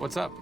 What's up?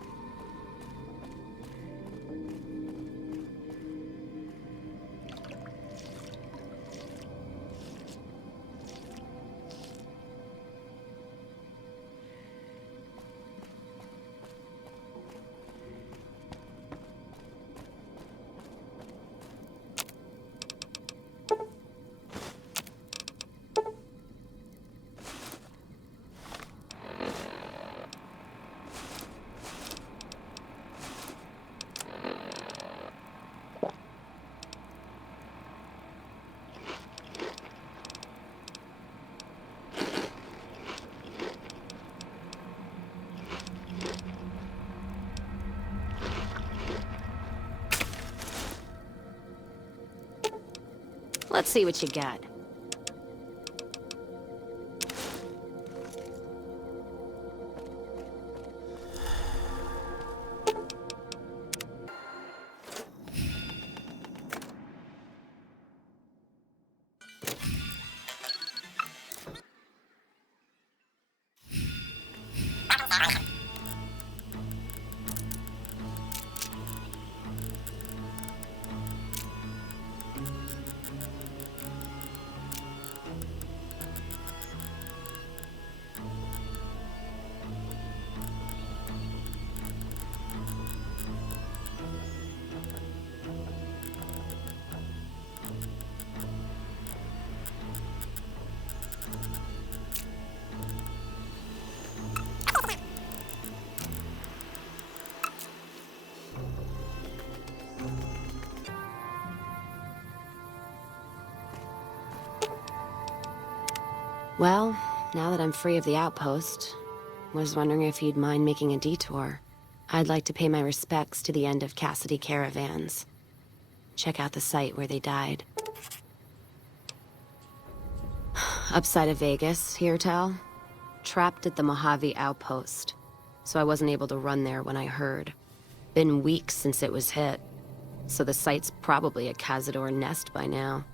Let's see what you got. Well, now that I'm free of the outpost, was wondering if you'd mind making a detour. I'd like to pay my respects to the end of Cassidy caravans. Check out the site where they died. Upside of Vegas, here, Tal. Trapped at the Mojave outpost, so I wasn't able to run there when I heard. Been weeks since it was hit, so the site's probably a Cazador nest by now.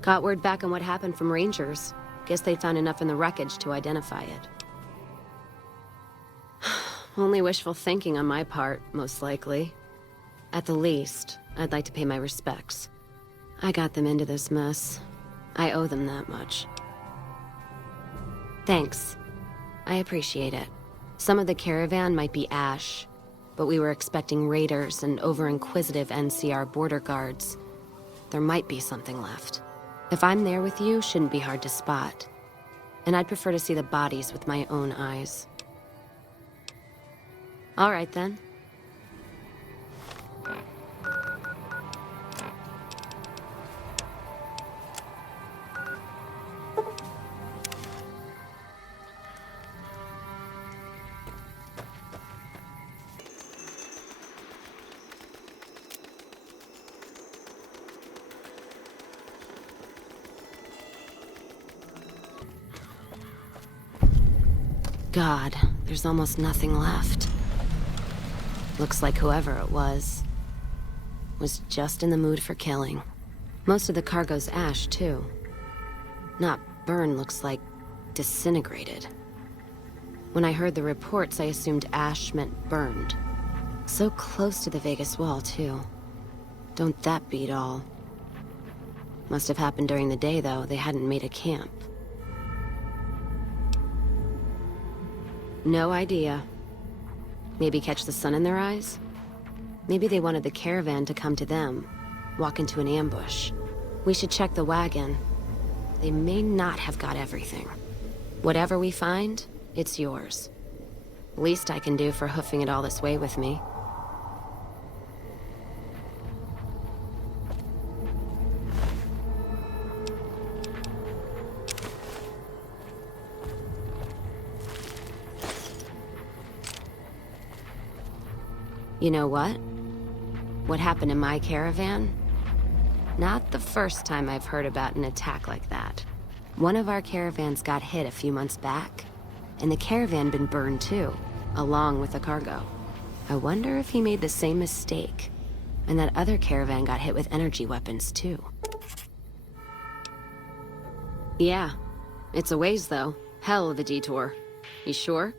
Got word back on what happened from Rangers. Guess they found enough in the wreckage to identify it. Only wishful thinking on my part, most likely. At the least, I'd like to pay my respects. I got them into this mess. I owe them that much. Thanks. I appreciate it. Some of the caravan might be ash, but we were expecting raiders and over-inquisitive NCR border guards. There might be something left. If I'm there with you, shouldn't be hard to spot. And I'd prefer to see the bodies with my own eyes. All right, then. God, there's almost nothing left. Looks like whoever it was just in the mood for killing. Most of the cargo's ash, too. Not burned, looks like disintegrated. When I heard the reports, I assumed ash meant burned. So close to the Vegas wall, too. Don't that beat all? Must have happened during the day, though. They hadn't made a camp. No idea. Maybe catch the sun in their eyes? Maybe they wanted the caravan to come to them, walk into an ambush. We should check the wagon. They may not have got everything. Whatever we find, it's yours. Least I can do for hoofing it all this way with me. You know what? What happened in my caravan? Not the first time I've heard about an attack like that. One of our caravans got hit a few months back, and the caravan been burned too, along with the cargo. I wonder if he made the same mistake, and that other caravan got hit with energy weapons too. Yeah, it's a ways though. Hell of a detour. You sure?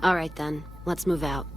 All right then, let's move out.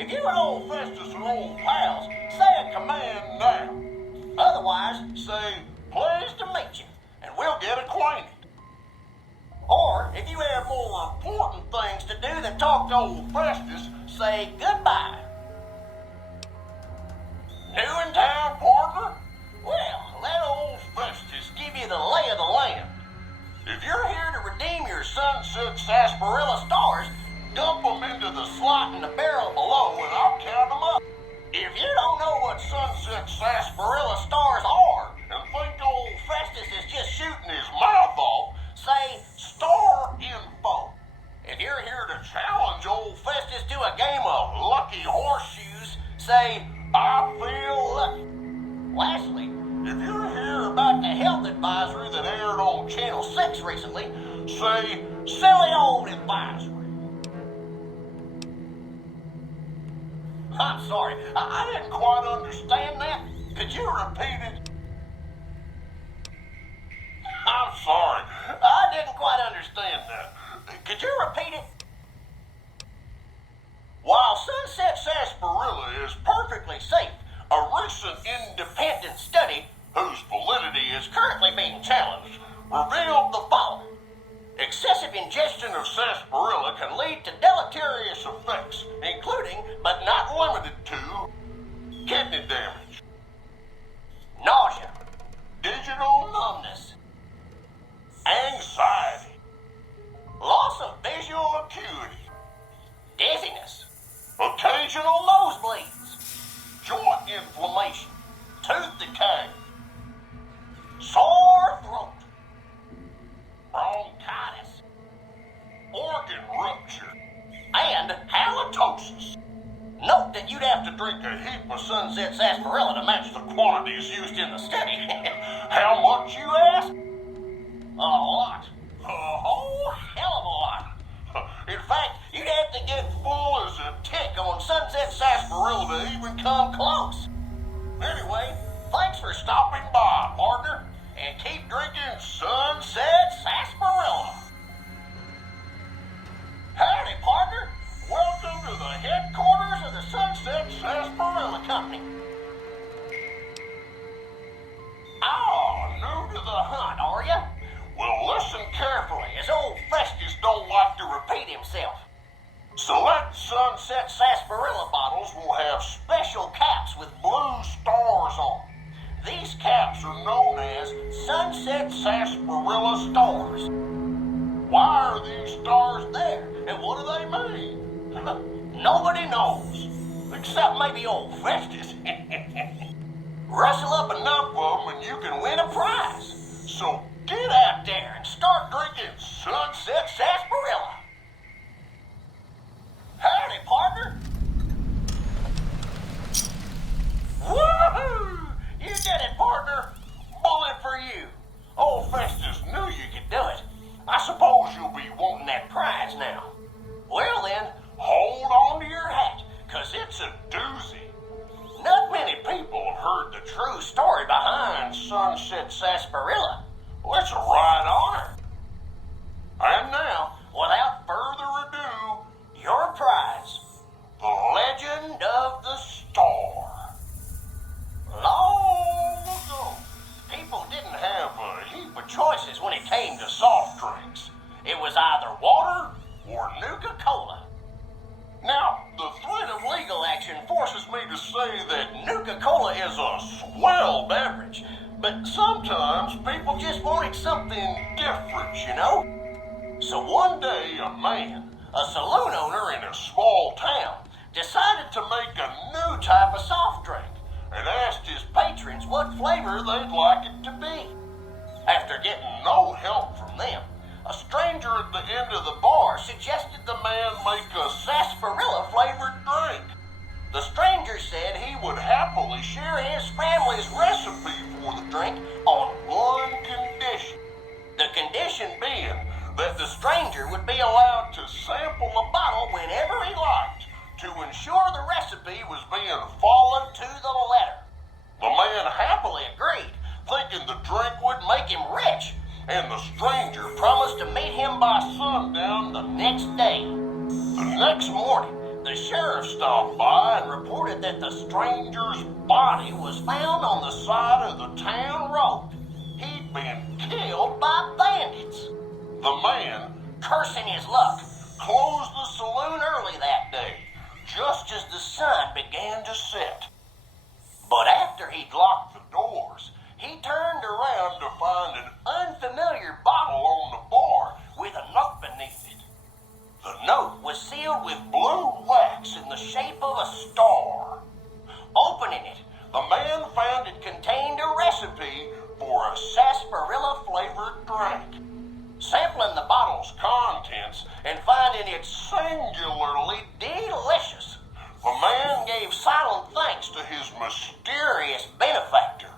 If you and old Festus are old pals, say a command now. Otherwise, say, pleased to meet you, and we'll get acquainted. Or, if you have more important things to do than talk to old Festus, say goodbye. New in town, partner? Well, let old Festus give you the lay of the land. If you're here to redeem your sunset sarsaparilla stars, dump them into the slot in the barrel below and I'll count them up. If you don't know what sunset sarsaparilla stars are and think old Festus is just shooting his mouth off, say star info. If you're here to challenge old Festus to a game of lucky horseshoes, say I feel lucky. Lastly, if you're here about the health advisory that aired on Channel 6 recently, say silly old advisory. I'm sorry, I didn't quite understand that. Could you repeat it? I'm sorry, I didn't quite understand that. Could you repeat it? While sunset sarsaparilla is perfectly safe, a recent independent study, whose validity is currently being challenged, revealed the following. Excessive ingestion of sarsaparilla can lead to deleterious effects, including, but not limited to, kidney damage, nausea, digital numbness, anxiety, loss of visual acuity, dizziness, occasional nosebleeds, joint inflammation, tooth decay, sore throat, bronchitis, organ rupture, and halitosis. Note that you'd have to drink a heap of sunset sarsaparilla to match the quantities used in the study. How much, you ask? A lot. A whole hell of a lot. In fact, you'd have to get full as a tick on sunset sarsaparilla to even come close. Anyway, thanks for stopping by, partner, and keep drinking sunset sarsaparilla. Howdy, partner. Welcome to the headquarters of the Sunset Sarsaparilla Company. Oh, new to the hunt, are ya? stars. Why are these stars there, and what do they mean? Nobody knows, except maybe old Festus. Rustle up enough of them and you can win a prize. So get out there and start drinking Sunset Sarsaparilla. Howdy, partner. Woohoo! You did it, partner. Bullet for you. Old Festus knew you could do it. I suppose you'll be wanting that prize now. Well then, hold on to your hat, 'cause it's a doozy. Not many people have heard the true story behind Sunset Sarsaparilla. Well, it's a right honor. And now, without further ado, your prize, the Legend of the Star. Long ago, people didn't have a heap of choices when it came to soft drinks. It was either water or Nuka-Cola. Now, the threat of legal action forces me to say that Nuka-Cola is a swell beverage, but sometimes people just wanted something different, you know? So one day, a man, a saloon owner in a small town, decided to make a new type of soft drink and asked his patrons what flavor they'd like it to be. After getting no help from them, a stranger at the end of the bar suggested the man make a sarsaparilla-flavored drink. The stranger said he would happily share his family's recipe for the drink on one condition. The condition being that the stranger would be allowed to sample the bottle whenever he liked to ensure the recipe was being followed to the letter. The man happily agreed, thinking the drink would make him rich, and the stranger promised to meet him by sundown the next day. The next morning, the sheriff stopped by and reported that the stranger's body was found on the side of the town road. He'd been killed by bandits. The man, cursing his luck, closed the saloon early that day, just as the sun began to set. But after he'd locked the doors, he turned around to find an unfamiliar bottle on the bar with a note beneath it. The note was sealed with blue wax in the shape of a star. Opening it, the man found it contained a recipe for a sarsaparilla-flavored drink. Sampling the bottle's contents and finding it singularly delicious, the man gave silent thanks to his mysterious benefactor,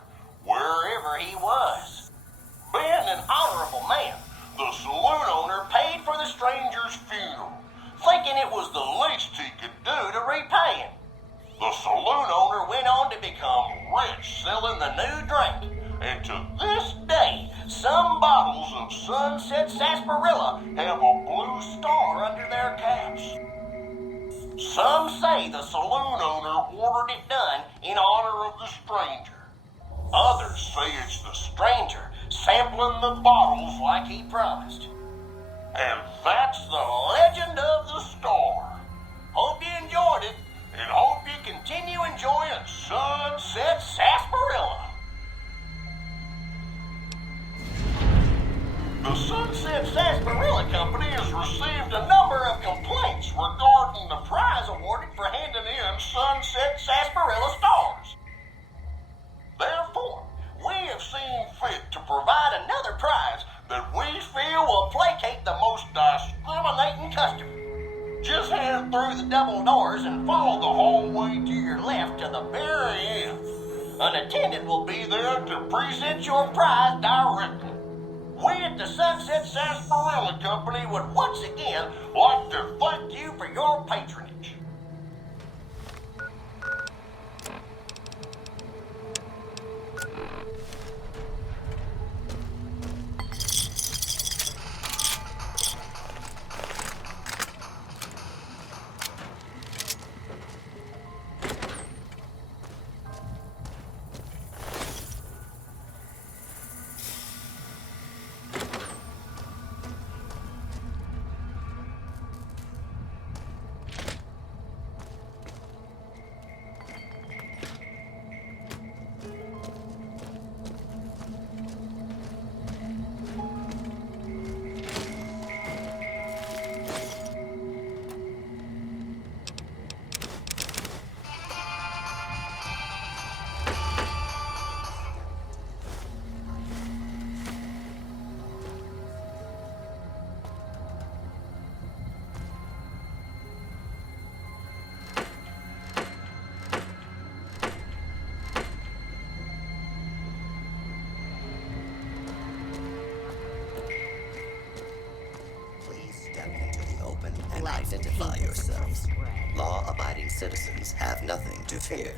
wherever he was. Being an honorable man, the saloon owner paid for the stranger's funeral, thinking it was the least he could do to repay him. The saloon owner went on to become rich selling the new drink, and to this day, some bottles of Sunset Sarsaparilla have a blue star under their caps. Some say the saloon owner ordered it done in honor of the stranger. Others say it's the stranger sampling the bottles like he promised. And that's the legend of the star. Hope you enjoyed it, and hope you continue enjoying Sunset Sarsaparilla. The Sunset Sarsaparilla Company has received a number of complaints regarding the prize awarded for handing in Sunset Sarsaparilla stars. Therefore, we have seen fit to provide another prize that we feel will placate the most discriminating customer. Just head through the double doors and follow the hallway to your left to the very end. An attendant will be there to present your prize directly. We at the Sunset Sarsaparilla Company would once again like to thank you for your patronage. Identify yourselves. Law-abiding citizens have nothing to fear.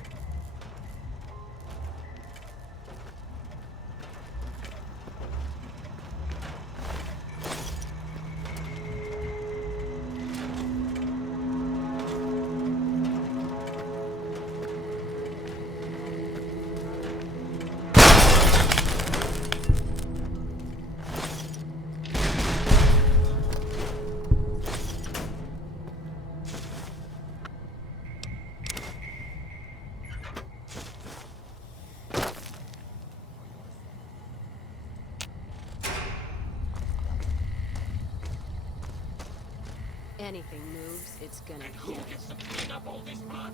Anything moves, it's gonna kill. Who gets to clean up all this mud?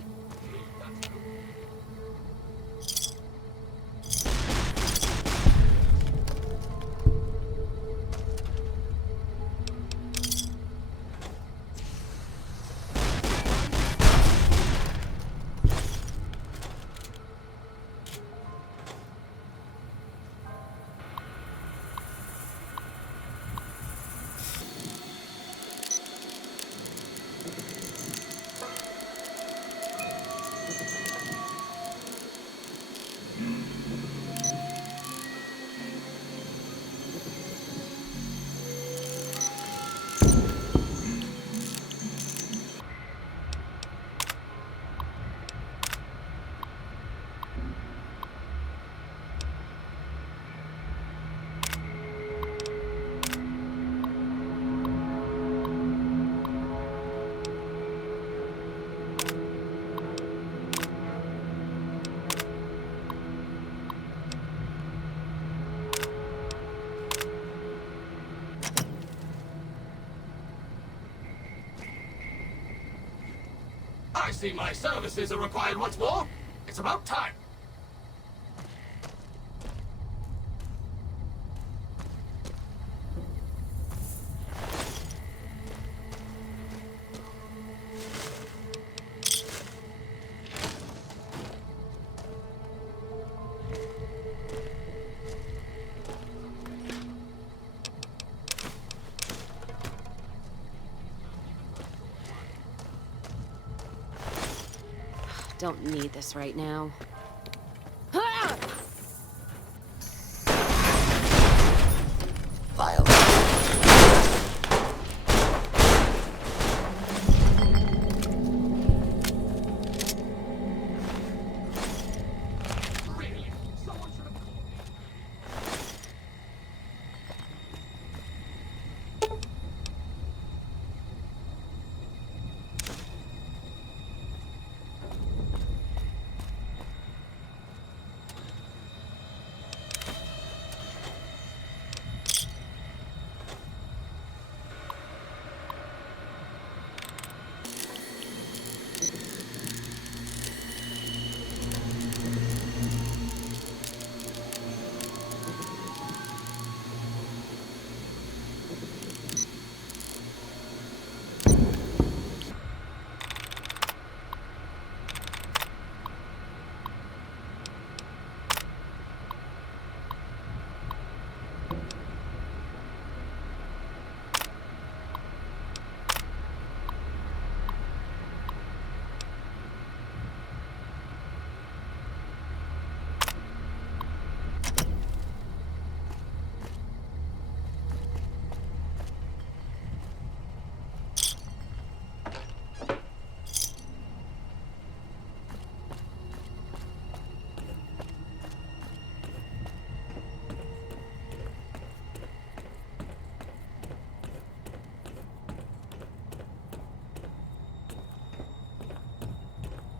I see my services are required once more. It's about time. Don't need this right now. Violence. Really? Someone should have called me.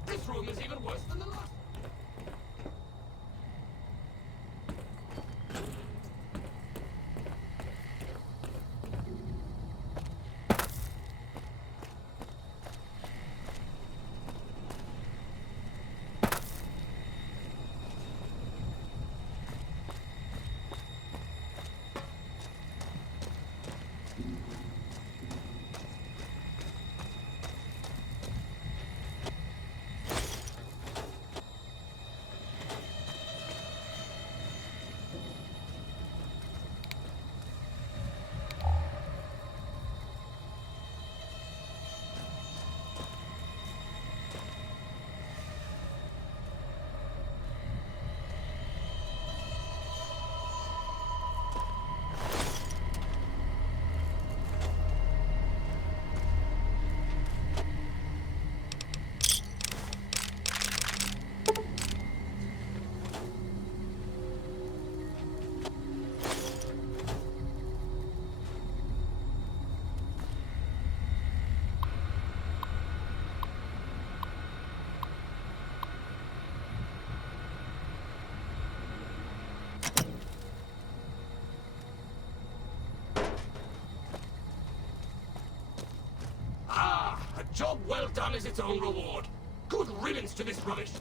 This room is even worse than the last. job well done is its own reward. Good riddance to this rubbish.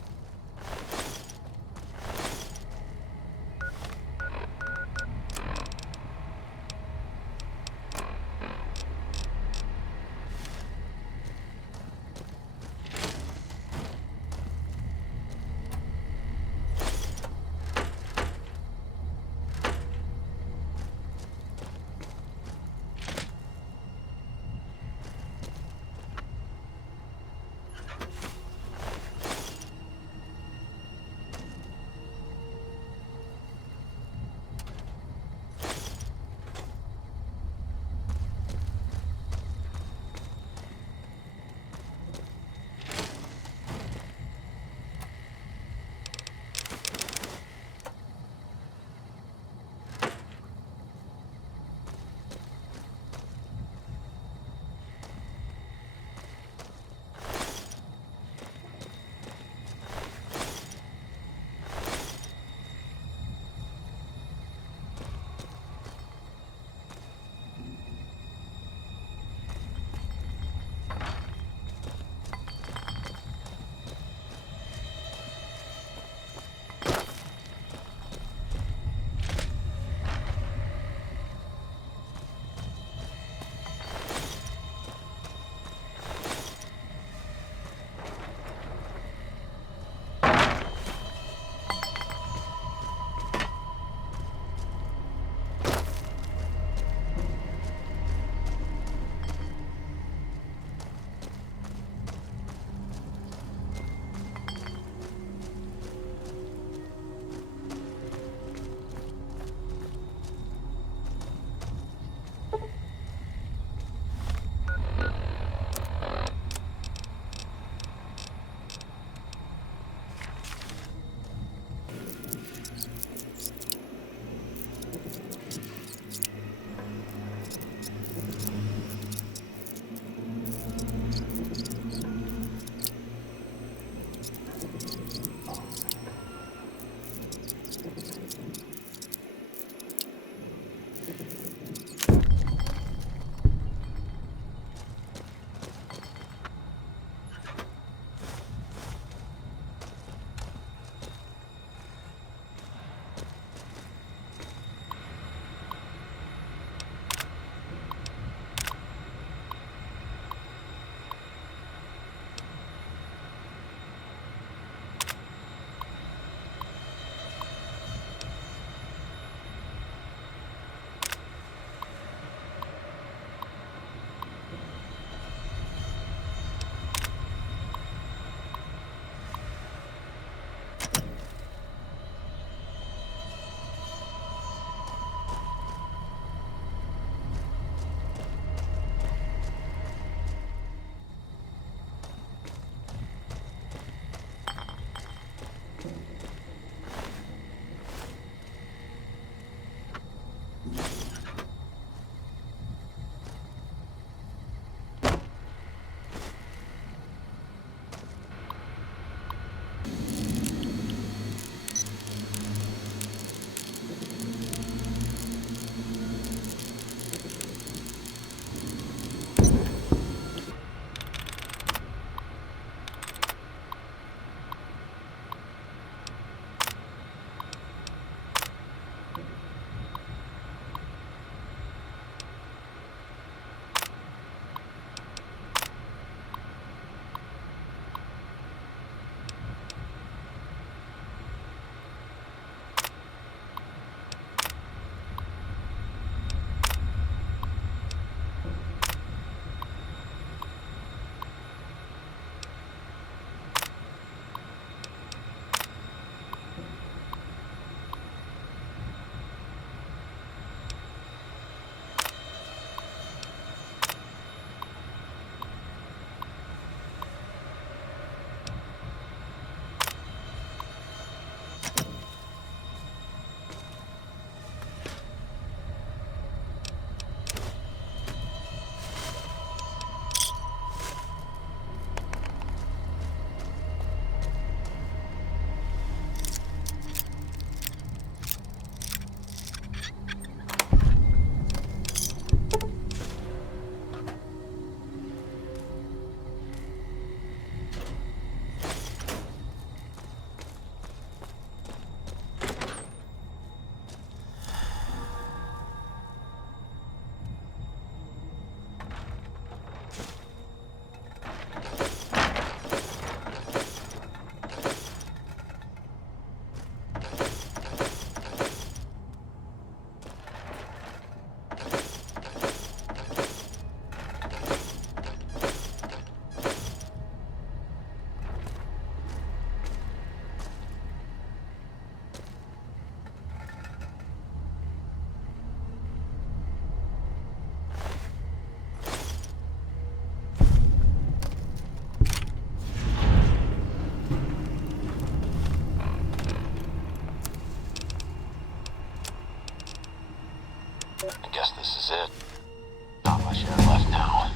I should have left now.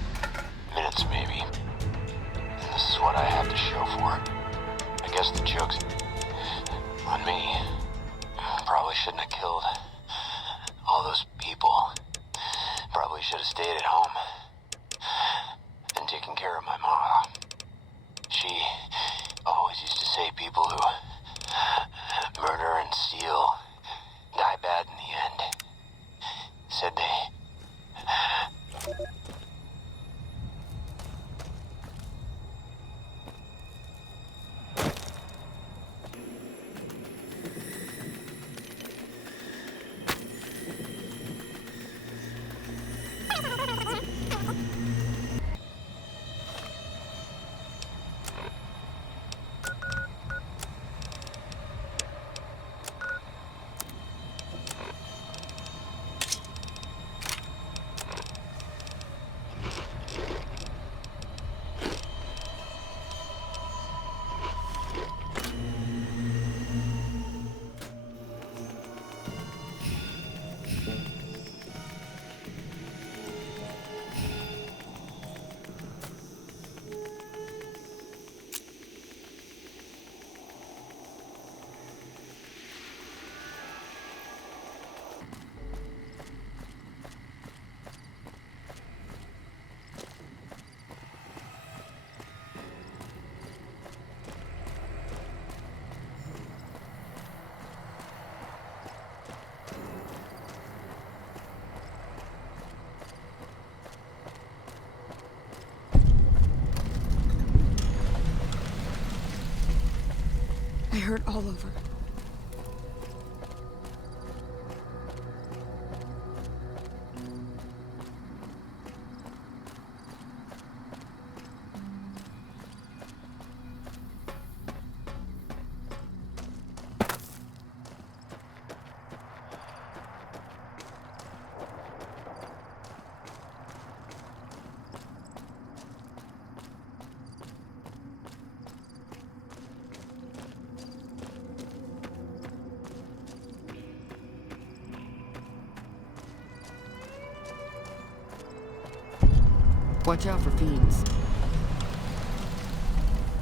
Minutes, maybe. And this is what I have to show for it. I guess the joke's on me. Probably shouldn't have killed all those people. Probably should have stayed at home and taken care of my mom. She always used to say people who murder and steal die bad in the end. Said they... I hurt all over. Watch out for fiends.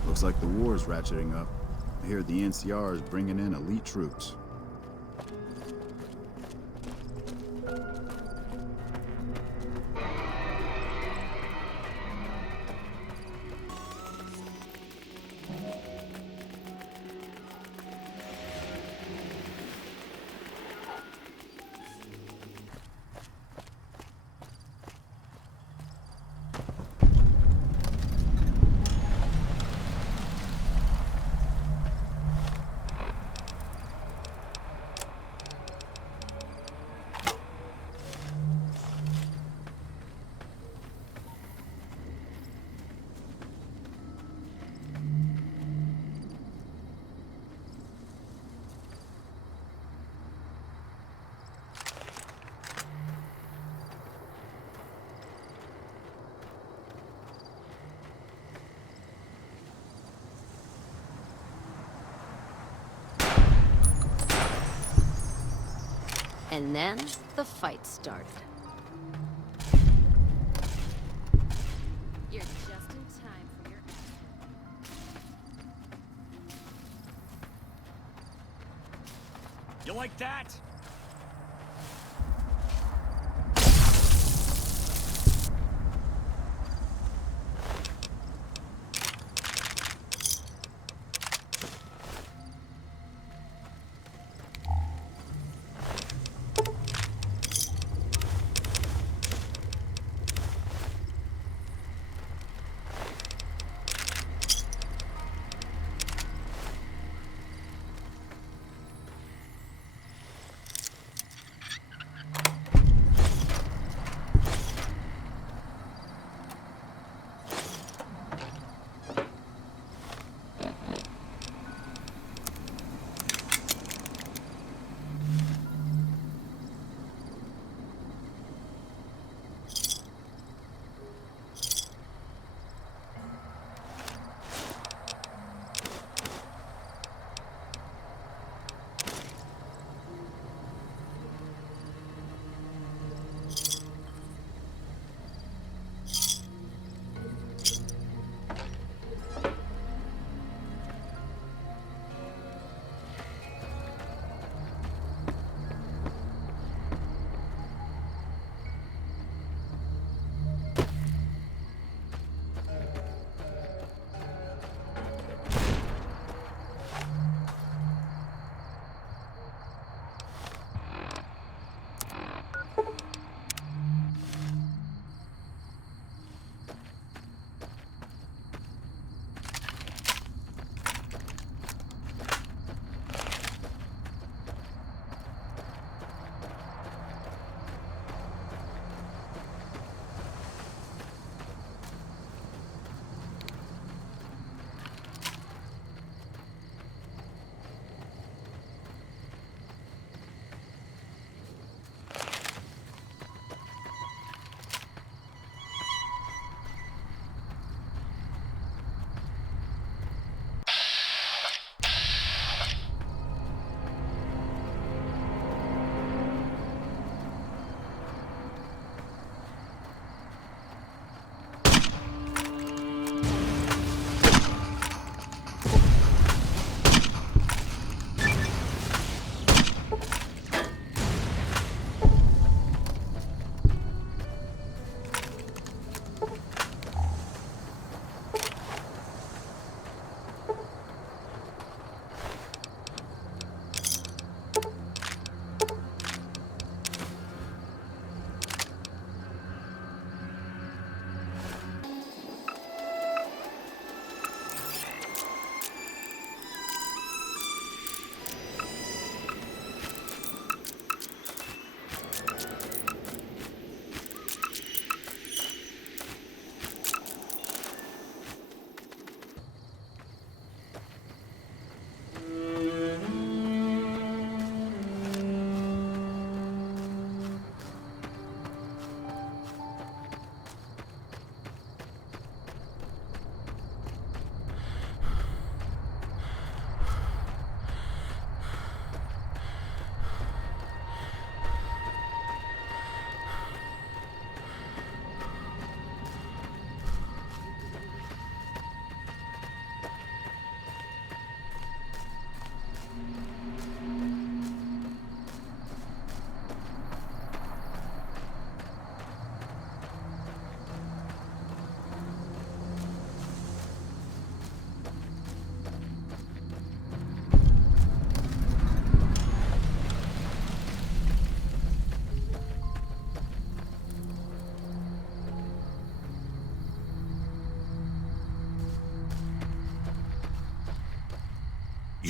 Looks like the war's ratcheting up. I hear the NCR is bringing in elite troops. And then the fight started. You're just in time for your... You like that?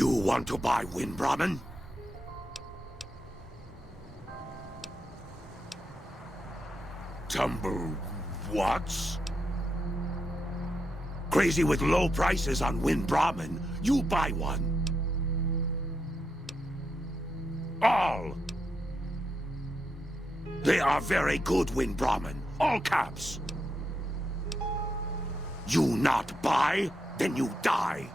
You want to buy Wind Brahmin? Tumblewoods? Crazy with low prices on Wind Brahmin. You buy one. All. They are very good Wind Brahmin. All caps. You not buy, then you die.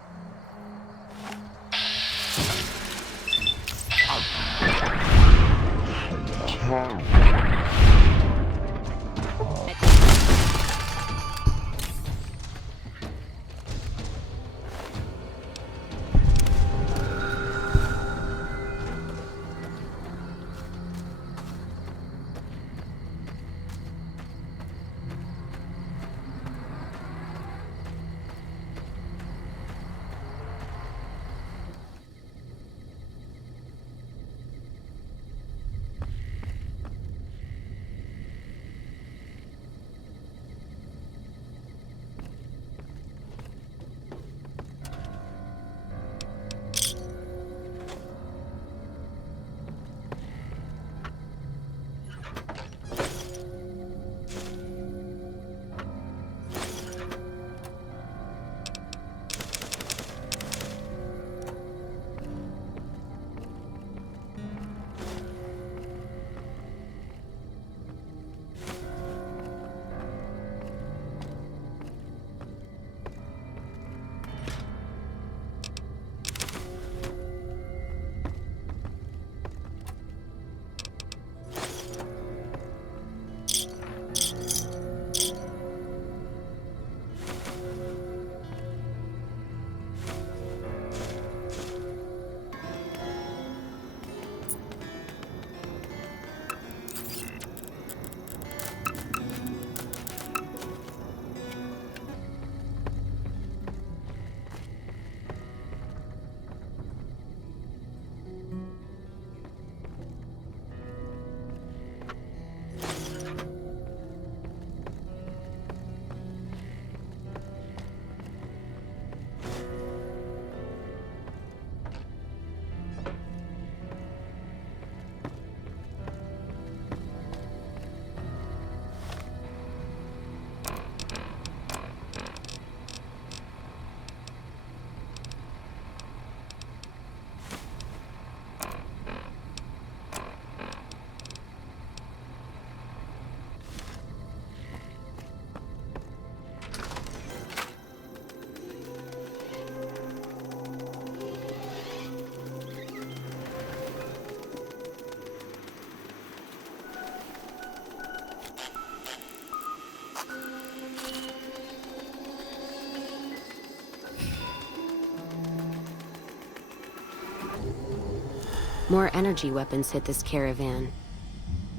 More energy weapons hit this caravan.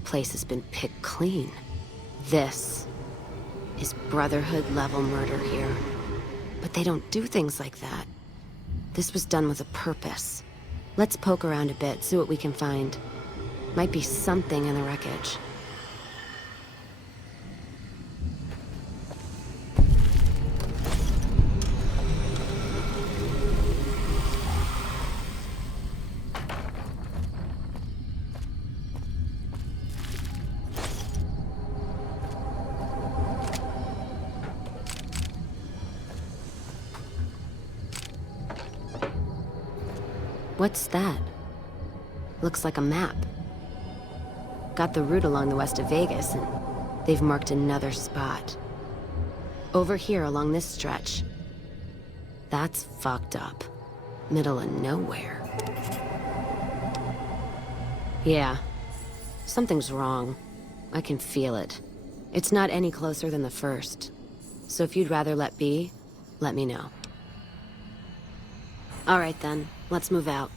Place has been picked clean. This is Brotherhood level murder here. But they don't do things like that. This was done with a purpose. Let's poke around a bit, see what we can find. Might be something in the wreckage. What's that? Looks like a map. Got the route along the west of Vegas, and they've marked another spot. Over here along this stretch. That's fucked up. Middle of nowhere. Yeah. Something's wrong. I can feel it. It's not any closer than the first. So if you'd rather let be, let me know. All right then, let's move out.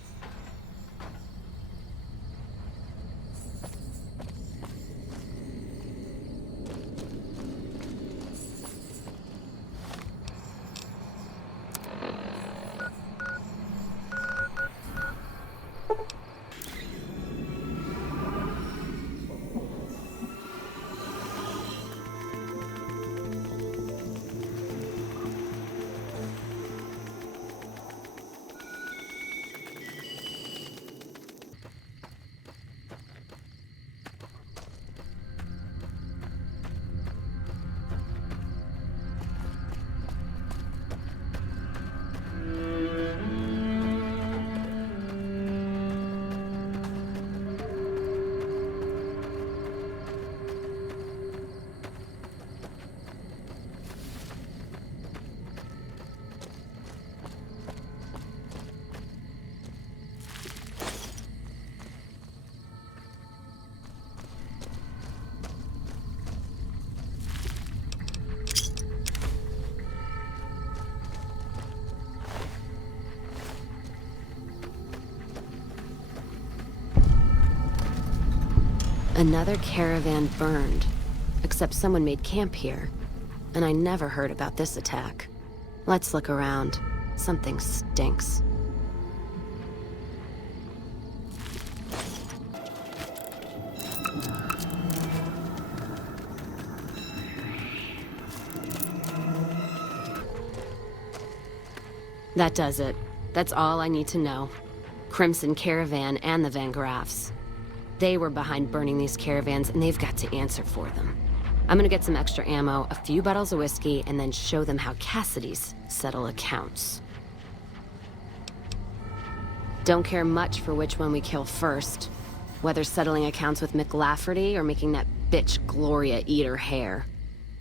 Another caravan burned, except someone made camp here. And I never heard about this attack. Let's look around. Something stinks. That does it. That's all I need to know. Crimson Caravan and the Van Graffs. They were behind burning these caravans, and they've got to answer for them. I'm gonna get some extra ammo, a few bottles of whiskey, and then show them how Cassidy's settle accounts. Don't care much for which one we kill first. Whether settling accounts with McLafferty or making that bitch Gloria eat her hair.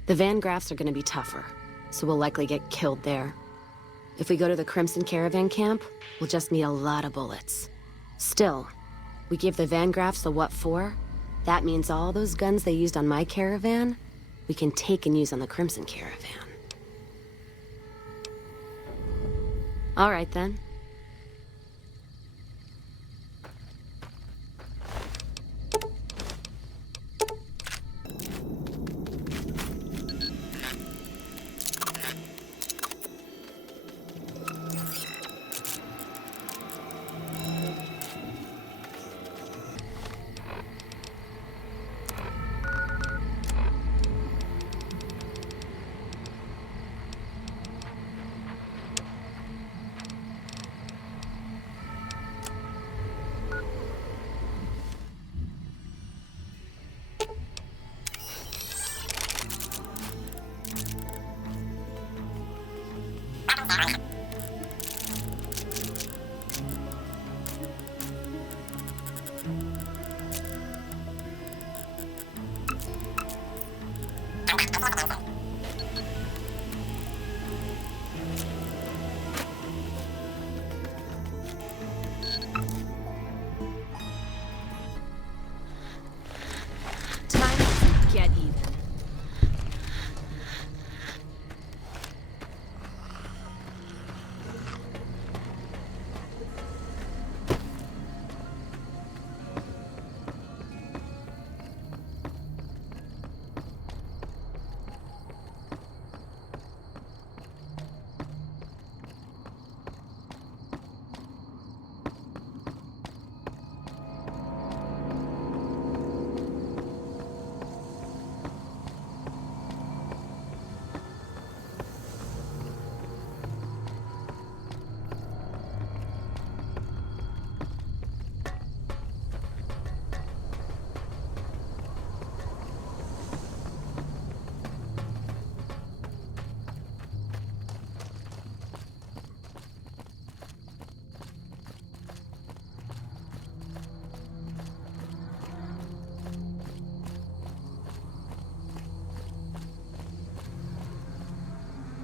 The Van Graffs are gonna be tougher, so we'll likely get killed there. If we go to the Crimson Caravan camp, we'll just need a lot of bullets. Still, we give the Van Graffs the what for? That means all those guns they used on my caravan, we can take and use on the Crimson Caravan. All right then.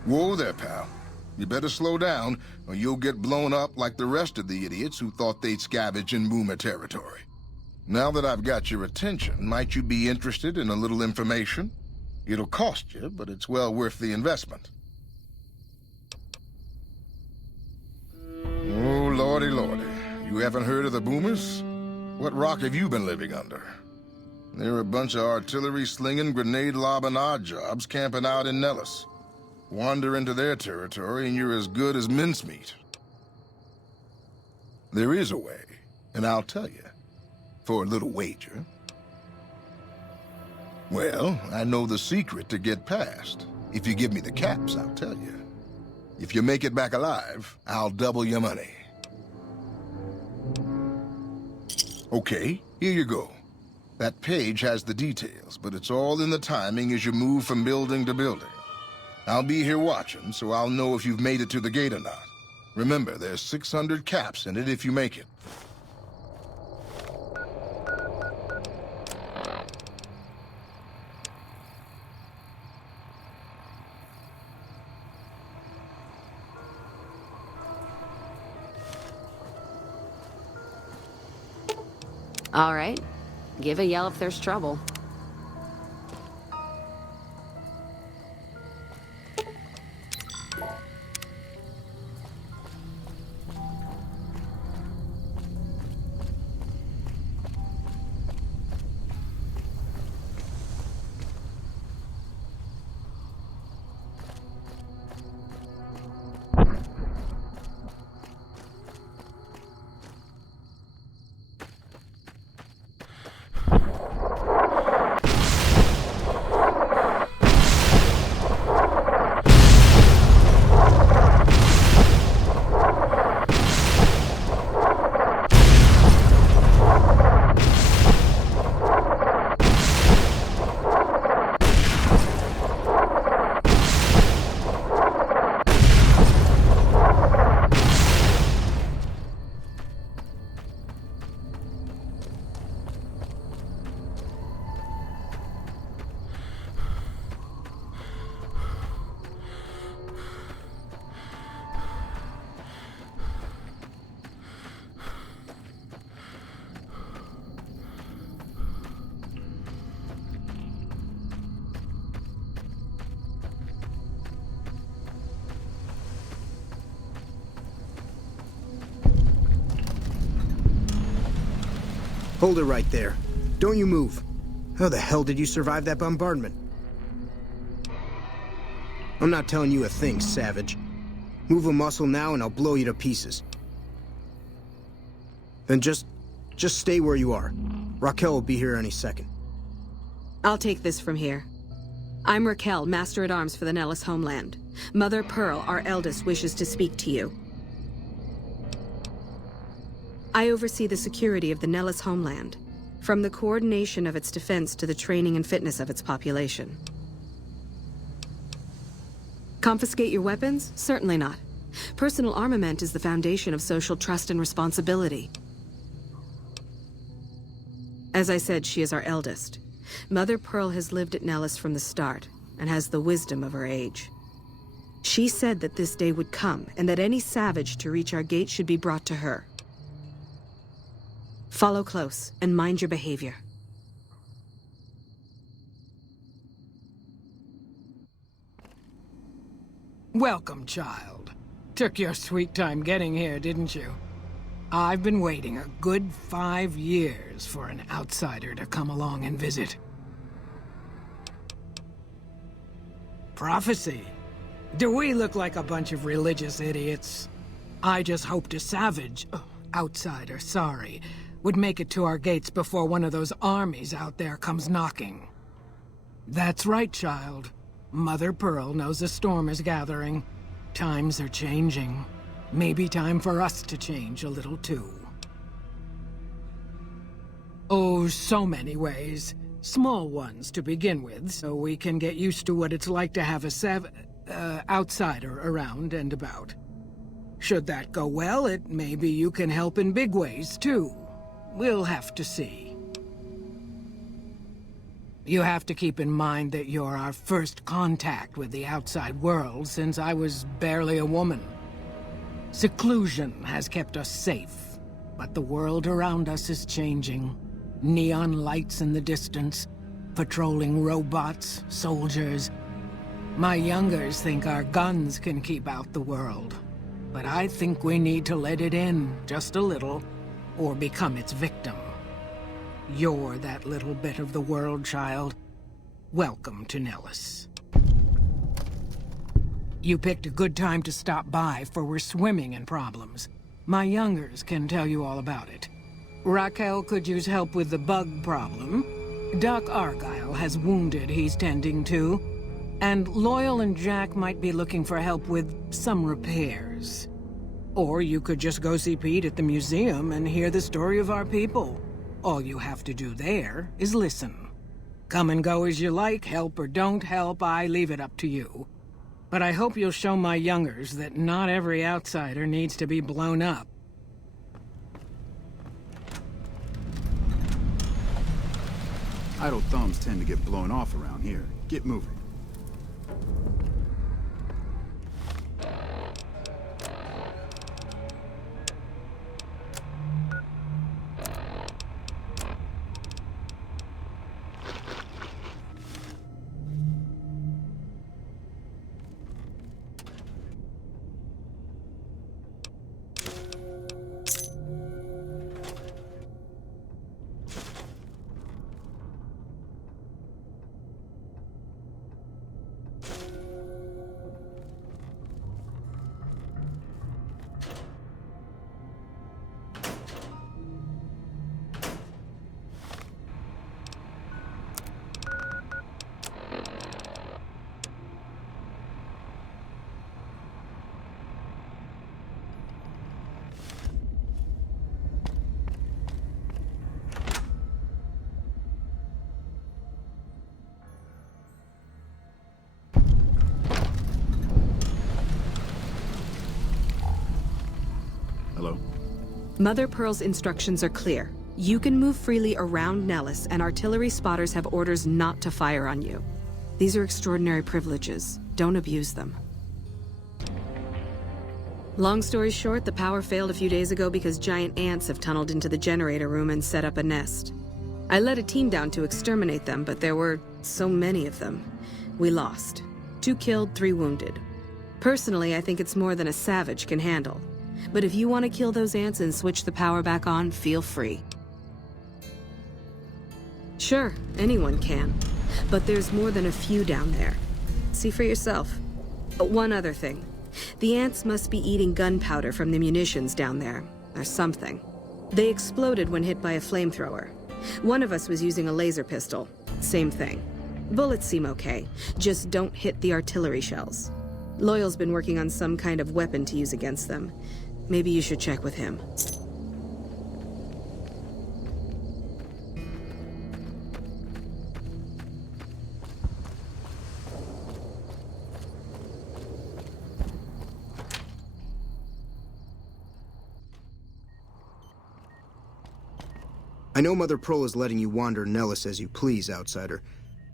Whoa there, pal. You better slow down, or you'll get blown up like the rest of the idiots who thought they'd scavenge in Boomer territory. Now that I've got your attention, might you be interested in a little information? It'll cost you, but it's well worth the investment. Oh, lordy, lordy. You haven't heard of the Boomers? What rock have you been living under? They're a bunch of artillery-slinging, grenade-lobbing odd jobs camping out in Nellis. Wander into their territory and you're as good as mincemeat. There is a way, and I'll tell you. For a little wager. Well, I know the secret to get past. If you give me the caps, I'll tell you. If you make it back alive, I'll double your money. Okay, here you go. That page has the details, but it's all in the timing as you move from building to building. I'll be here watching, so I'll know if you've made it to the gate or not. Remember, there's 600 caps in it if you make it. All right. Give a yell if there's trouble. Hold it right there. Don't you move. How the hell did you survive that bombardment? I'm not telling you a thing, savage. Move a muscle now and I'll blow you to pieces. Then just stay where you are. Raquel will be here any second. I'll take this from here. I'm Raquel, Master-at-Arms for the Nellis homeland. Mother Pearl, our eldest, wishes to speak to you. I oversee the security of the Nellis homeland, from the coordination of its defense to the training and fitness of its population. Confiscate your weapons? Certainly not. Personal armament is the foundation of social trust and responsibility. As I said, she is our eldest. Mother Pearl has lived at Nellis from the start, and has the wisdom of her age. She said that this day would come, and that any savage to reach our gate should be brought to her. Follow close, and mind your behavior. Welcome, child. Took your sweet time getting here, didn't you? I've been waiting a good 5 years for an outsider to come along and visit. Prophecy. Do we look like a bunch of religious idiots? I just hoped a savage, outsider, sorry, would make it to our gates before one of those armies out there comes knocking. That's right, child. Mother Pearl knows a storm is gathering. Times are changing. Maybe time for us to change a little too. Oh, so many ways. Small ones to begin with, so we can get used to what it's like to have a outsider around and about. Should that go well, maybe you can help in big ways too. We'll have to see. You have to keep in mind that you're our first contact with the outside world since I was barely a woman. Seclusion has kept us safe, but the world around us is changing. Neon lights in the distance, patrolling robots, soldiers. My youngers think our guns can keep out the world, but I think we need to let it in just a little, or become its victim. You're that little bit of the world, child. Welcome to Nellis. You picked a good time to stop by, for we're swimming in problems. My youngers can tell you all about it. Raquel could use help with the bug problem. Doc Argyle has wounded he's tending to. And Loyal and Jack might be looking for help with some repairs. Or you could just go see Pete at the museum and hear the story of our people. All you have to do there is listen. Come and go as you like, help or don't help, I leave it up to you. But I hope you'll show my youngers that not every outsider needs to be blown up. Idle thumbs tend to get blown off around here. Get moving. Hello? Mother Pearl's instructions are clear. You can move freely around Nellis, and artillery spotters have orders not to fire on you. These are extraordinary privileges. Don't abuse them. Long story short, the power failed a few days ago because giant ants have tunneled into the generator room and set up a nest. I led a team down to exterminate them, but there were so many of them. We lost. 2 killed, 3 wounded. Personally, I think it's more than a savage can handle. But if you want to kill those ants and switch the power back on, feel free. Sure, anyone can. But there's more than a few down there. See for yourself. One other thing. The ants must be eating gunpowder from the munitions down there, or something. They exploded when hit by a flamethrower. One of us was using a laser pistol. Same thing. Bullets seem okay, just don't hit the artillery shells. Loyal's been working on some kind of weapon to use against them. Maybe you should check with him. I know Mother Pearl is letting you wander Nellis as you please, outsider,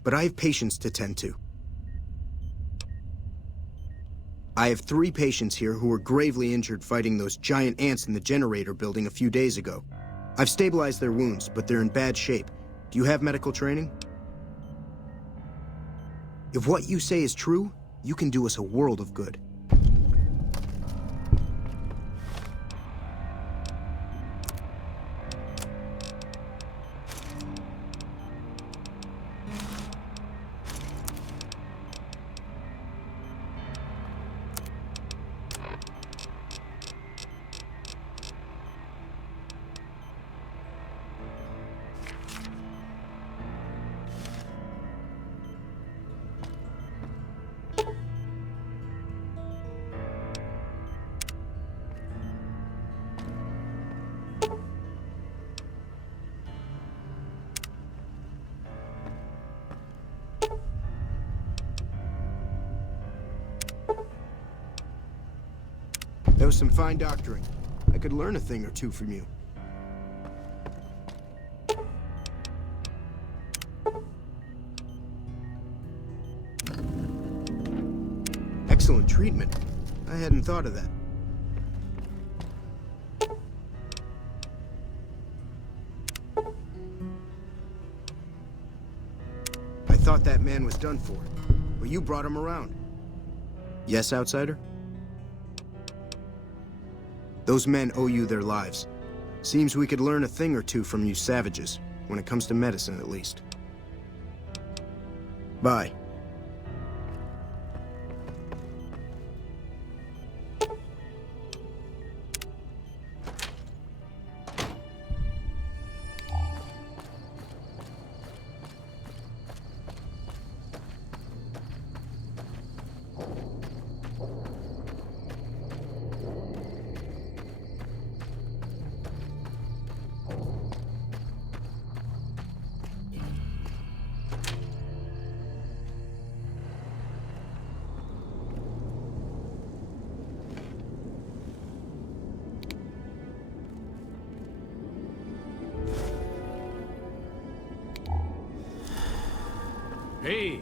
but I have patients to tend to. I have 3 patients here who were gravely injured fighting those giant ants in the generator building a few days ago. I've stabilized their wounds, but they're in bad shape. Do you have medical training? If what you say is true, you can do us a world of good. That was some fine doctoring. I could learn a thing or two from you. Excellent treatment. I hadn't thought of that. I thought that man was done for, but you brought him around. Yes, outsider? Those men owe you their lives. Seems we could learn a thing or two from you savages, when it comes to medicine at least. Bye. Hey,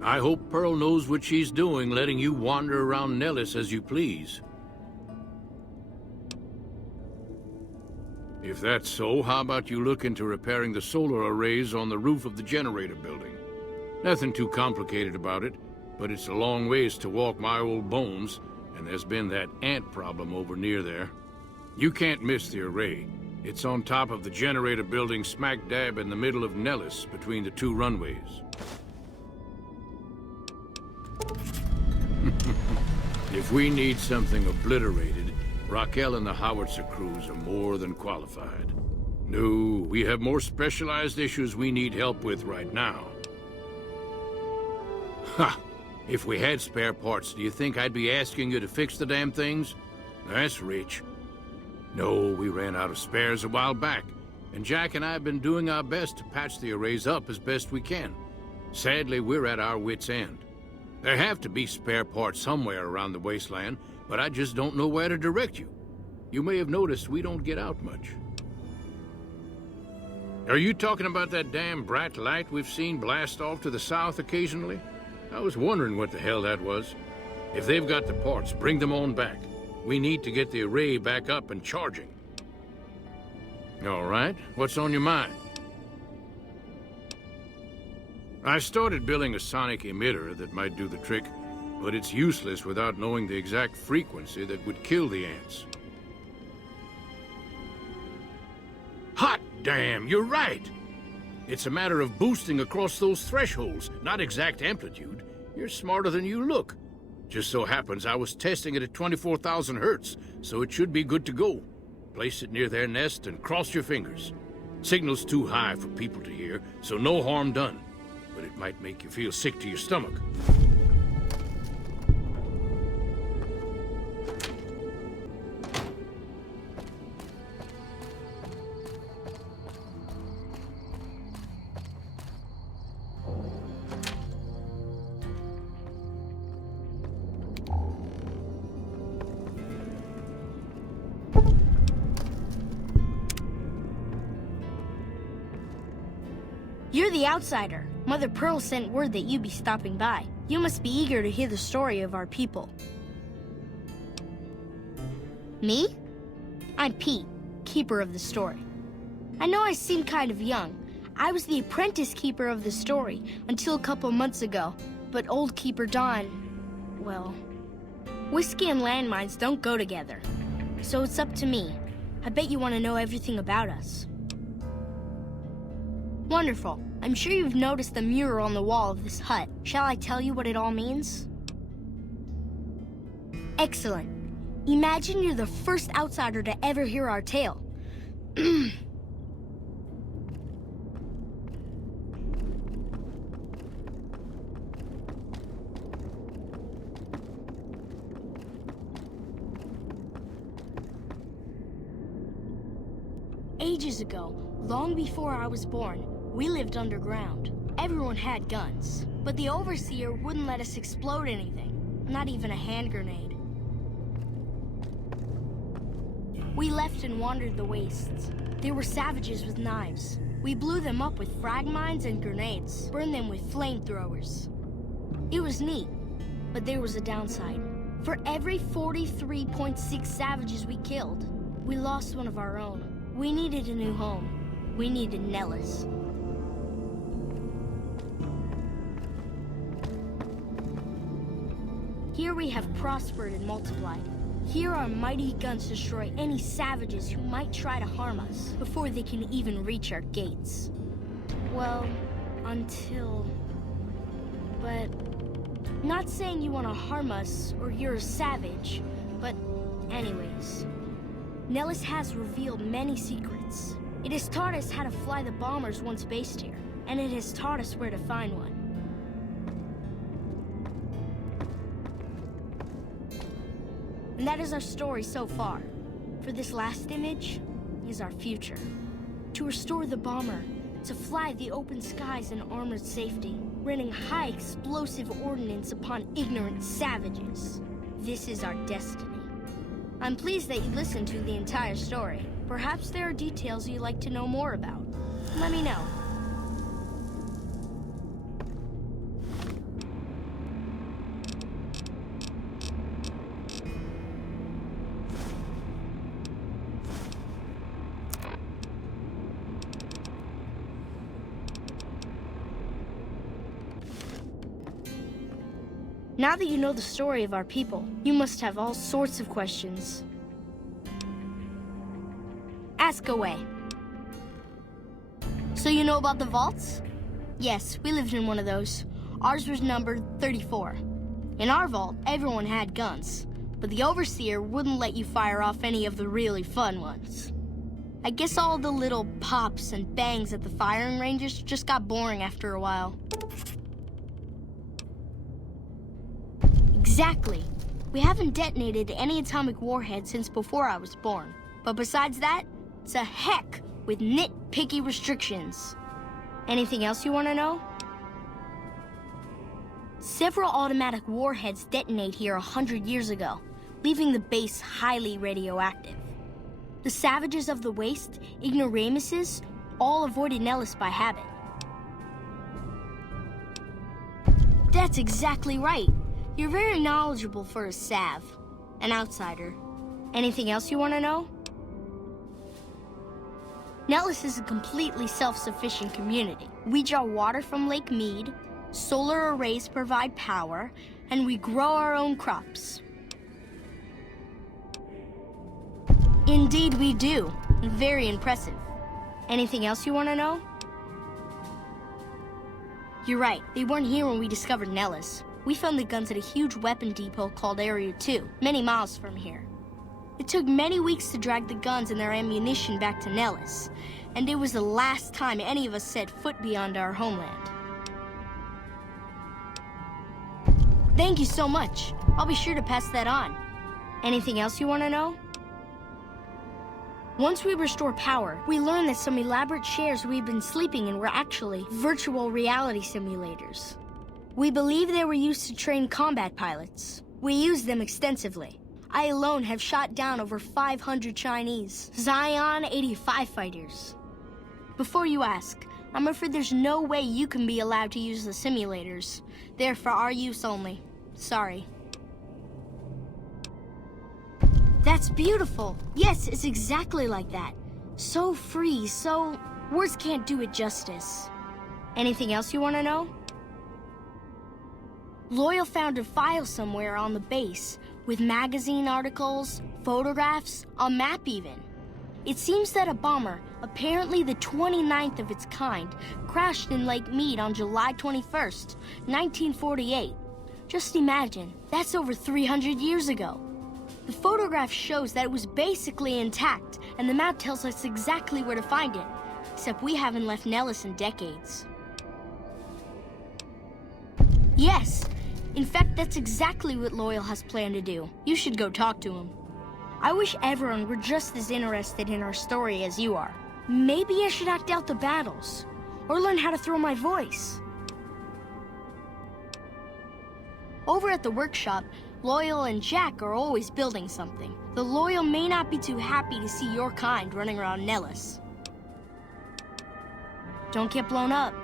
I hope Pearl knows what she's doing, letting you wander around Nellis as you please. If that's so, how about you look into repairing the solar arrays on the roof of the generator building? Nothing too complicated about it, but it's a long ways to walk my old bones, and there's been that ant problem over near there. You can't miss the array. It's on top of the generator building smack dab in the middle of Nellis, between the 2 runways. If we need something obliterated, Raquel and the Howitzer crews are more than qualified. No, we have more specialized issues we need help with right now. Ha! If we had spare parts, do you think I'd be asking you to fix the damn things? That's rich. No, we ran out of spares a while back, and Jack and I have been doing our best to patch the arrays up as best we can. Sadly, we're at our wits' end. There have to be spare parts somewhere around the wasteland, but I just don't know where to direct you. You may have noticed we don't get out much. Are you talking about that damn bright light we've seen blast off to the south occasionally? I was wondering what the hell that was. If they've got the parts, bring them on back. We need to get the array back up and charging. All right, what's on your mind? I started building a sonic emitter that might do the trick, but it's useless without knowing the exact frequency that would kill the ants. Hot damn, you're right! It's a matter of boosting across those thresholds, not exact amplitude. You're smarter than you look. Just so happens I was testing it at 24,000 hertz, so it should be good to go. Place it near their nest and cross your fingers. Signal's too high for people to hear, so no harm done. But it might make you feel sick to your stomach. You're the outsider. Mother Pearl sent word that you'd be stopping by. You must be eager to hear the story of our people. Me? I'm Pete, keeper of the story. I know I seem kind of young. I was the apprentice keeper of the story until a couple months ago, but old keeper Don, well, whiskey and landmines don't go together. So it's up to me. I bet you want to know everything about us. Wonderful. I'm sure you've noticed the mural on the wall of this hut. Shall I tell you what it all means? Excellent. Imagine you're the first outsider to ever hear our tale. Ages ago, long before I was born, we lived underground. Everyone had guns, but the overseer wouldn't let us explode anything, not even a hand grenade. We left and wandered the wastes. There were savages with knives. We blew them up with frag mines and grenades, burned them with flamethrowers. It was neat, but there was a downside. For every 43.6 savages we killed, we lost one of our own. We needed a new home. We needed Nellis. Here we have prospered and multiplied. Here our mighty guns destroy any savages who might try to harm us before they can even reach our gates. Well, until... But... Not saying you want to harm us or you're a savage, but anyways. Nellis has revealed many secrets. It has taught us how to fly the bombers once based here, and it has taught us where to find one. And that is our story so far. For this last image is our future. To restore the bomber, to fly the open skies in armored safety, raining high explosive ordnance upon ignorant savages. This is our destiny. I'm pleased that you listened to the entire story. Perhaps there are details you'd like to know more about. Let me know. Now that you know the story of our people, you must have all sorts of questions. Ask away. So you know about the vaults? Yes, we lived in one of those. Ours was numbered 34. In our vault, everyone had guns, but the overseer wouldn't let you fire off any of the really fun ones. I guess all the little pops and bangs at the firing ranges just got boring after a while. Exactly. We haven't detonated any atomic warheads since before I was born. But besides that, it's a heck with nitpicky restrictions. Anything else you want to know? Several automatic warheads detonate here 100 years ago, leaving the base highly radioactive. The savages of the waste, ignoramuses, all avoided Nellis by habit. That's exactly right. You're very knowledgeable for a Sav, an outsider. Anything else you want to know? Nellis is a completely self-sufficient community. We draw water from Lake Mead, solar arrays provide power, and we grow our own crops. Indeed we do. Very impressive. Anything else you want to know? You're right. They weren't here when we discovered Nellis. We found the guns at a huge weapon depot called Area 2, many miles from here. It took many weeks to drag the guns and their ammunition back to Nellis, and it was the last time any of us set foot beyond our homeland. Thank you so much. I'll be sure to pass that on. Anything else you want to know? Once we restore power, we learned that some elaborate chairs we've been sleeping in were actually virtual reality simulators. We believe they were used to train combat pilots. We used them extensively. I alone have shot down over 500 Chinese Zion 85 fighters. Before you ask, I'm afraid there's no way you can be allowed to use the simulators. They're for our use only. Sorry. That's beautiful. Yes, it's exactly like that. So free, so... words can't do it justice. Anything else you want to know? Loyal found a file somewhere on the base with magazine articles, photographs, a map even. It seems that a bomber, apparently the 29th of its kind, crashed in Lake Mead on July 21st, 1948. Just imagine, that's over 300 years ago. The photograph shows that it was basically intact, and the map tells us exactly where to find it, except we haven't left Nellis in decades. Yes, in fact, that's exactly what Loyal has planned to do. You should go talk to him. I wish everyone were just as interested in our story as you are. Maybe I should act out the battles, or learn how to throw my voice. Over at the workshop, Loyal and Jack are always building something. The Loyal may not be too happy to see your kind running around Nellis. Don't get blown up.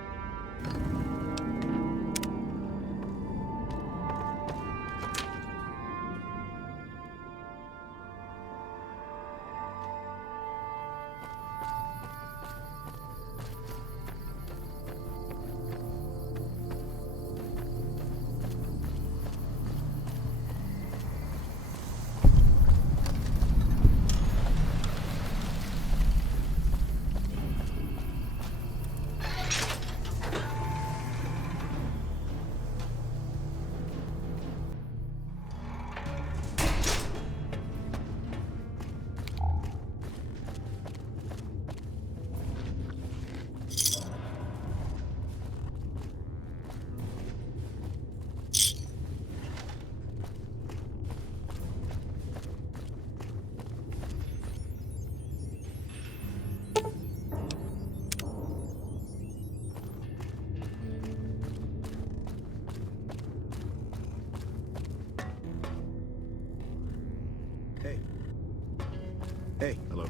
Hey. Hello.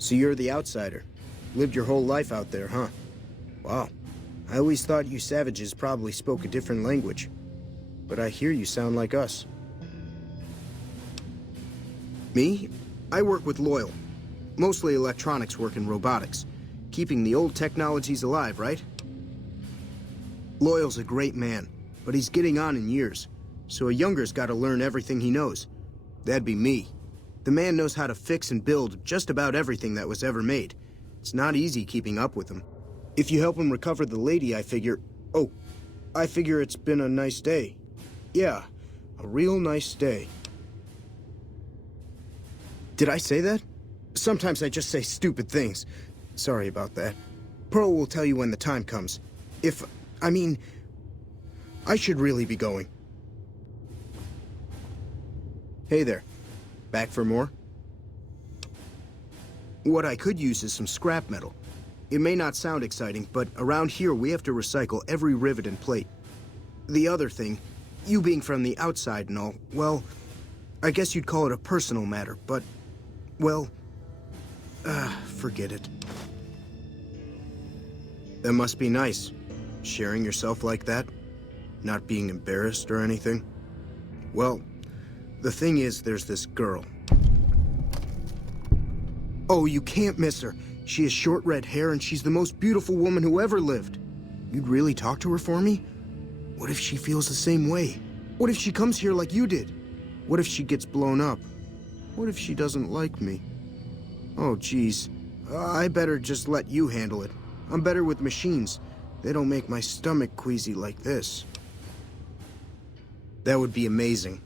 So you're the outsider. Lived your whole life out there, huh? Wow. I always thought you savages probably spoke a different language. But I hear you sound like us. Me? I work with Loyal. Mostly electronics work and robotics. Keeping the old technologies alive, right? Loyal's a great man, but he's getting on in years. So a younger's gotta learn everything he knows. That'd be me. The man knows how to fix and build just about everything that was ever made. It's not easy keeping up with him. If you help him recover the lady, I figure... Oh, I figure it's been a nice day. Yeah, a real nice day. Did I say that? Sometimes I just say stupid things. Sorry about that. Pearl will tell you when the time comes. I should really be going. Hey there. Back for more? What I could use is some scrap metal. It may not sound exciting, but around here we have to recycle every rivet and plate. The other thing, you being from the outside and all, well, I guess you'd call it a personal matter, but, well, forget it. That must be nice. Sharing yourself like that. Not being embarrassed or anything. Well, the thing is, there's this girl. Oh, you can't miss her. She has short red hair and she's the most beautiful woman who ever lived. You'd really talk to her for me? What if she feels the same way? What if she comes here like you did? What if she gets blown up? What if she doesn't like me? Oh, geez. I better just let you handle it. I'm better with machines. They don't make my stomach queasy like this. That would be amazing.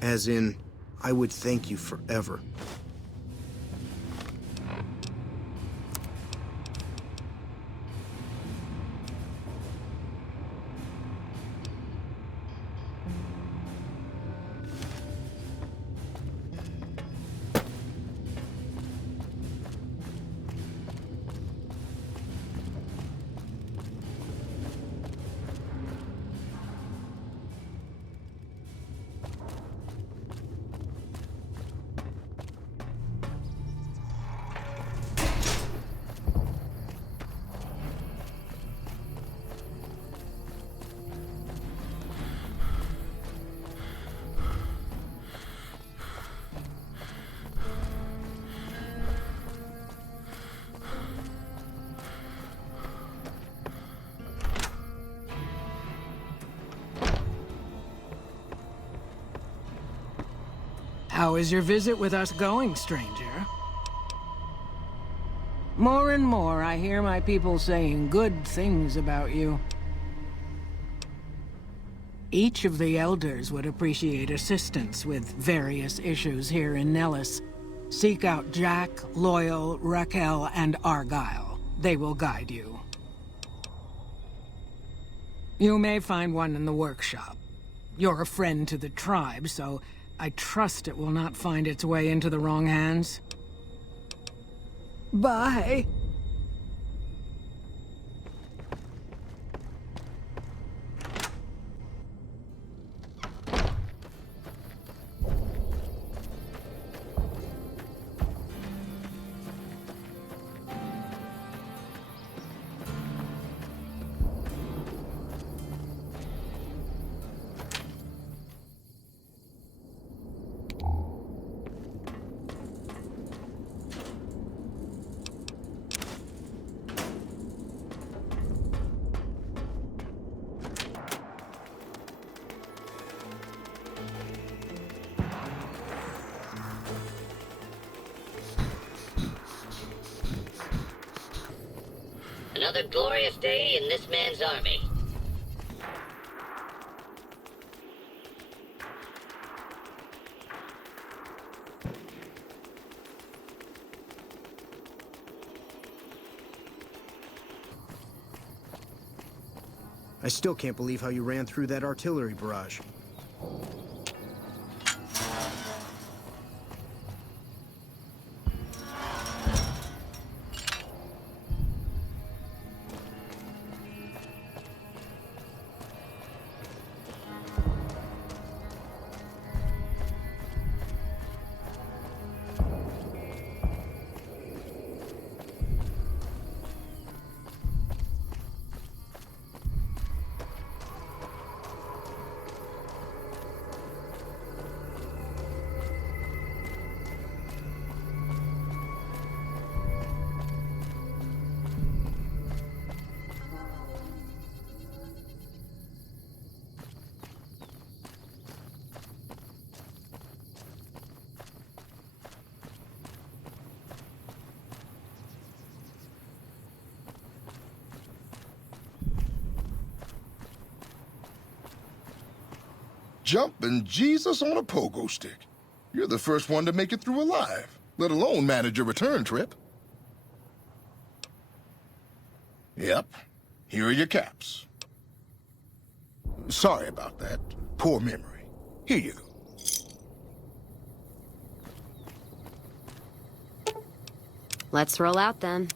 As in, I would thank you forever. How is your visit with us going, stranger? More and more, I hear my people saying good things about you. Each of the elders would appreciate assistance with various issues here in Nellis. Seek out Jack, Loyal, Raquel, and Argyle. They will guide you. You may find one in the workshop. You're a friend to the tribe, so I trust it will not find its way into the wrong hands. Bye. Another glorious day in this man's army. I still can't believe how you ran through that artillery barrage. Jumping Jesus on a pogo stick. You're the first one to make it through alive, let alone manage a return trip. Yep, here are your caps. Sorry about that. Poor memory. Here you go. Let's roll out then.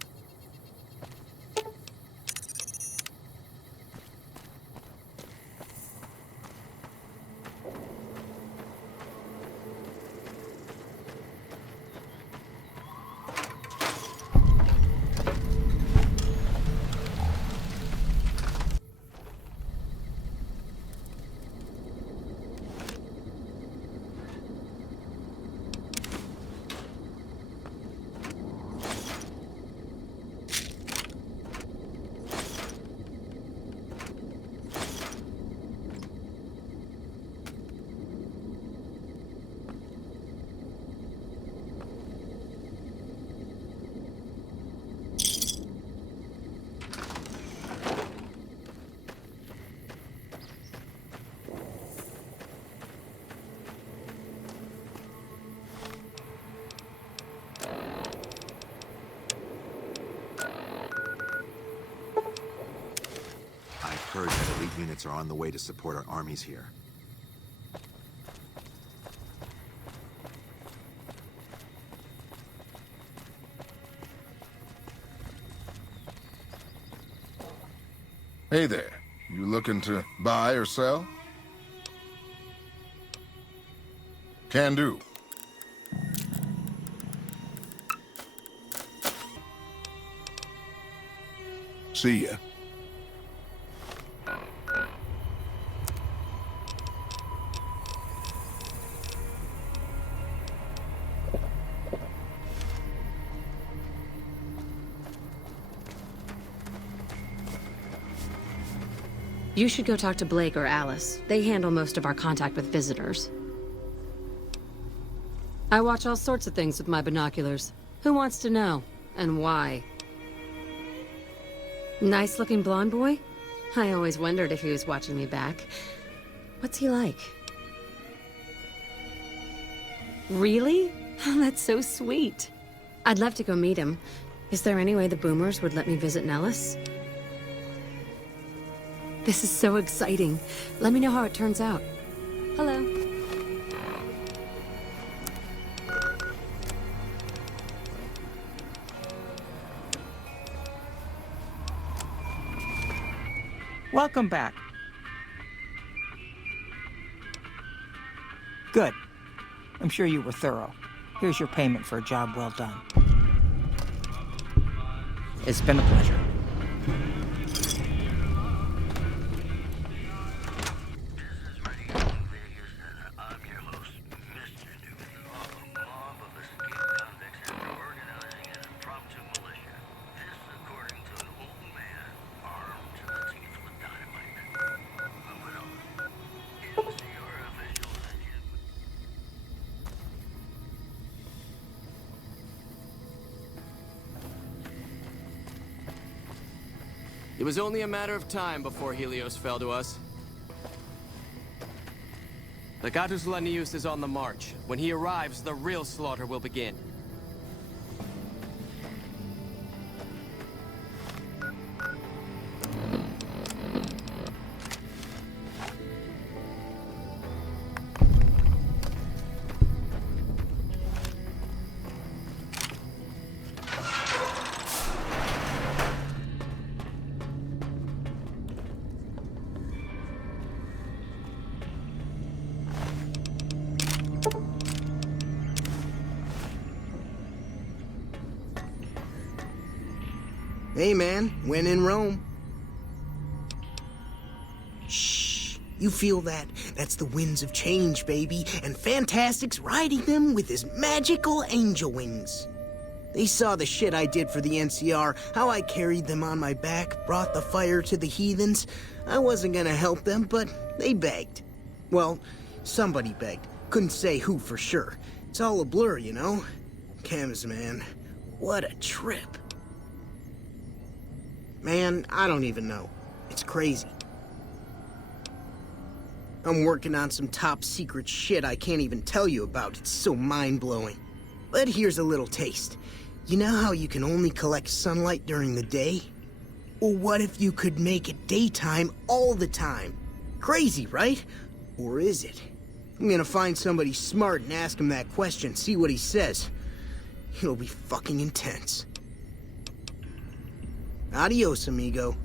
confronts are on the way to support our armies here. Hey there. You looking to buy or sell? Can do. See ya. You should go talk to Blake or Alice. They handle most of our contact with visitors. I watch all sorts of things with my binoculars. Who wants to know? And why? Nice-looking blonde boy? I always wondered if he was watching me back. What's he like? Really? Oh, that's so sweet. I'd love to go meet him. Is there any way the boomers would let me visit Nellis? This is so exciting. Let me know how it turns out. Hello. Welcome back. Good. I'm sure you were thorough. Here's your payment for a job well done. It's been a pleasure. It was only a matter of time before Helios fell to us. The Gatus Lanius is on the march. When he arrives, the real slaughter will begin. Hey man, when in Rome. Shh, you feel that? That's the winds of change, baby, and Fantastic's riding them with his magical angel wings. They saw the shit I did for the NCR, how I carried them on my back, brought the fire to the heathens. I wasn't gonna help them, but they begged. Well, somebody begged. Couldn't say who for sure. It's all a blur, you know? Chems, man. What a trip. Man, I don't even know. It's crazy. I'm working on some top secret shit I can't even tell you about. It's so mind-blowing. But here's a little taste. You know how you can only collect sunlight during the day? Well, what if you could make it daytime all the time? Crazy, right? Or is it? I'm gonna find somebody smart and ask him that question, see what he says. It'll be fucking intense. Adios, amigo.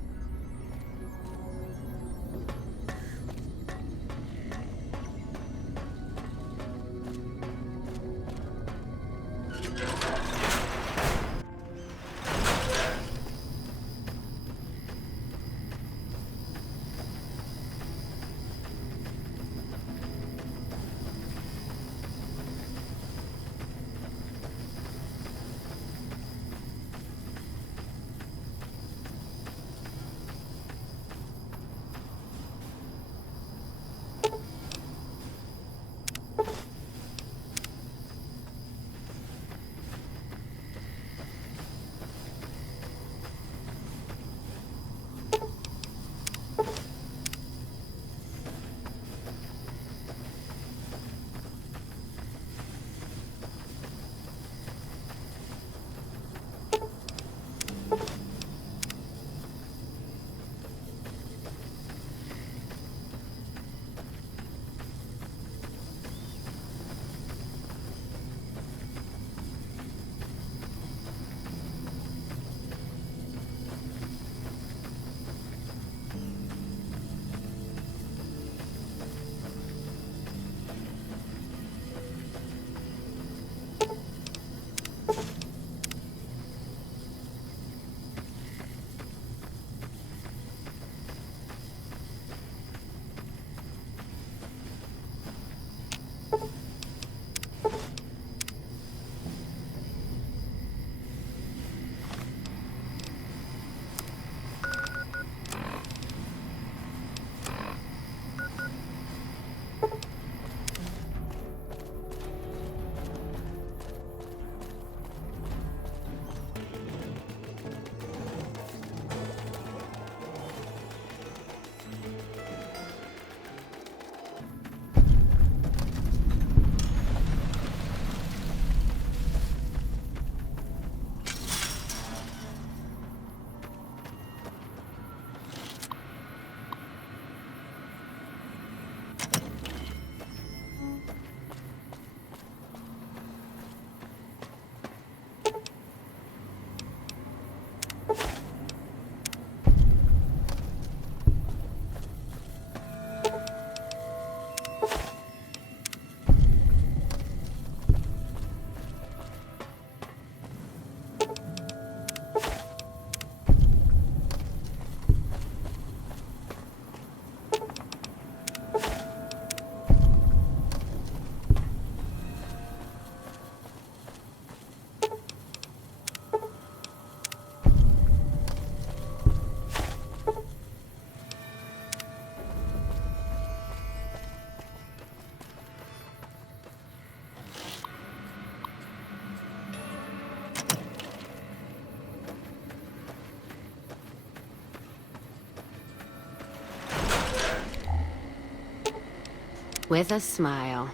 With a smile.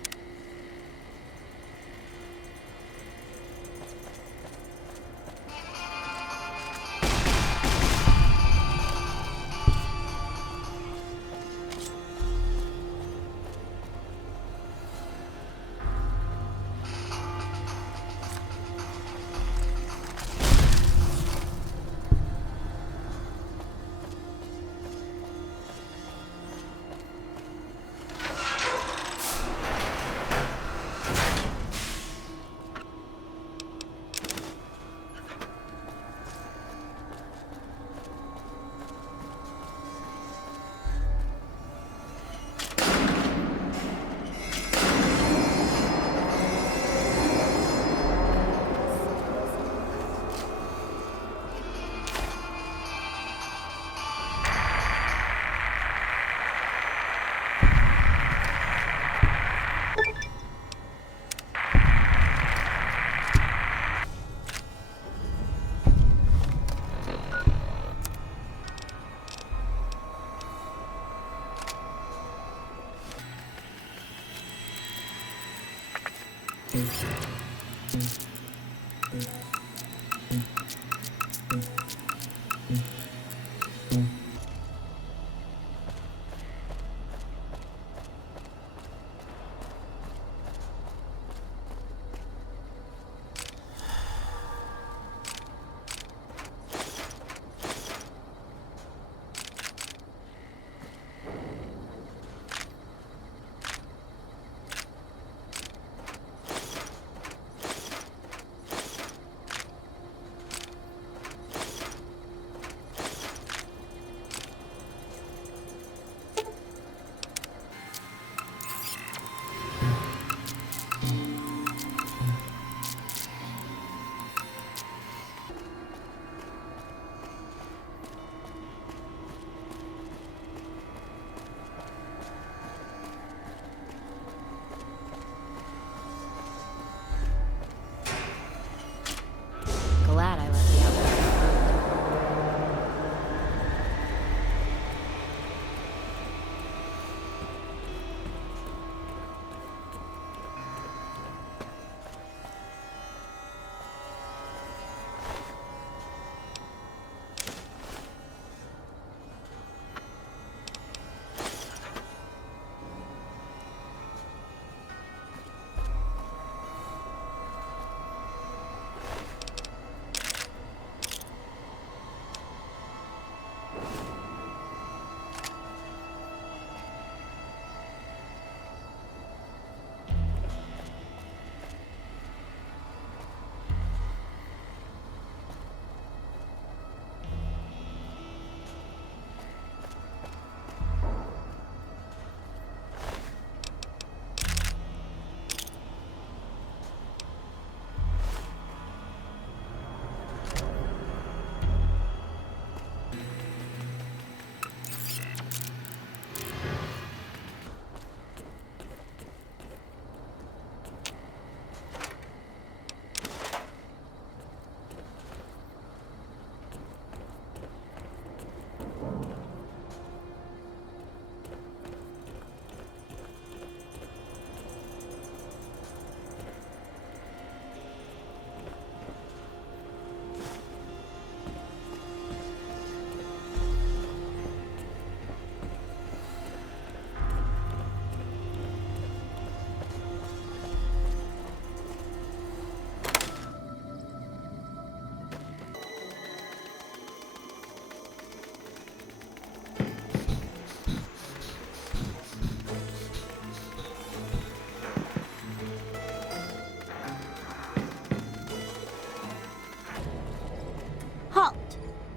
Glad I let the others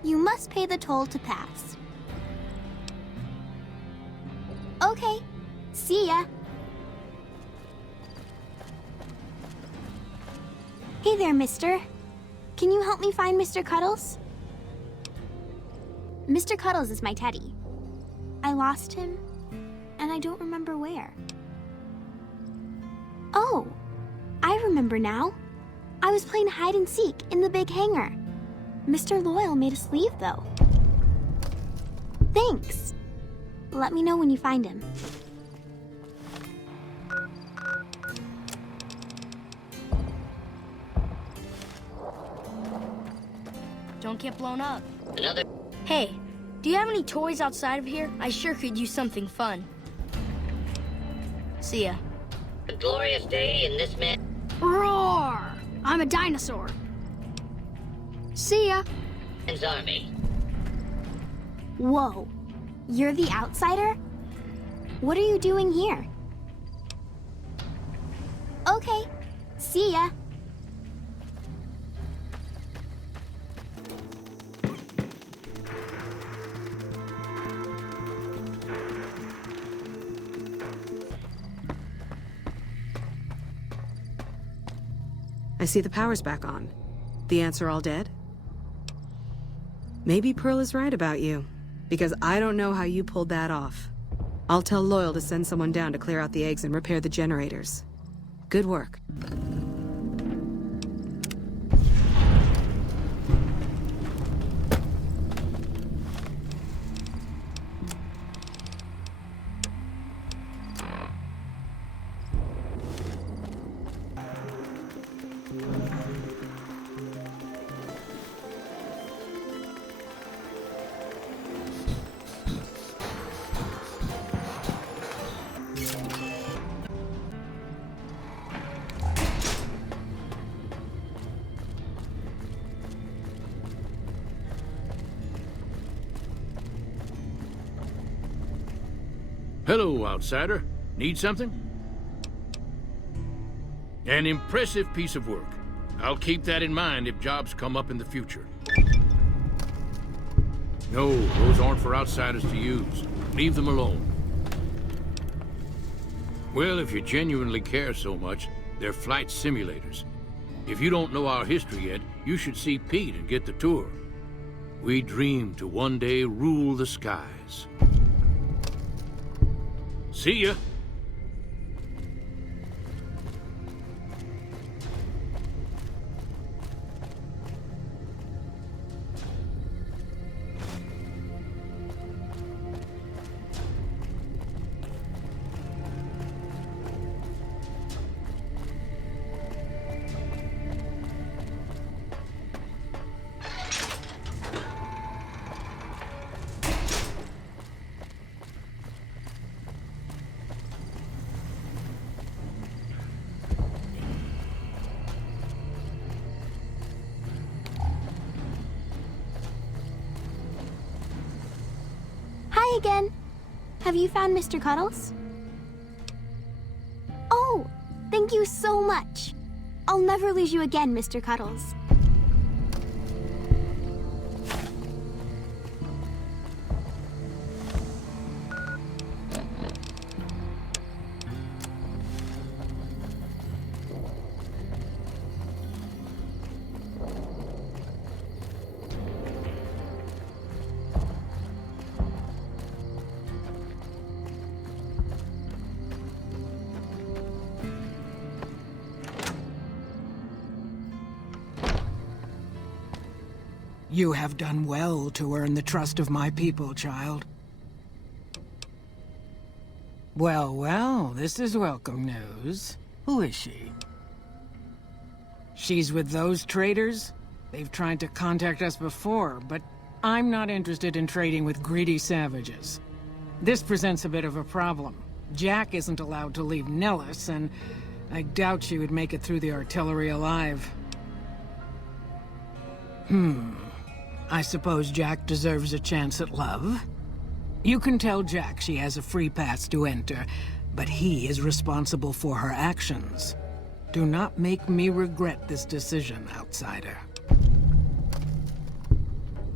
You must pay the toll to pass. Okay, see ya. Hey there, mister. Can you help me find Mr. Cuddles? Mr. Cuddles is my teddy. I lost him, and I don't remember where. Oh, I remember now. I was playing hide and seek in the big hangar. Mr. Loyal made us leave, though. Thanks. Let me know when you find him. don't get blown up. Another... Hey, do you have any toys outside of here? I sure could use something fun. See ya. A glorious day in this man... Roar! I'm a dinosaur. See ya. Man's army. Whoa. You're the outsider? What are you doing here? Okay. See ya. I see the power's back on. The ants are all dead? Maybe Pearl is right about you, because I don't know how you pulled that off. I'll tell Loyal to send someone down to clear out the eggs and repair the generators. Good work. Hello, outsider. Need something? An impressive piece of work. I'll keep that in mind if jobs come up in the future. No, those aren't for outsiders to use. Leave them alone. Well, if you genuinely care so much, they're flight simulators. If you don't know our history yet, you should see Pete and get the tour. We dream to one day rule the skies. See ya. Hi again. Have you found Mr. Cuddles? Oh, thank you so much. I'll never lose you again, Mr. Cuddles. You have done well to earn the trust of my people, child. Well, well, this is welcome news. Who is she? She's with those traders? They've tried to contact us before, but I'm not interested in trading with greedy savages. This presents a bit of a problem. Jack isn't allowed to leave Nellis, and I doubt she would make it through the artillery alive. I suppose Jack deserves a chance at love? You can tell Jack she has a free pass to enter, but he is responsible for her actions. Do not make me regret this decision, outsider.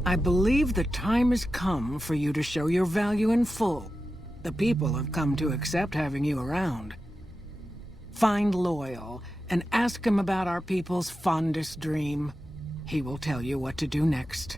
I believe the time has come for you to show your value in full. The people have come to accept having you around. Find Loyal and ask him about our people's fondest dream. He will tell you what to do next.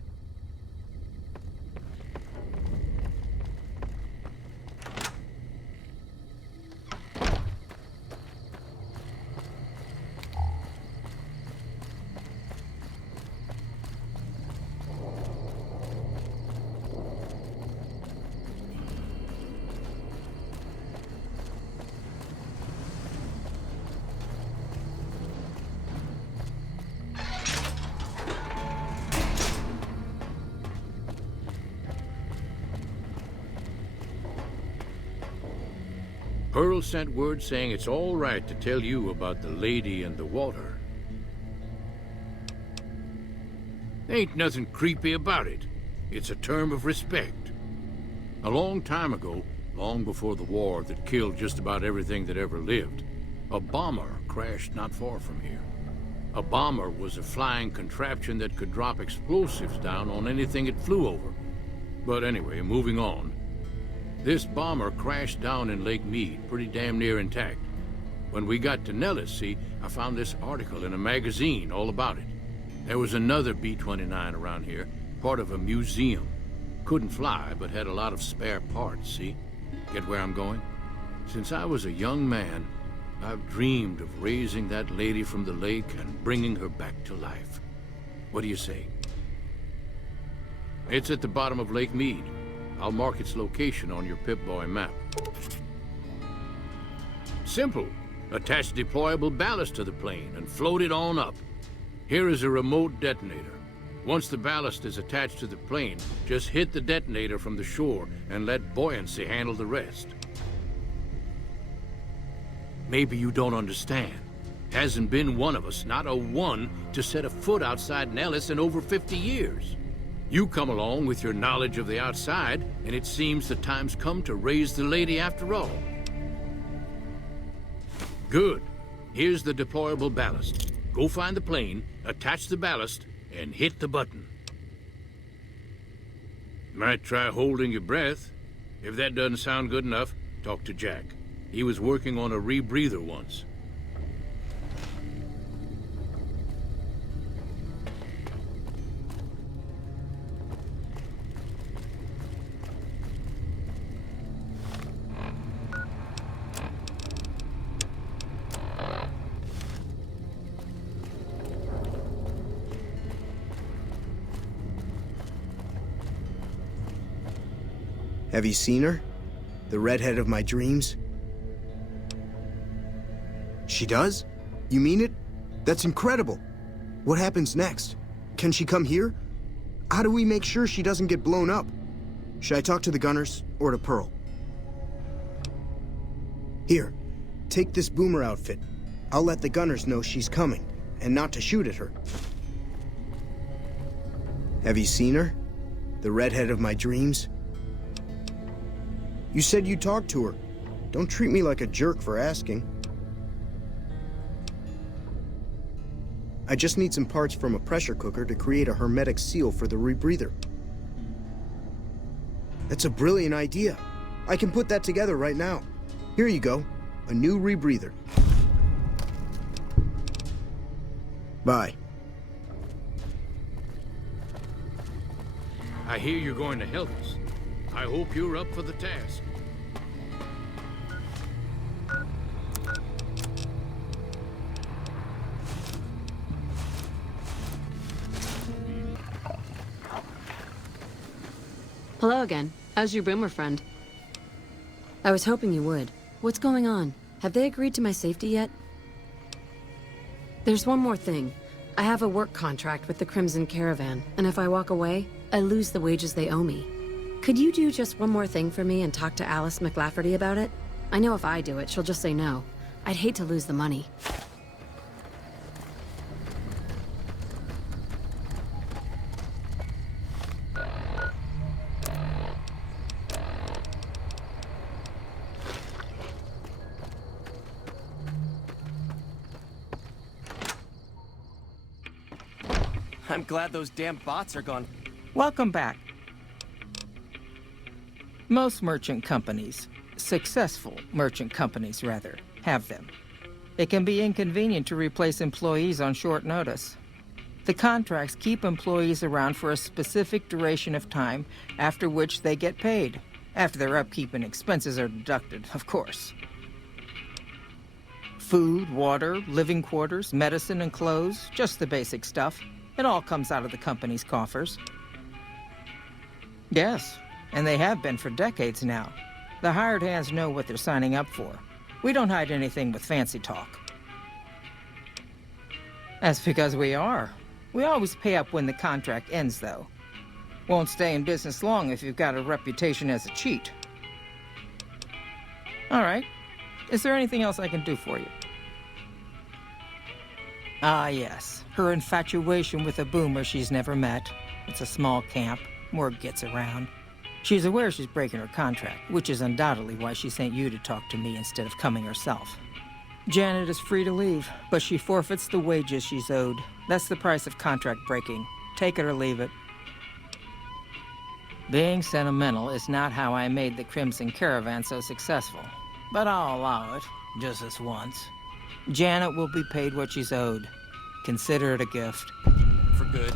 Pearl sent word saying it's all right to tell you about the lady in the water. Ain't nothing creepy about it. It's a term of respect. A long time ago, long before the war that killed just about everything that ever lived, a bomber crashed not far from here. A bomber was a flying contraption that could drop explosives down on anything it flew over. But anyway, moving on. This bomber crashed down in Lake Mead, pretty damn near intact. When we got to Nellis, see, I found this article in a magazine all about it. There was another B-29 around here, part of a museum. Couldn't fly, but had a lot of spare parts, see? Get where I'm going? Since I was a young man, I've dreamed of raising that lady from the lake and bringing her back to life. What do you say? It's at the bottom of Lake Mead. I'll mark its location on your Pip-Boy map. Simple. Attach deployable ballast to the plane and float it on up. Here is a remote detonator. Once the ballast is attached to the plane, just hit the detonator from the shore and let buoyancy handle the rest. Maybe you don't understand. Hasn't been one of us, not a one, to set a foot outside Nellis in over 50 years. You come along with your knowledge of the outside, and it seems the time's come to raise the lady after all. Good. Here's the deployable ballast. Go find the plane, attach the ballast, and hit the button. Might try holding your breath. If that doesn't sound good enough, talk to Jack. He was working on a rebreather once. Have you seen her? The redhead of my dreams? She does? You mean it? That's incredible. What happens next? Can she come here? How do we make sure she doesn't get blown up? Should I talk to the gunners or to Pearl? Here, take this boomer outfit. I'll let the gunners know she's coming, and not to shoot at her. Have you seen her? The redhead of my dreams? You said you talked to her. Don't treat me like a jerk for asking. I just need some parts from a pressure cooker to create a hermetic seal for the rebreather. That's a brilliant idea. I can put that together right now. Here you go, a new rebreather. Bye. I hear you're going to help us. I hope you're up for the task. Hello again. How's your boomer friend? I was hoping you would. What's going on? Have they agreed to my safety yet? There's one more thing. I have a work contract with the Crimson Caravan, and if I walk away, I lose the wages they owe me. Could you do just one more thing for me and talk to Alice McLafferty about it? I know if I do it, she'll just say no. I'd hate to lose the money. I'm glad those damn bots are gone. Welcome back. Most merchant companies, successful merchant companies rather, have them. It can be inconvenient to replace employees on short notice. The contracts keep employees around for a specific duration of time, after which they get paid. After their upkeep and expenses are deducted, of course. Food, water, living quarters, medicine and clothes, just the basic stuff. It all comes out of the company's coffers. Yes, and they have been for decades now. The hired hands know what they're signing up for. We don't hide anything with fancy talk. That's because we are. We always pay up when the contract ends, though. Won't stay in business long if you've got a reputation as a cheat. All right, Is there anything else I can do for you? Ah, yes. Her infatuation with a boomer she's never met. It's a small camp. Word gets around. She's aware she's breaking her contract, which is undoubtedly why she sent you to talk to me instead of coming herself. Janet is free to leave, but she forfeits the wages she's owed. That's the price of contract breaking. Take it or leave it. Being sentimental is not how I made the Crimson Caravan so successful, but I'll allow it, just this once. Janet will be paid what she's owed. Consider it a gift. For good.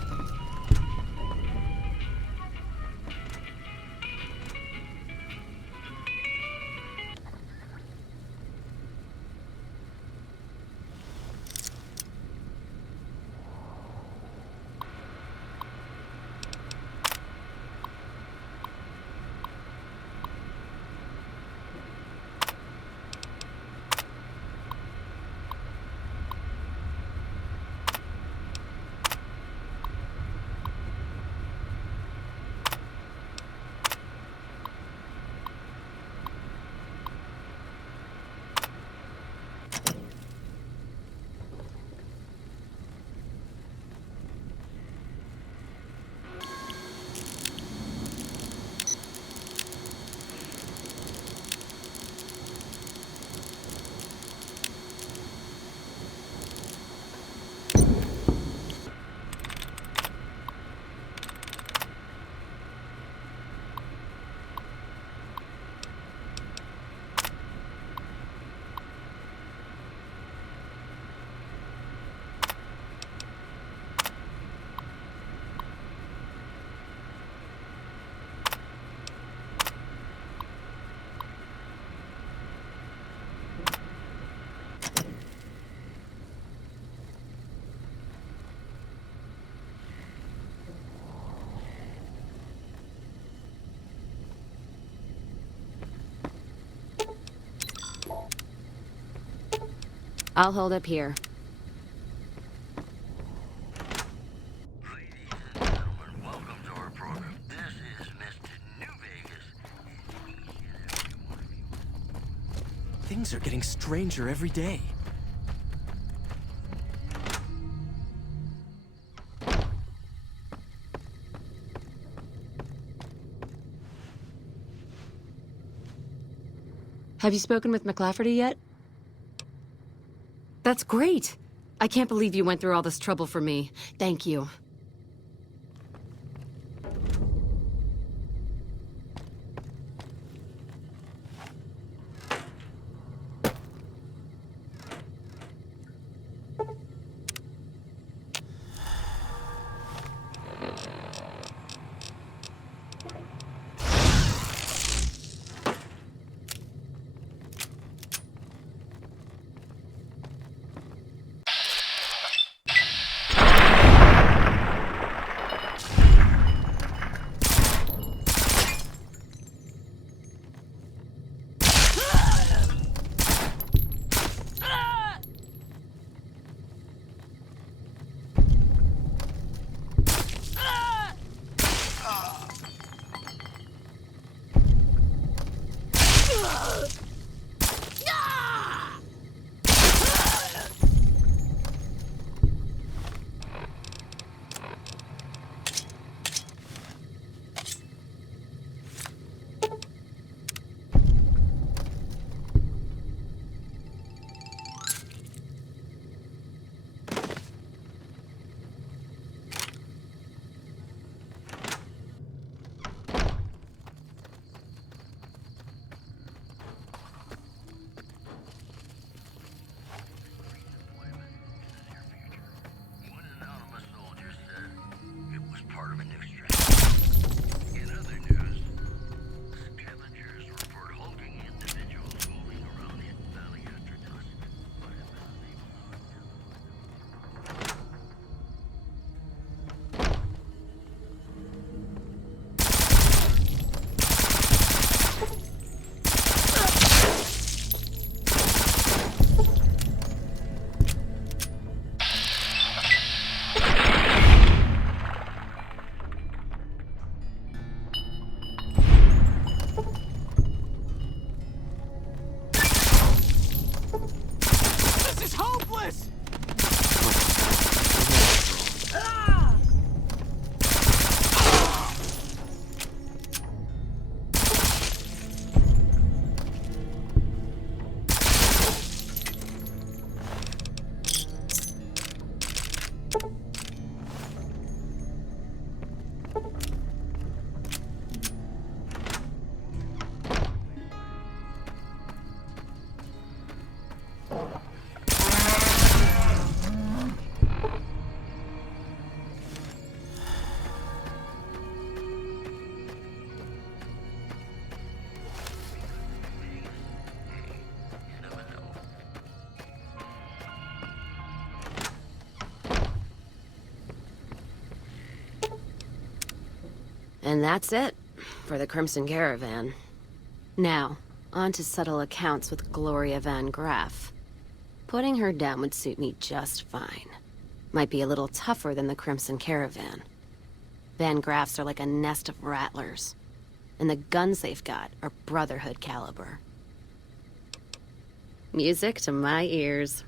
I'll hold up here. Things are getting stranger every day. Have you spoken with McLafferty yet? That's great! I can't believe you went through all this trouble for me. Thank you. is hopeless! And that's it for the Crimson Caravan. Now, on to settle accounts with Gloria Van Graff. Putting her down would suit me just fine. Might be a little tougher than the Crimson Caravan. Van Graffs are like a nest of rattlers. And the guns they've got are Brotherhood caliber. Music to my ears.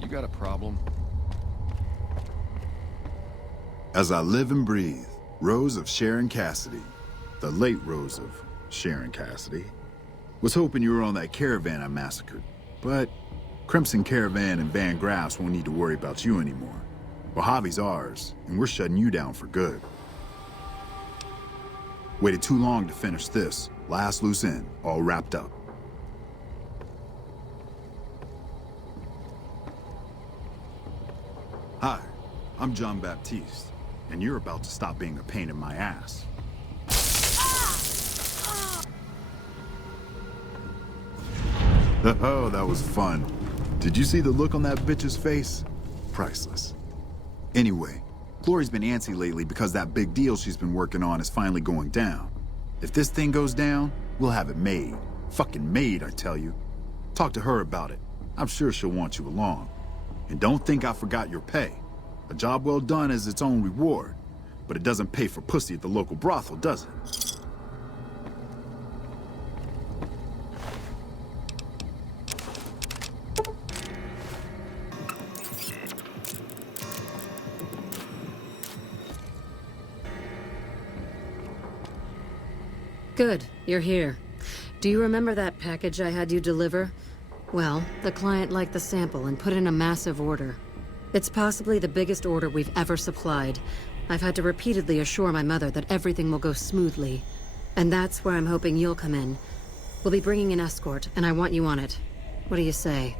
You got a problem? As I live and breathe, Rose of Sharon Cassidy, the late Rose of Sharon Cassidy, was hoping you were on that caravan I massacred. But Crimson Caravan and Van Graffs won't need to worry about you anymore. Mojave's ours, and we're shutting you down for good. Waited too long to finish this. Last loose end, all wrapped up. Hi, I'm John Baptiste, and you're about to stop being a pain in my ass. Oh, that was fun. Did you see the look on that bitch's face? Priceless. Anyway, Glory's been antsy lately because that big deal she's been working on is finally going down. If this thing goes down, we'll have it made. Fucking made, I tell you. Talk to her about it. I'm sure she'll want you along. And don't think I forgot your pay. A job well done is its own reward, but it doesn't pay for pussy at the local brothel, does it? Good, you're here. Do you remember that package I had you deliver? Well, the client liked the sample and put in a massive order. It's possibly the biggest order we've ever supplied. I've had to repeatedly assure my mother that everything will go smoothly. And that's where I'm hoping you'll come in. We'll be bringing an escort, and I want you on it. What do you say?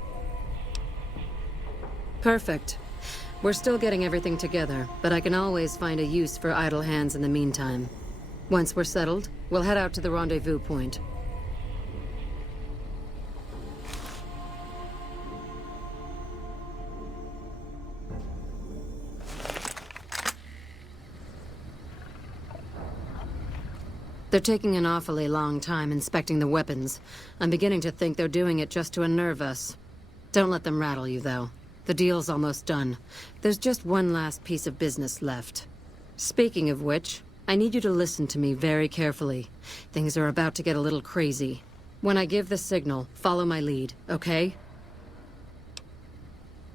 Perfect. We're still getting everything together, but I can always find a use for idle hands in the meantime. Once we're settled, we'll head out to the rendezvous point. They're taking an awfully long time inspecting the weapons. I'm beginning to think they're doing it just to unnerve us. Don't let them rattle you, though. The deal's almost done. There's just one last piece of business left. Speaking of which, I need you to listen to me very carefully. Things are about to get a little crazy. When I give the signal, follow my lead, okay?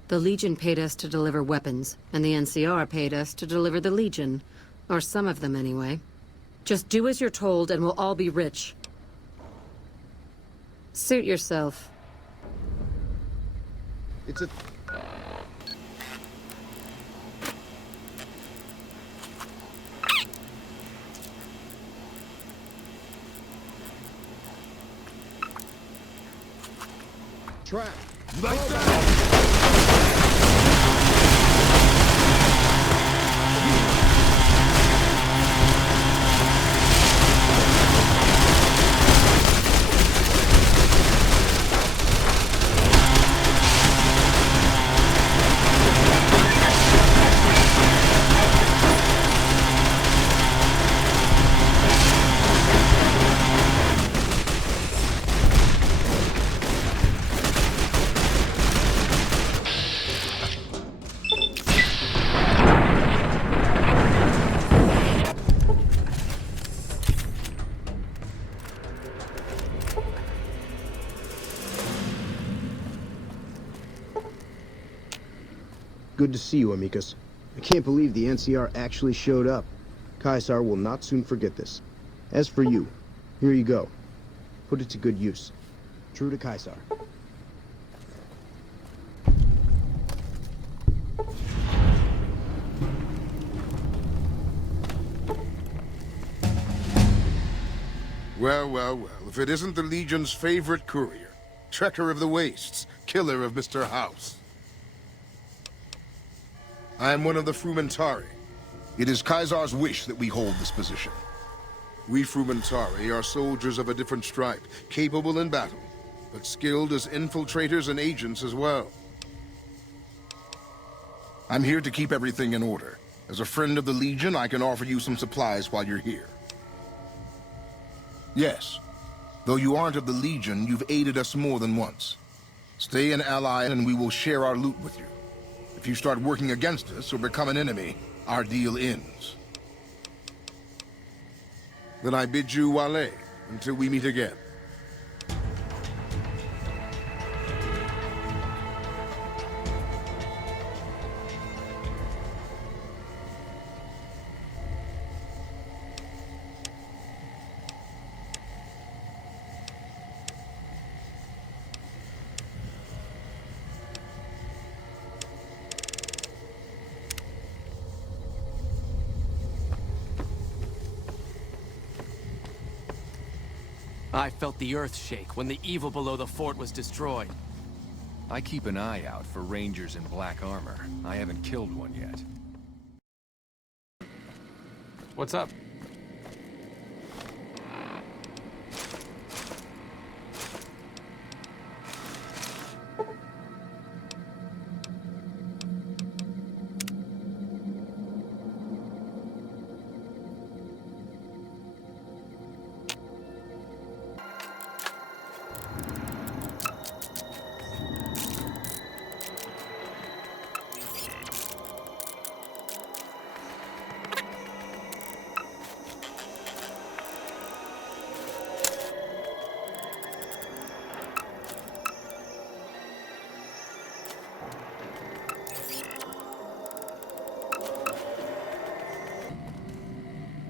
The Legion paid us to deliver weapons, and the NCR paid us to deliver the Legion. Or some of them, anyway. Just do as you're told, and we'll all be rich. Suit yourself. It's a... trap. Like that! Good to see you, amigos. I can't believe the NCR actually showed up. Caesar will not soon forget this. As for you, here you go. Put it to good use. True to Caesar. Well, well, well, if it isn't the Legion's favorite courier, trekker of the wastes, killer of Mr. House. I am one of the Frumentari. It is Caesar's wish that we hold this position. We Frumentari are soldiers of a different stripe, capable in battle, but skilled as infiltrators and agents as well. I'm here to keep everything in order. As a friend of the Legion, I can offer you some supplies while you're here. Yes, though you aren't of the Legion, you've aided us more than once. Stay an ally and we will share our loot with you. If you start working against us or become an enemy, our deal ends. Then I bid you wale until we meet again. I felt the earth shake when the evil below the fort was destroyed. I keep an eye out for rangers in black armor. I haven't killed one yet. What's up?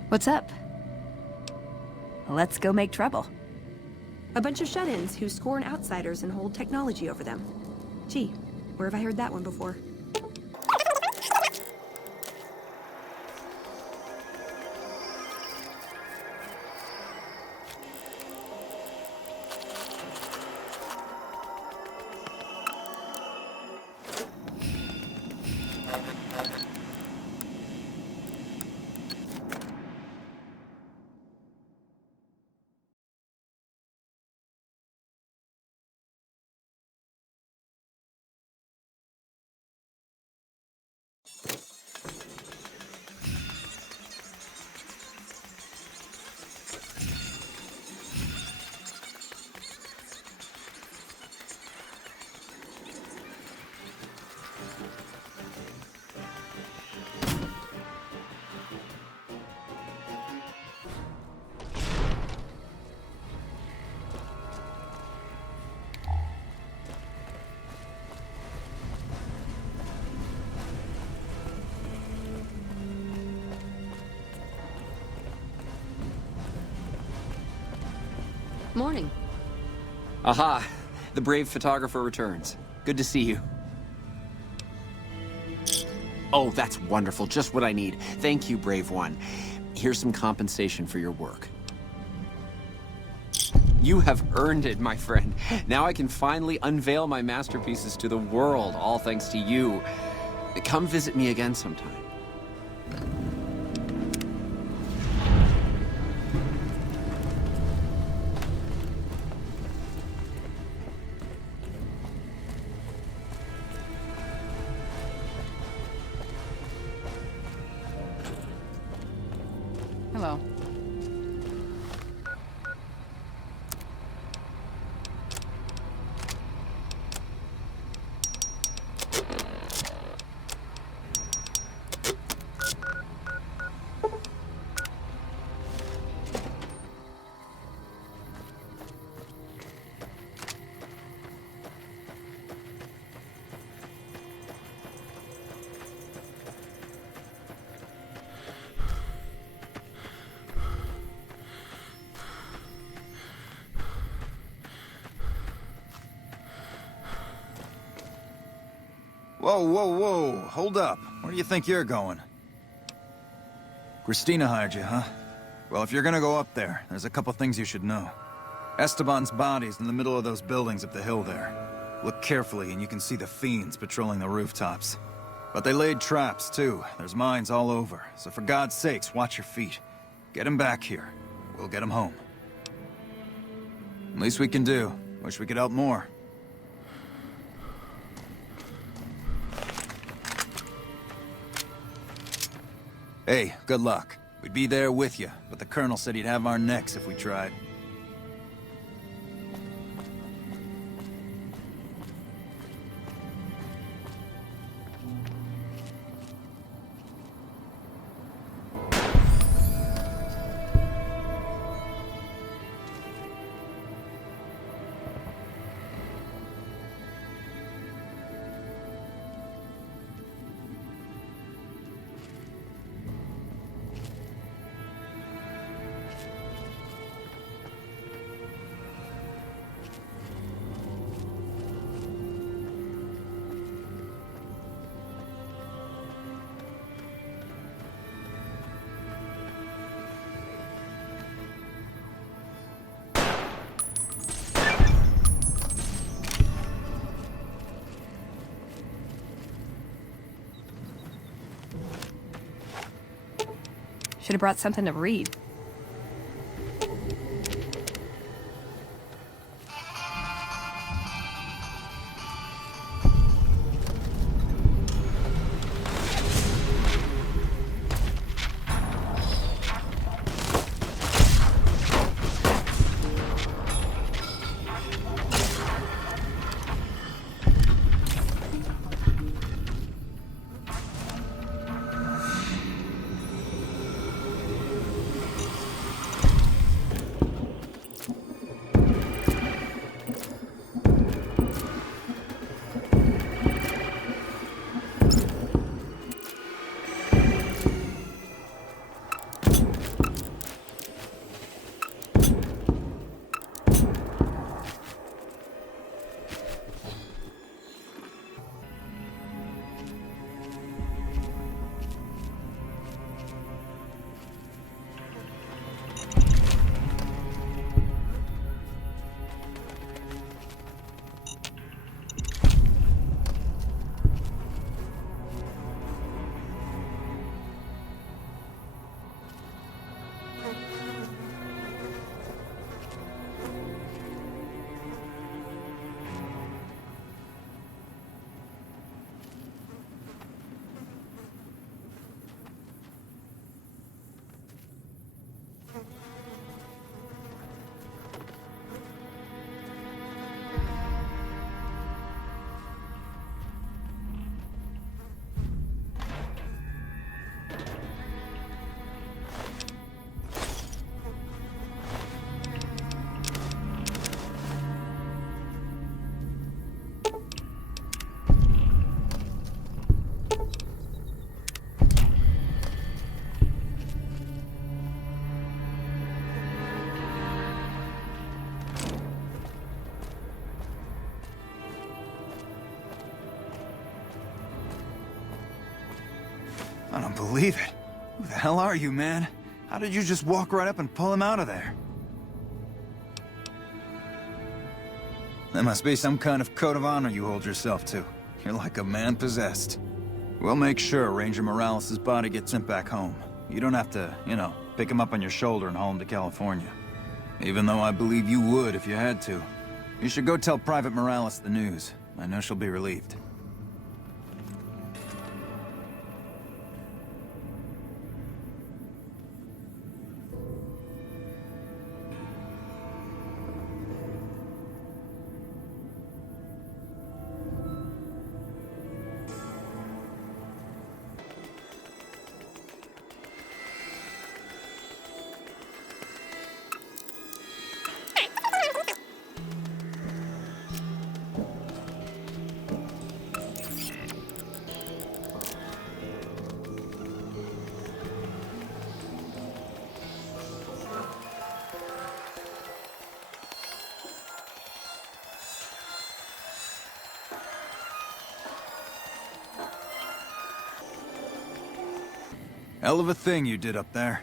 What's up? Let's go make trouble. A bunch of shut-ins who scorn outsiders and hold technology over them. Gee, where have I heard that one before? Morning. Aha! The brave photographer returns. Good to see you. Oh, that's wonderful. Just what I need. Thank you, brave one. Here's some compensation for your work. You have earned it, my friend. Now I can finally unveil my masterpieces to the world, all thanks to you. Come visit me again sometime. Hello. Whoa, whoa, whoa. Hold up. Where do you think you're going? Christina hired you, huh? Well, if you're gonna go up there, there's a couple things you should know. Esteban's body's in the middle of those buildings up the hill there. Look carefully and you can see the fiends patrolling the rooftops. But they laid traps, too. There's mines all over. So for God's sakes, watch your feet. Get him back here. We'll get him home. Least we can do. Wish we could help more. Hey, good luck. We'd be there with you, but the Colonel said he'd have our necks if we tried. Should have brought something to read. I don't believe it. Who the hell are you, man? How did you just walk right up and pull him out of there? There must be some kind of code of honor you hold yourself to. You're like a man possessed. We'll make sure Ranger Morales' body gets sent back home. You don't have to, you know, pick him up on your shoulder and haul him to California. Even though I believe you would if you had to. You should go tell Private Morales the news. I know she'll be relieved. Hell of a thing you did up there.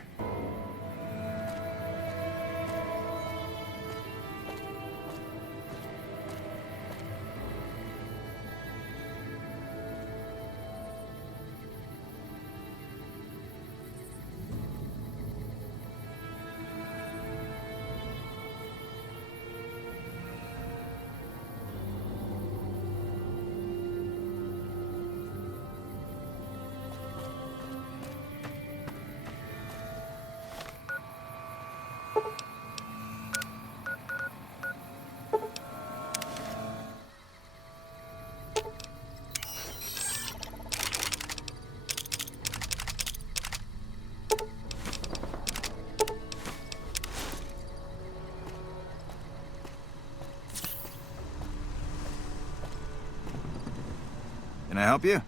Can I help you?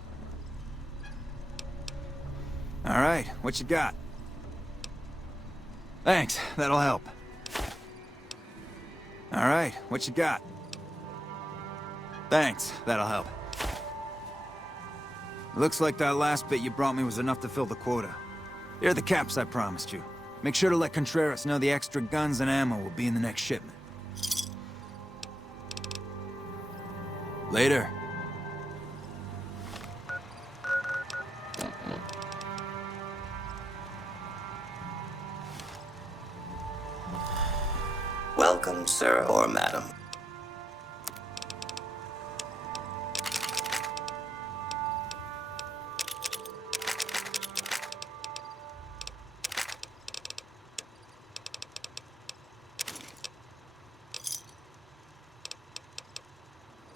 All right, what you got? Thanks, that'll help. All right, what you got? Thanks, that'll help. Looks like that last bit you brought me was enough to fill the quota. Here are the caps I promised you. Make sure to let Contreras know the extra guns and ammo will be in the next shipment. Later. Welcome, sir or madam.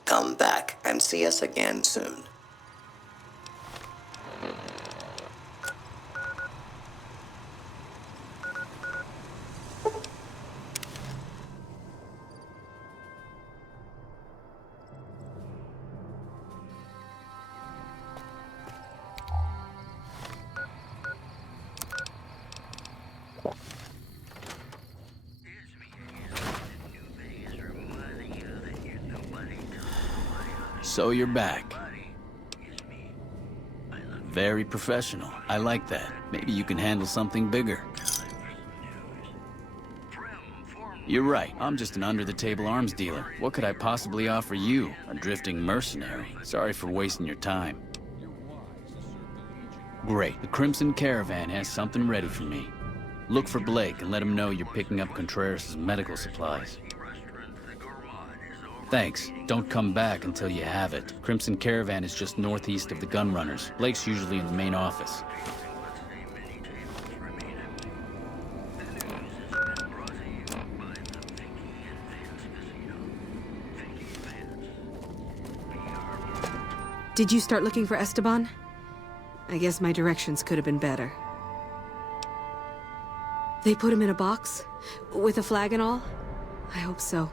Come back and see us again soon. So you're back. Very professional. I like that. Maybe you can handle something bigger. You're right. I'm just an under-the-table arms dealer. What could I possibly offer you? A drifting mercenary. Sorry for wasting your time. Great. The Crimson Caravan has something ready for me. Look for Blake and let him know you're picking up Contreras' medical supplies. Thanks. Don't come back until you have it. Crimson Caravan is just northeast of the Gunrunners. Blake's usually in the main office. Did you start looking for Esteban? I guess my directions could have been better. They put him in a box? With a flag and all? I hope so.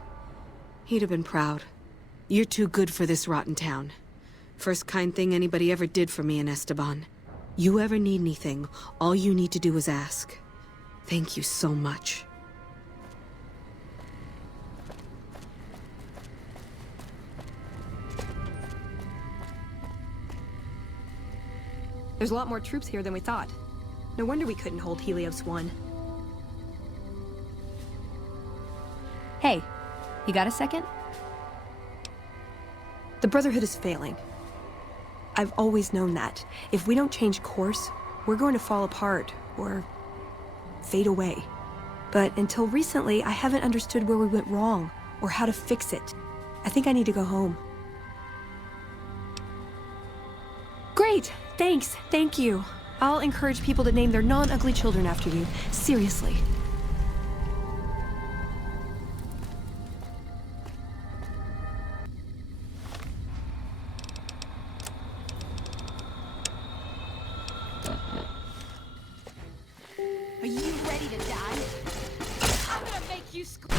He'd have been proud. You're too good for this rotten town. First kind thing anybody ever did for me and Esteban. You ever need anything, all you need to do is ask. Thank you so much. There's a lot more troops here than we thought. No wonder we couldn't hold Helios 1. Hey, you got a second? The Brotherhood is failing. I've always known that. If we don't change course, we're going to fall apart, or fade away. But until recently, I haven't understood where we went wrong, or how to fix it. I think I need to go home. Great! Thanks! Thank you! I'll encourage people to name their non-ugly children after you. Seriously. Are you ready to die? I'm gonna make you scream.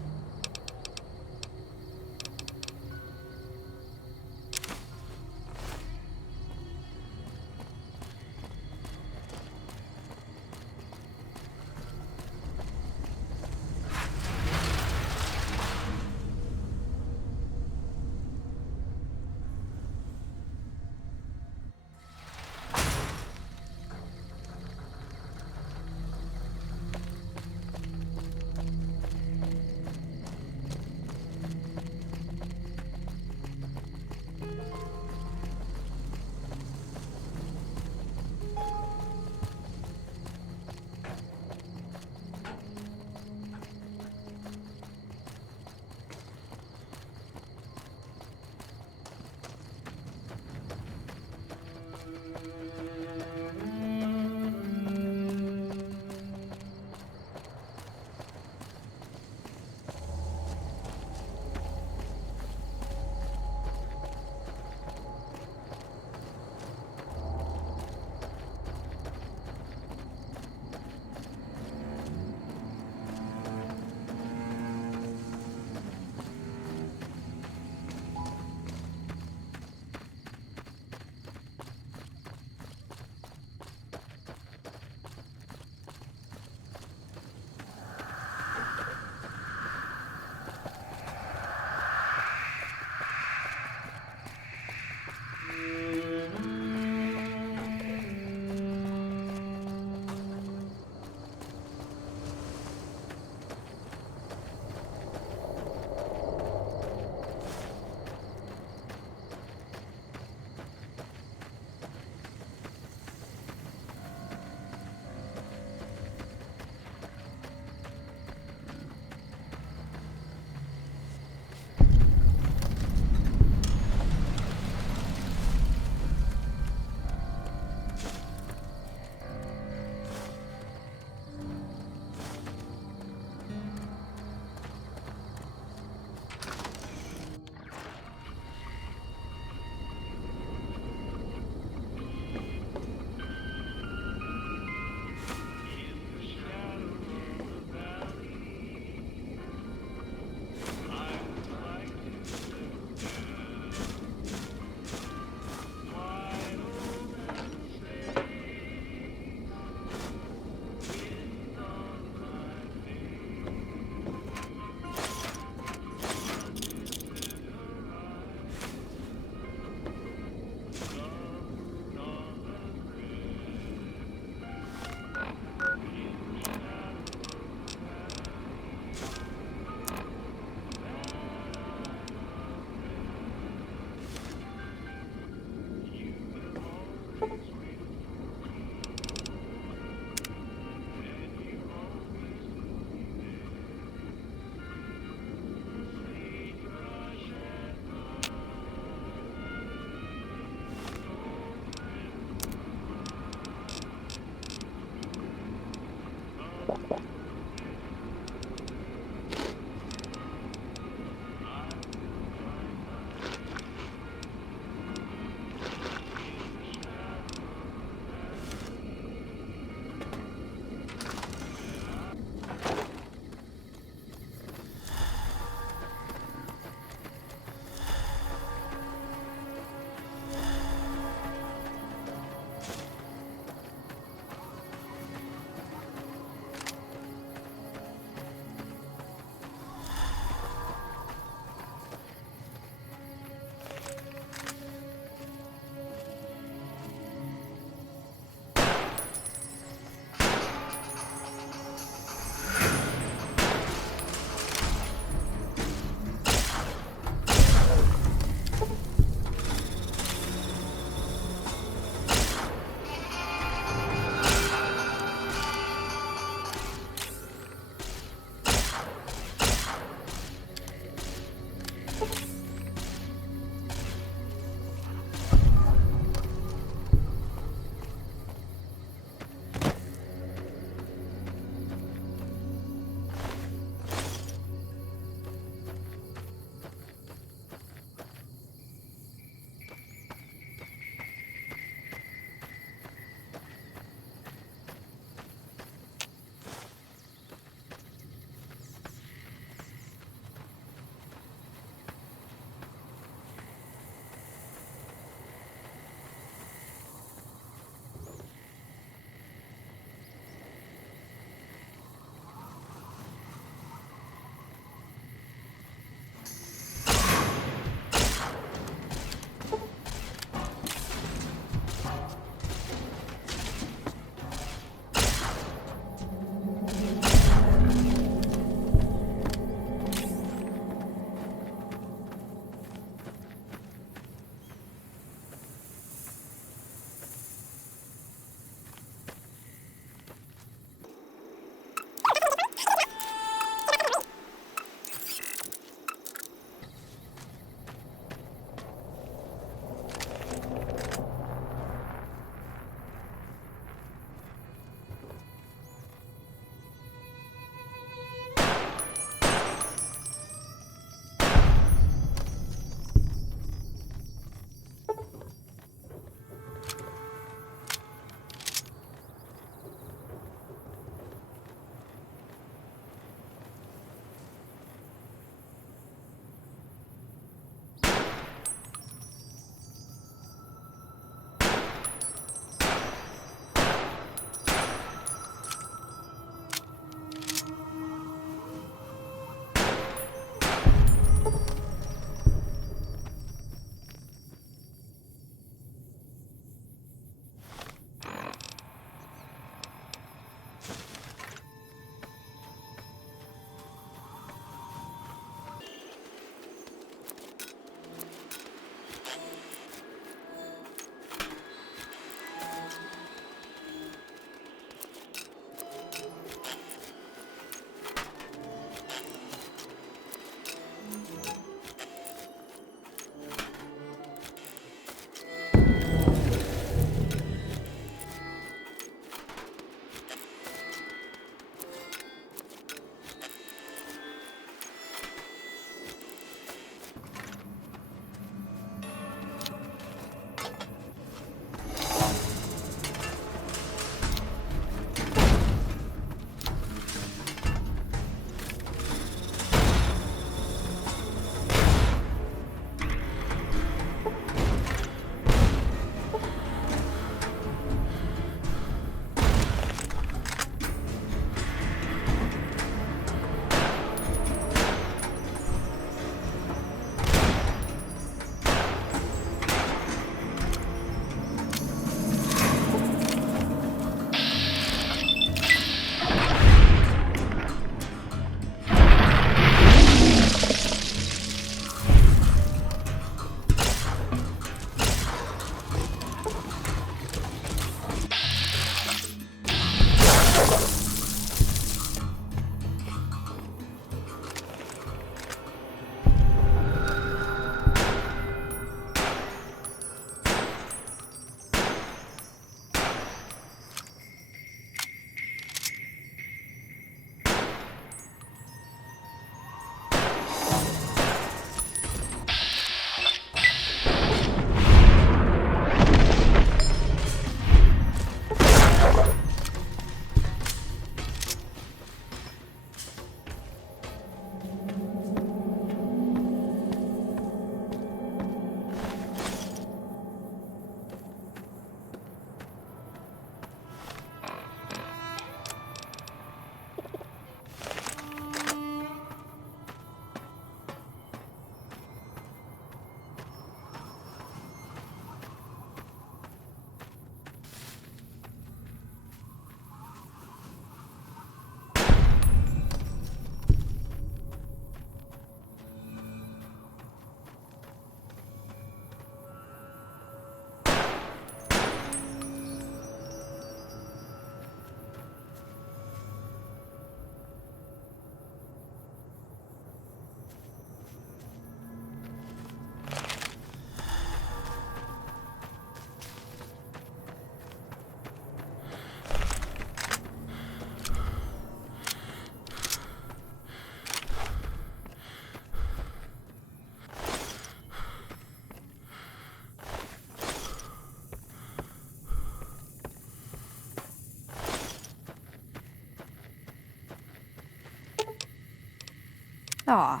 Aw.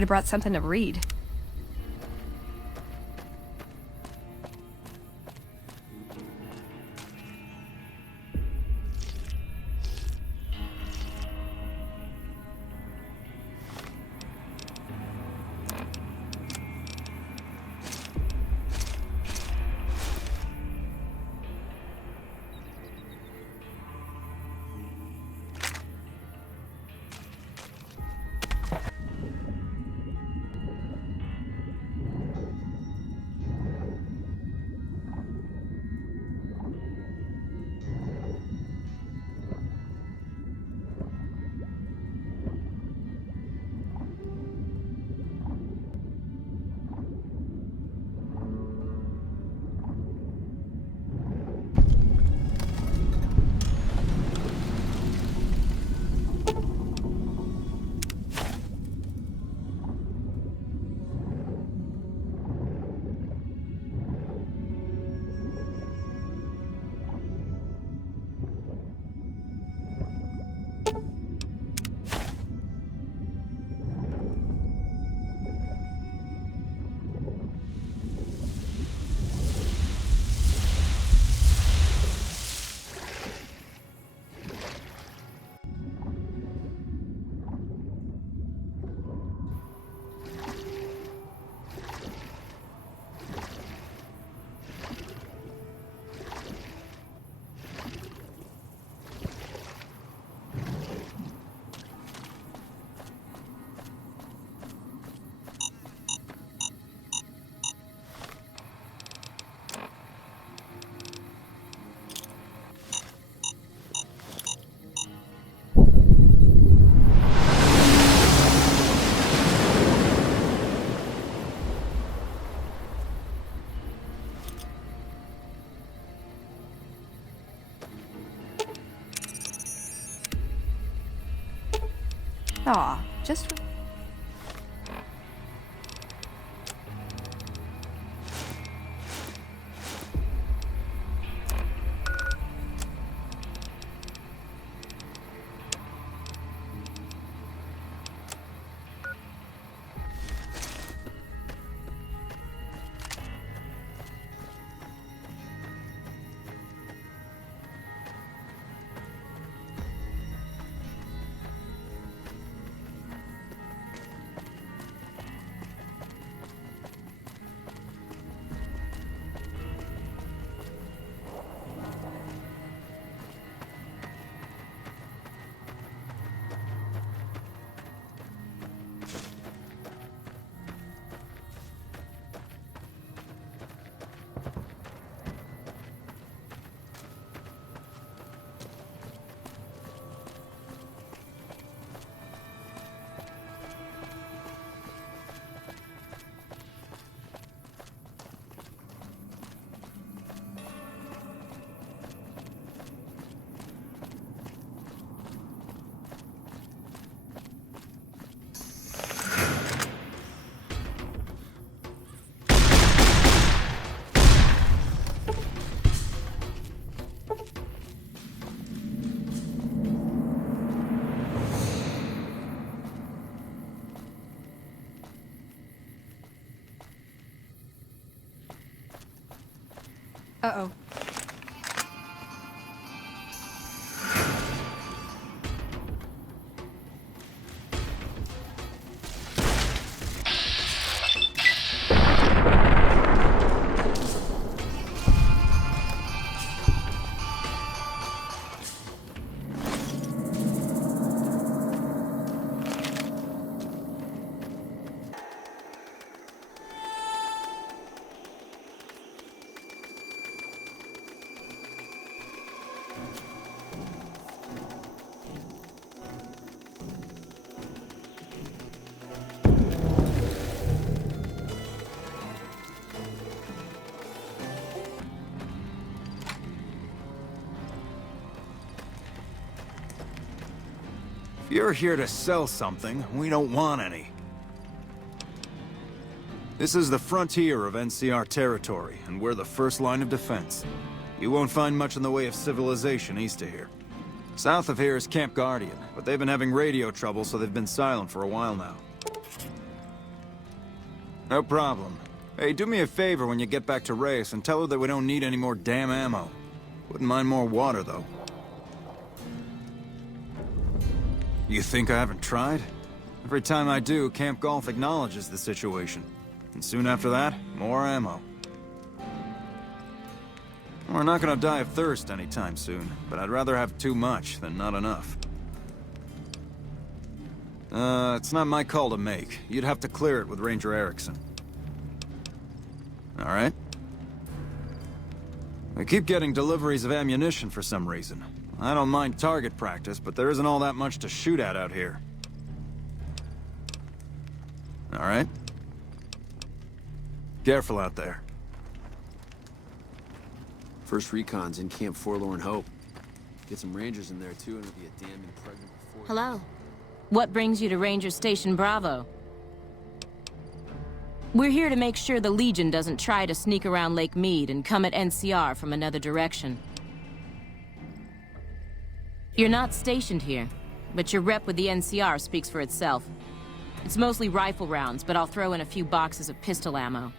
Should have brought something to read. Aw, just... Uh-oh. If you're here to sell something, we don't want any. This is the frontier of NCR territory, and we're the first line of defense. You won't find much in the way of civilization east of here. South of here is Camp Guardian, but they've been having radio trouble, so they've been silent for a while now. No problem. Hey, do me a favor when you get back to Reyes and tell her that we don't need any more damn ammo. Wouldn't mind more water, though. You think I haven't tried? Every time I do, Camp Golf acknowledges the situation. And soon after that, more ammo. We're not gonna die of thirst anytime soon, but I'd rather have too much than not enough. It's not my call to make. You'd have to clear it with Ranger Erickson. All right? We keep getting deliveries of ammunition for some reason. I don't mind target practice, but there isn't all that much to shoot at out here. All right? Careful out there. First recon's in Camp Forlorn Hope. Get some rangers in there too, and it'll be a damn impregnable fort. Hello. What brings you to Ranger Station Bravo? We're here to make sure the Legion doesn't try to sneak around Lake Mead and come at NCR from another direction. You're not stationed here, but your rep with the NCR speaks for itself. It's mostly rifle rounds, but I'll throw in a few boxes of pistol ammo.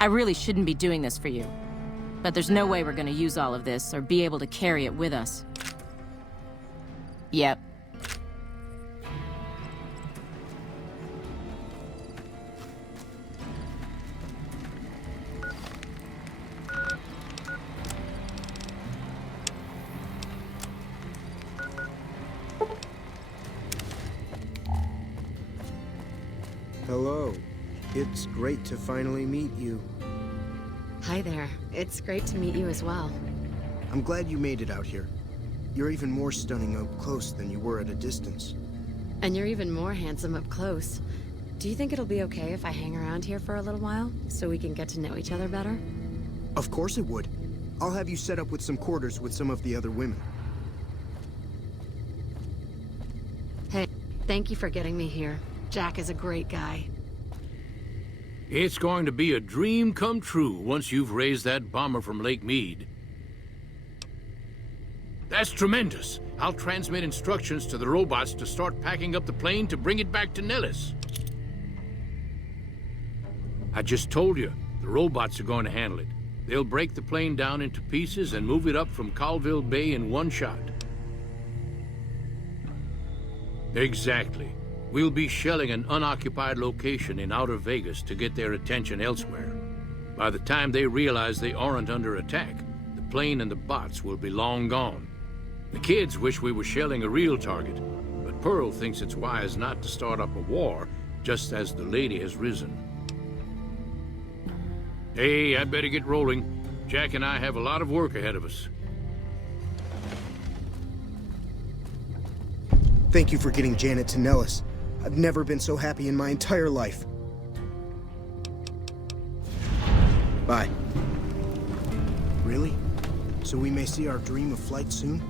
I really shouldn't be doing this for you, but there's no way we're gonna use all of this or be able to carry it with us. Yep. Hello. It's great to finally meet you. Hi there. It's great to meet you as well. I'm glad you made it out here. You're even more stunning up close than you were at a distance. And you're even more handsome up close. Do you think it'll be okay if I hang around here for a little while, so we can get to know each other better? Of course it would. I'll have you set up with some quarters with some of the other women. Hey, thank you for getting me here. Jack is a great guy. It's going to be a dream come true once you've raised that bomber from Lake Mead. That's tremendous. I'll transmit instructions to the robots to start packing up the plane to bring it back to Nellis. I just told you, the robots are going to handle it. They'll break the plane down into pieces and move it up from Callville Bay in one shot. Exactly. We'll be shelling an unoccupied location in outer Vegas to get their attention elsewhere. By the time they realize they aren't under attack, the plane and the bots will be long gone. The kids wish we were shelling a real target, but Pearl thinks it's wise not to start up a war just as the lady has risen. Hey, I'd better get rolling. Jack and I have a lot of work ahead of us. Thank you for getting Janet to Nellis. I've never been so happy in my entire life. Bye. Really? So we may see our dream of flight soon?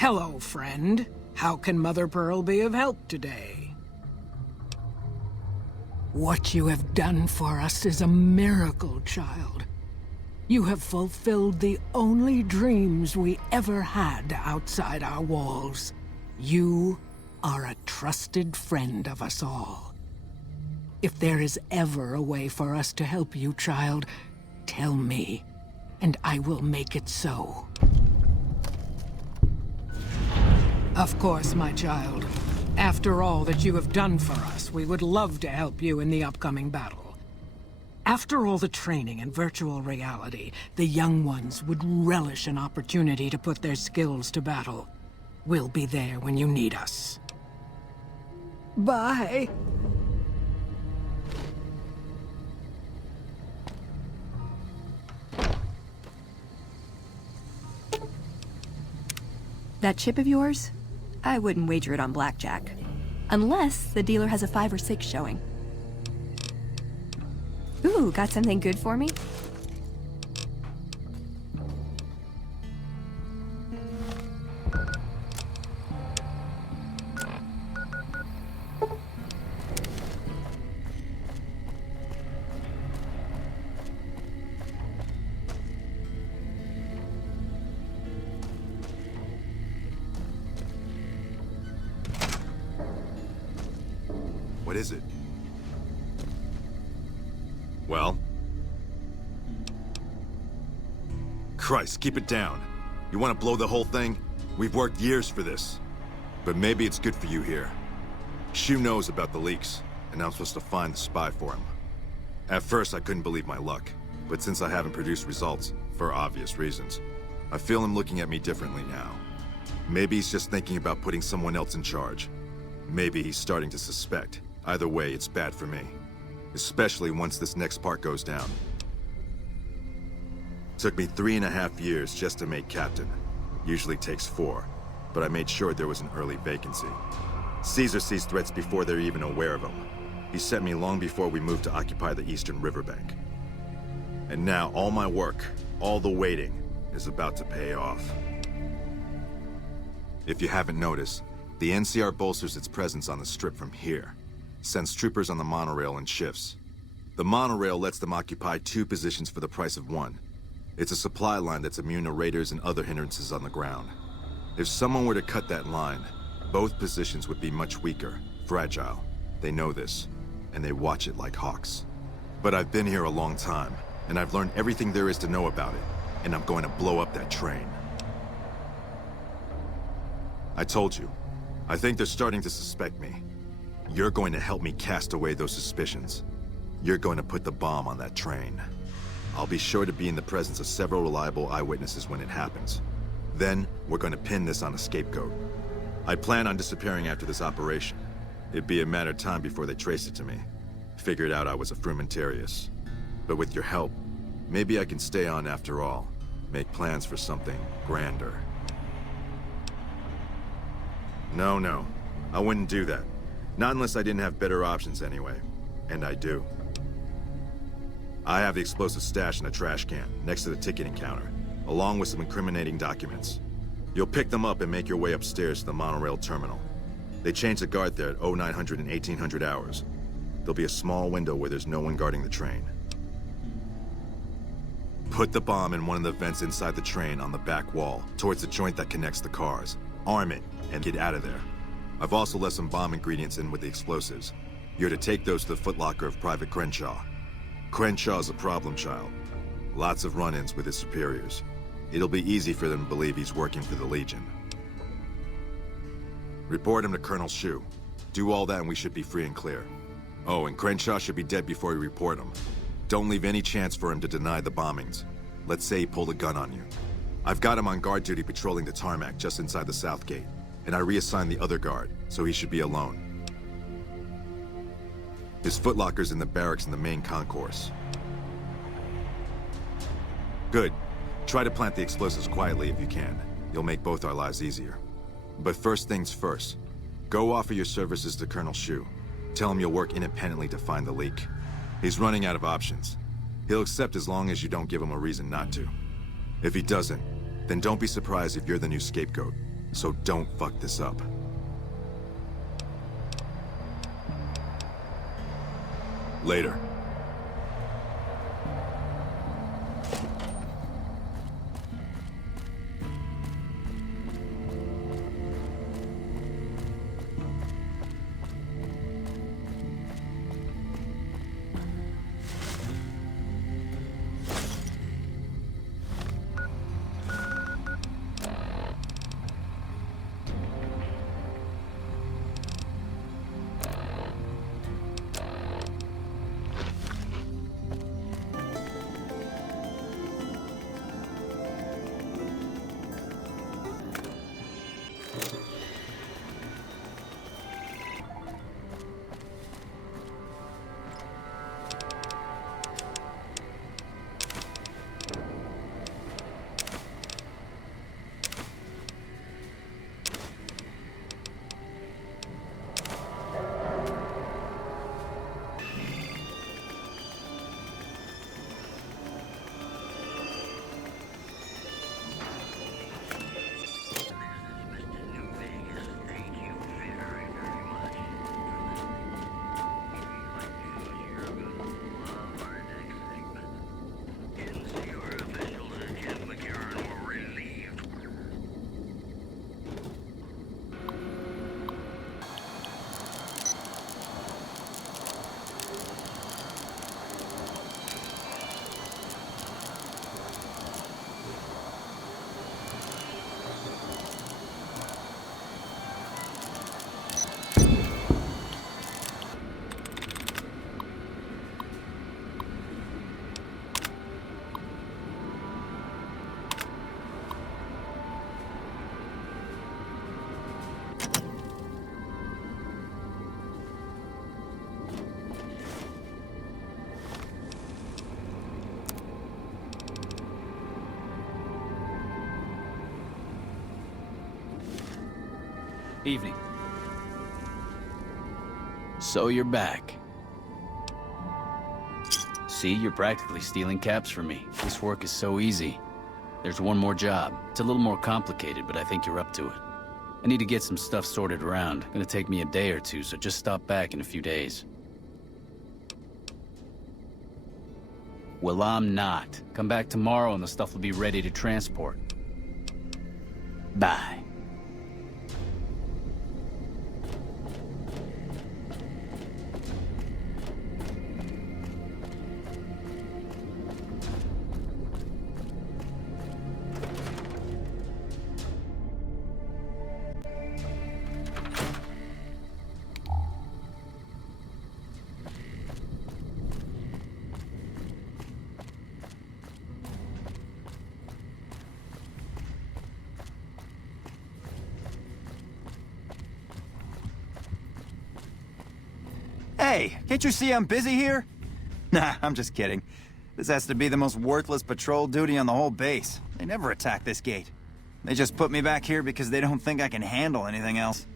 Hello, friend. How can Mother Pearl be of help today? What you have done for us is a miracle, child. You have fulfilled the only dreams we ever had outside our walls. You are a trusted friend of us all. If there is ever a way for us to help you, child, tell me, and I will make it so. Of course, my child. After all that you have done for us, we would love to help you in the upcoming battle. After all the training in virtual reality, the young ones would relish an opportunity to put their skills to battle. We'll be there when you need us. Bye. That chip of yours? I wouldn't wager it on blackjack. Unless the dealer has a 5 or 6 showing. Ooh, got something good for me? What is it? Well? Christ, keep it down. You want to blow the whole thing? We've worked years for this. But maybe it's good for you here. Shu knows about the leaks, and I'm supposed to find the spy for him. At first, I couldn't believe my luck, but since I haven't produced results, for obvious reasons, I feel him looking at me differently now. Maybe he's just thinking about putting someone else in charge. Maybe he's starting to suspect. Either way, it's bad for me. Especially once this next part goes down. Took me 3.5 years just to make captain. Usually takes 4, but I made sure there was an early vacancy. Caesar sees threats before they're even aware of them. He sent me long before we moved to occupy the eastern riverbank. And now all my work, all the waiting, is about to pay off. If you haven't noticed, the NCR bolsters its presence on the strip from here. Sends troopers on the monorail in shifts. The monorail lets them occupy 2 positions for the price of 1. It's a supply line that's immune to raiders and other hindrances on the ground. If someone were to cut that line, both positions would be much weaker, fragile. They know this, and they watch it like hawks. But I've been here a long time, and I've learned everything there is to know about it, and I'm going to blow up that train. I told you, I think they're starting to suspect me. You're going to help me cast away those suspicions. You're going to put the bomb on that train. I'll be sure to be in the presence of several reliable eyewitnesses when it happens. Then, we're going to pin this on a scapegoat. I plan on disappearing after this operation. It'd be a matter of time before they trace it to me. Figured out I was a frumentarius. But with your help, maybe I can stay on after all. Make plans for something grander. No, I wouldn't do that. Not unless I didn't have better options anyway. And I do. I have the explosive stash in a trash can, next to the ticketing counter, along with some incriminating documents. You'll pick them up and make your way upstairs to the monorail terminal. They change the guard there at 0900 and 1800 hours. There'll be a small window where there's no one guarding the train. Put the bomb in one of the vents inside the train on the back wall, towards the joint that connects the cars. Arm it, and get out of there. I've also left some bomb ingredients in with the explosives. You're to take those to the footlocker of Private Crenshaw. Crenshaw's a problem child. Lots of run-ins with his superiors. It'll be easy for them to believe he's working for the Legion. Report him to Colonel Shu. Do all that and we should be free and clear. Oh, and Crenshaw should be dead before you report him. Don't leave any chance for him to deny the bombings. Let's say he pulled a gun on you. I've got him on guard duty patrolling the tarmac just inside the south gate. And I reassigned the other guard, so he should be alone. His footlocker's in the barracks in the main concourse. Good. Try to plant the explosives quietly if you can. You'll make both our lives easier. But first things first. Go offer your services to Colonel Shu. Tell him you'll work independently to find the leak. He's running out of options. He'll accept as long as you don't give him a reason not to. If he doesn't, then don't be surprised if you're the new scapegoat. So don't fuck this up. Later. Evening. So you're back. See, you're practically stealing caps from me. This work is so easy. There's one more job. It's a little more complicated, but I think you're up to it. I need to get some stuff sorted around. Gonna take me a day or two, so just stop back in a few days. Well, I'm not. Come back tomorrow and the stuff will be ready to transport. Bye. Hey, can't you see I'm busy here? Nah, I'm just kidding. This has to be the most worthless patrol duty on the whole base. They never attack this gate. They just put me back here because they don't think I can handle anything else.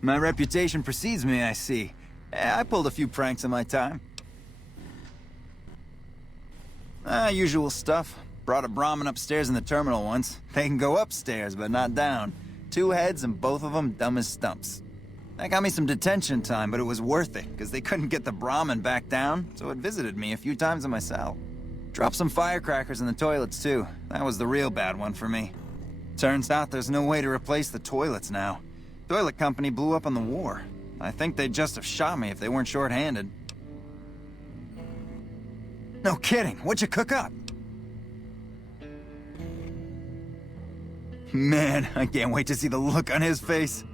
My reputation precedes me, I see. I pulled a few pranks in my time. Usual stuff. Brought a Brahmin upstairs in the terminal once. They can go upstairs, but not down. 2 heads and both of them dumb as stumps. That got me some detention time, but it was worth it, because they couldn't get the Brahmin back down, so it visited me a few times in my cell. Dropped some firecrackers in the toilets, too. That was the real bad one for me. Turns out there's no way to replace the toilets now. Toilet company blew up in the war. I think they'd just have shot me if they weren't short-handed. No kidding, what'd you cook up? Man, I can't wait to see the look on his face.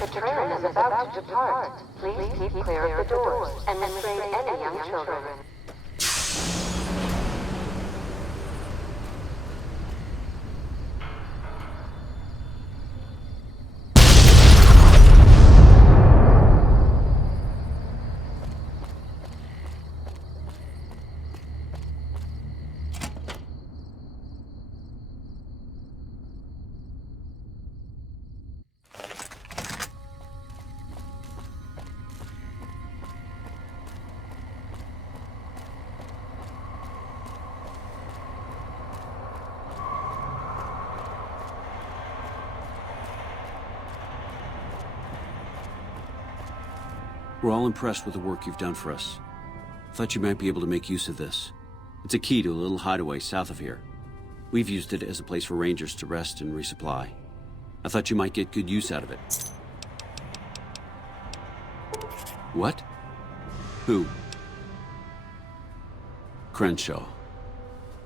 The train is about to depart. Please keep clear of the doors and restrain any young children. We're all impressed with the work you've done for us. Thought you might be able to make use of this. It's a key to a little hideaway south of here. We've used it as a place for rangers to rest and resupply. I thought you might get good use out of it. What? Who? Crenshaw.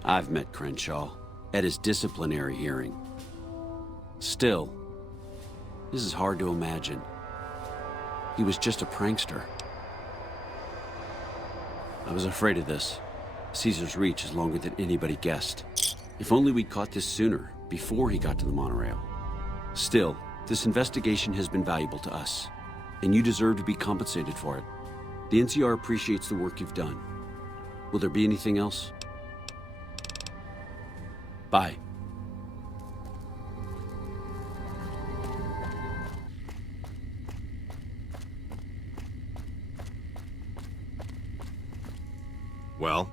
I've met Crenshaw at his disciplinary hearing. Still, this is hard to imagine. He was just a prankster. I was afraid of this. Caesar's reach is longer than anybody guessed. If only we'd caught this sooner, before he got to the monorail. Still, this investigation has been valuable to us, and you deserve to be compensated for it. The NCR appreciates the work you've done. Will there be anything else? Bye. Well?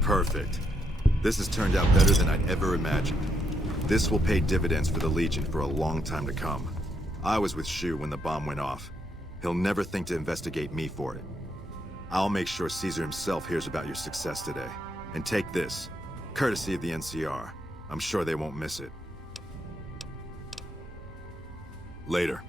Perfect. This has turned out better than I'd ever imagined. This will pay dividends for the Legion for a long time to come. I was with Shu when the bomb went off. He'll never think to investigate me for it. I'll make sure Caesar himself hears about your success today. And take this, courtesy of the NCR. I'm sure they won't miss it. Later.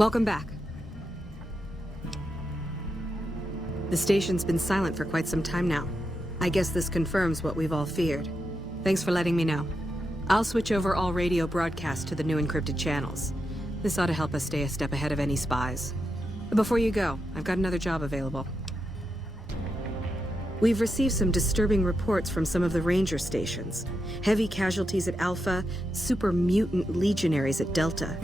Welcome back. The station's been silent for quite some time now. I guess this confirms what we've all feared. Thanks for letting me know. I'll switch over all radio broadcasts to the new encrypted channels. This ought to help us stay a step ahead of any spies. Before you go, I've got another job available. We've received some disturbing reports from some of the ranger stations. Heavy casualties at Alpha, super mutant legionaries at Delta.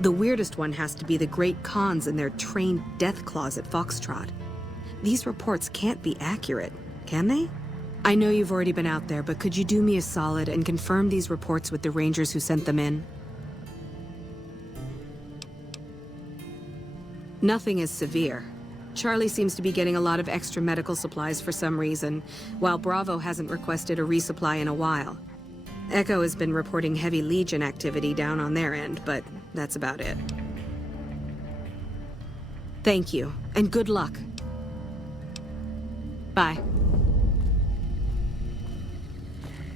The weirdest one has to be the Great Khans and their trained death claws at Foxtrot. These reports can't be accurate, can they? I know you've already been out there, but could you do me a solid and confirm these reports with the Rangers who sent them in? Nothing is severe. Charlie seems to be getting a lot of extra medical supplies for some reason, while Bravo hasn't requested a resupply in a while. Echo has been reporting heavy Legion activity down on their end, but that's about it. Thank you, and good luck. Bye.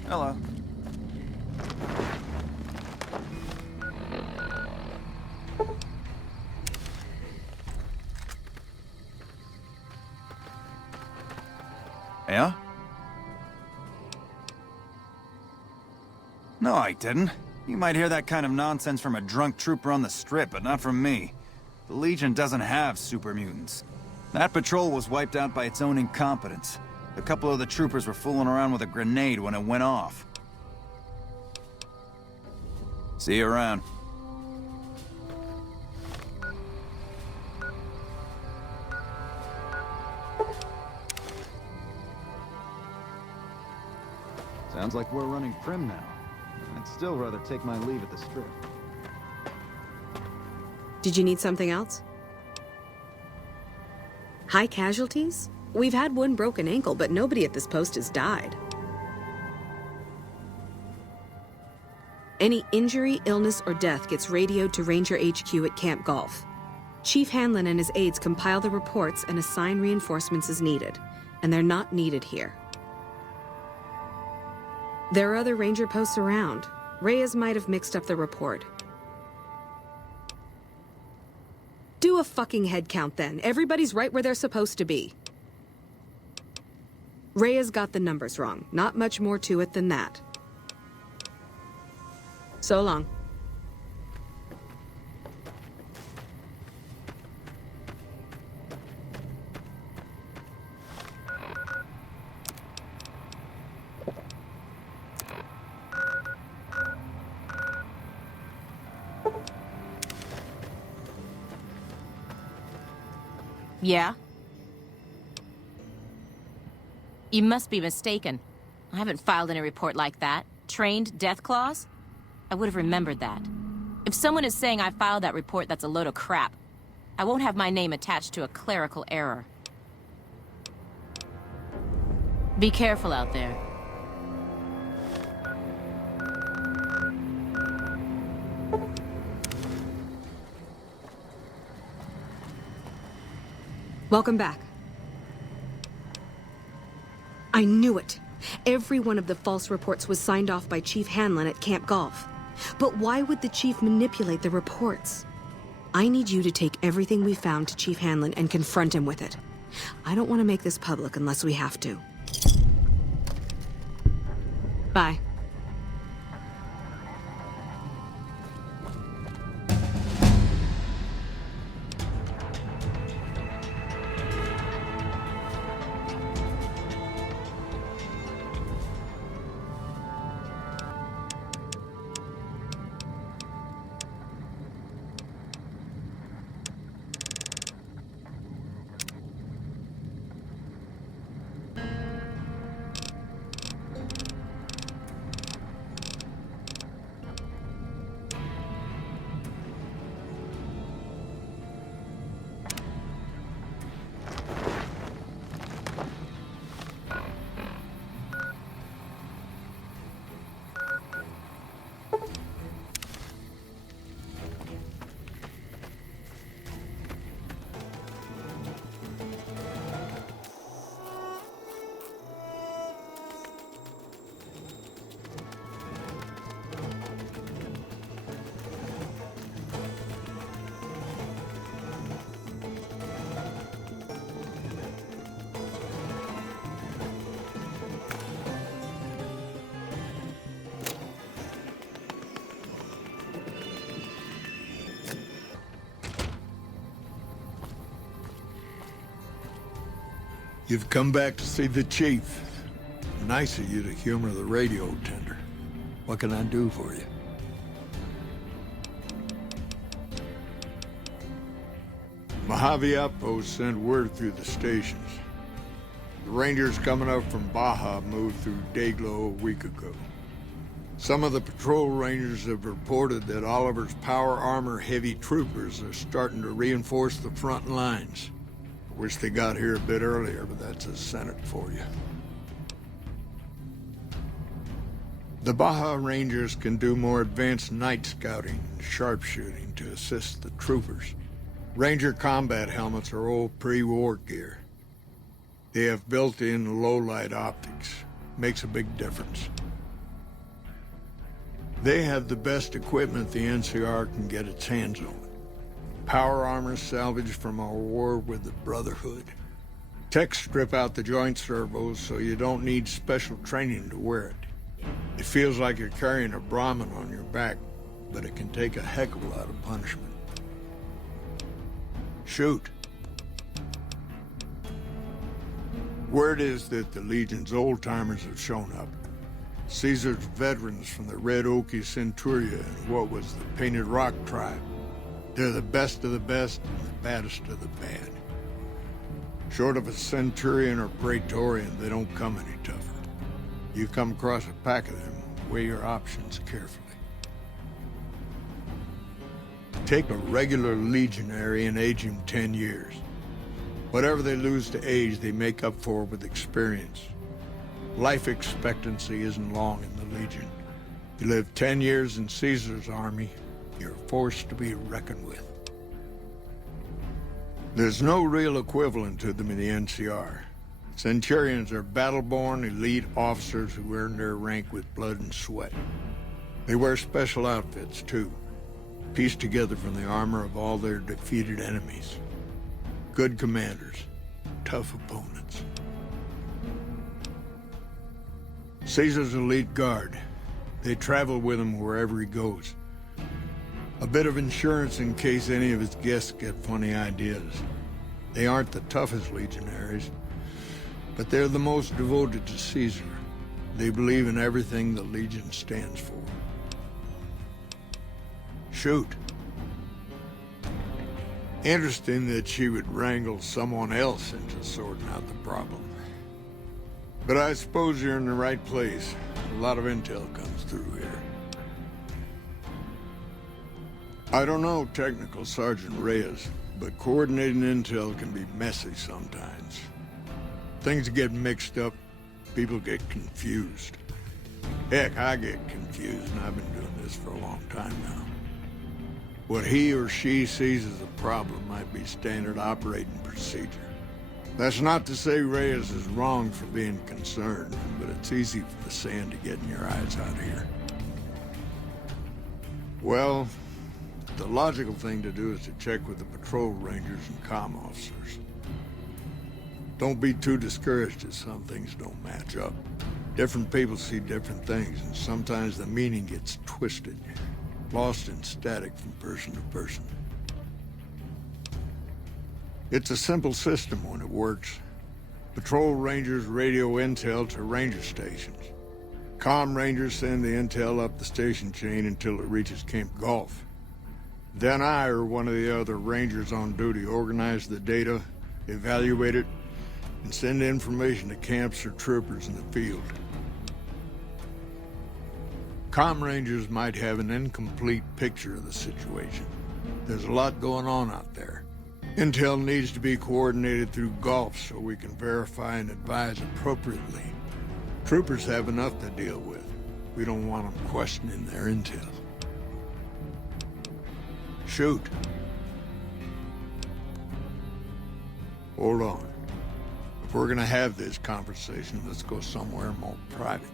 Hello. Yeah? No, I didn't. You might hear that kind of nonsense from a drunk trooper on the strip, but not from me. The Legion doesn't have super mutants. That patrol was wiped out by its own incompetence. A couple of the troopers were fooling around with a grenade when it went off. See you around. Sounds like we're running prim now. I'd still rather take my leave at the strip. Did you need something else? High casualties? We've had one broken ankle, but nobody at this post has died. Any injury, illness, or death gets radioed to Ranger HQ at Camp Gulch. Chief Hanlon and his aides compile the reports and assign reinforcements as needed, and they're not needed here. There are other Ranger posts around. Reyes might have mixed up the report. Do a fucking head count then. Everybody's right where they're supposed to be. Reyes got the numbers wrong. Not much more to it than that. So long. Yeah? You must be mistaken. I haven't filed any report like that. Trained death claws? I would have remembered that. If someone is saying I filed that report, that's a load of crap. I won't have my name attached to a clerical error. Be careful out there. Welcome back. I knew it. Every one of the false reports was signed off by Chief Hanlon at Camp Gulch. But why would the Chief manipulate the reports? I need you to take everything we found to Chief Hanlon and confront him with it. I don't want to make this public unless we have to. Bye. You've come back to see the chief. Nice of you to humor the radio tender. What can I do for you? Mojave Outpost sent word through the stations. The Rangers coming up from Baja moved through Dayglow a week ago. Some of the patrol rangers have reported that Oliver's power armor heavy troopers are starting to reinforce the front lines. Wish they got here a bit earlier, but that's a Senate for you. The Baja Rangers can do more advanced night scouting and sharpshooting to assist the troopers. Ranger combat helmets are old pre-war gear. They have built-in low-light optics. Makes a big difference. They have the best equipment the NCR can get its hands on. Power armor salvaged from our war with the Brotherhood. Techs strip out the joint servos so you don't need special training to wear it. It feels like you're carrying a Brahmin on your back, but it can take a heck of a lot of punishment. Shoot. Word is that the Legion's old-timers have shown up. Caesar's veterans from the Red Okie Centuria and what was the Painted Rock tribe. They're the best of the best and the baddest of the bad. Short of a Centurion or Praetorian, they don't come any tougher. You come across a pack of them, weigh your options carefully. Take a regular legionary and age him 10 years. Whatever they lose to age, they make up for with experience. Life expectancy isn't long in the Legion. You live 10 years in Caesar's army, you're a force to be reckoned with. There's no real equivalent to them in the NCR. Centurions are battle-born elite officers who earn their rank with blood and sweat. They wear special outfits, too, pieced together from the armor of all their defeated enemies. Good commanders, tough opponents. Caesar's elite guard. They travel with him wherever he goes. A bit of insurance in case any of his guests get funny ideas. They aren't the toughest legionaries, but they're the most devoted to Caesar. They believe in everything the Legion stands for. Shoot. Interesting that she would wrangle someone else into sorting out the problem. But I suppose you're in the right place. A lot of intel comes through here. I don't know Technical Sergeant Reyes, but coordinating intel can be messy sometimes. Things get mixed up, people get confused. Heck, I get confused, and I've been doing this for a long time now. What he or she sees as a problem might be standard operating procedure. That's not to say Reyes is wrong for being concerned, but it's easy for the sand to get in your eyes out here. Well, the logical thing to do is to check with the patrol rangers and comm officers. Don't be too discouraged if some things don't match up. Different people see different things, and sometimes the meaning gets twisted, lost in static from person to person. It's a simple system when it works. Patrol rangers radio intel to ranger stations. Comm rangers send the intel up the station chain until it reaches Camp Gulch. Then I or one of the other rangers on duty organize the data, evaluate it, and send information to camps or troopers in the field. Comm rangers might have an incomplete picture of the situation. There's a lot going on out there. Intel needs to be coordinated through Gulch so we can verify and advise appropriately. Troopers have enough to deal with. We don't want them questioning their intel. Shoot. Hold on. If we're gonna have this conversation, let's go somewhere more private.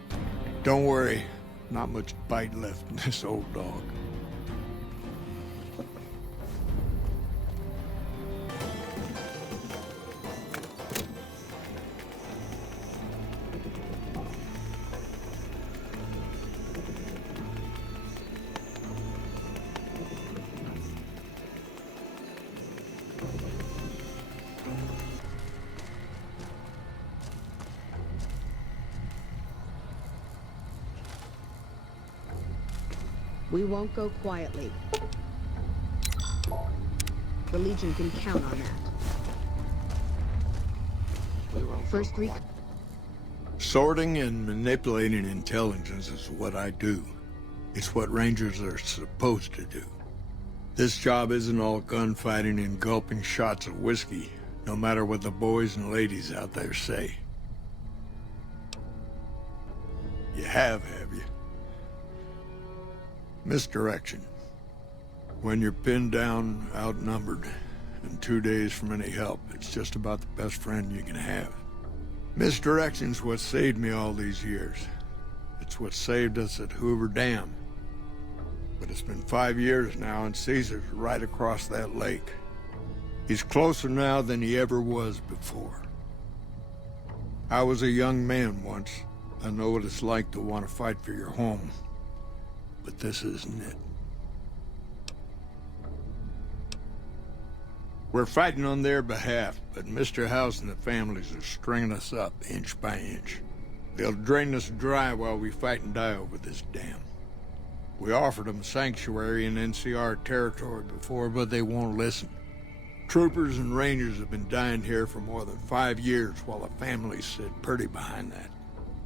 Don't worry, not much bite left in this old dog. We won't go quietly. The Legion can count on that. First three... Sorting and manipulating intelligence is what I do. It's what Rangers are supposed to do. This job isn't all gunfighting and gulping shots of whiskey, no matter what the boys and ladies out there say. You have you? Misdirection. When you're pinned down, outnumbered, and 2 days from any help, it's just about the best friend you can have. Misdirection's what saved me all these years. It's what saved us at Hoover Dam. But it's been 5 years now, and Caesar's right across that lake. He's closer now than he ever was before. I was a young man once. I know what it's like to want to fight for your home. But this isn't it. We're fighting on their behalf, but Mr. House and the families are stringing us up inch by inch. They'll drain us dry while we fight and die over this dam. We offered them sanctuary in NCR territory before, but they won't listen. Troopers and Rangers have been dying here for more than 5 years while the families sit pretty behind that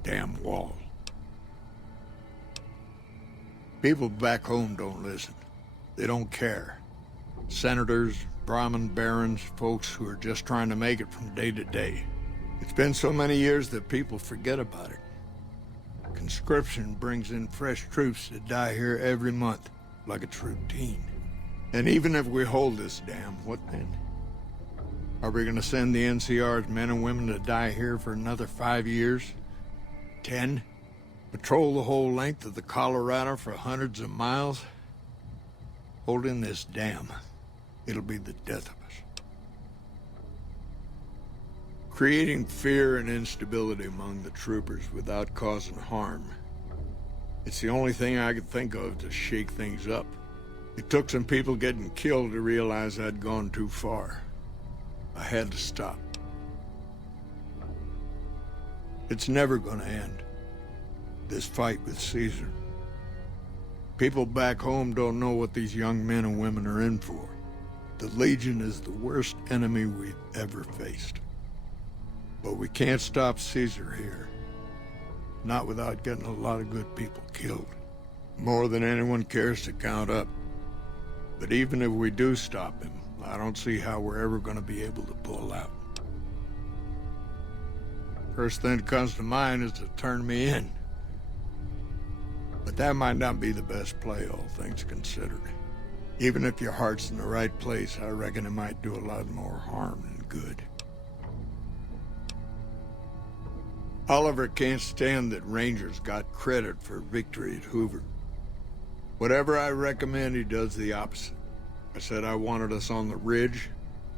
damn wall. People back home don't listen. They don't care. Senators, Brahmin barons, folks who are just trying to make it from day to day. It's been so many years that people forget about it. Conscription brings in fresh troops that die here every month, like it's routine. And even if we hold this dam, what then? Are we gonna send the NCR's men and women to die here for another 5 years? 10? Patrol the whole length of the Colorado for hundreds of miles? Holding this dam, it'll be the death of us. Creating fear and instability among the troopers without causing harm. It's the only thing I could think of to shake things up. It took some people getting killed to realize I'd gone too far. I had to stop. It's never gonna end. This fight with Caesar. People back home don't know what these young men and women are in for. The Legion is the worst enemy we've ever faced. But we can't stop Caesar here. Not without getting a lot of good people killed. More than anyone cares to count up. But even if we do stop him, I don't see how we're ever going to be able to pull out. First thing that comes to mind is to turn me in. But that might not be the best play, all things considered. Even if your heart's in the right place, I reckon it might do a lot more harm than good. Oliver can't stand that Rangers got credit for victory at Hoover. Whatever I recommend, he does the opposite. I said I wanted us on the ridge.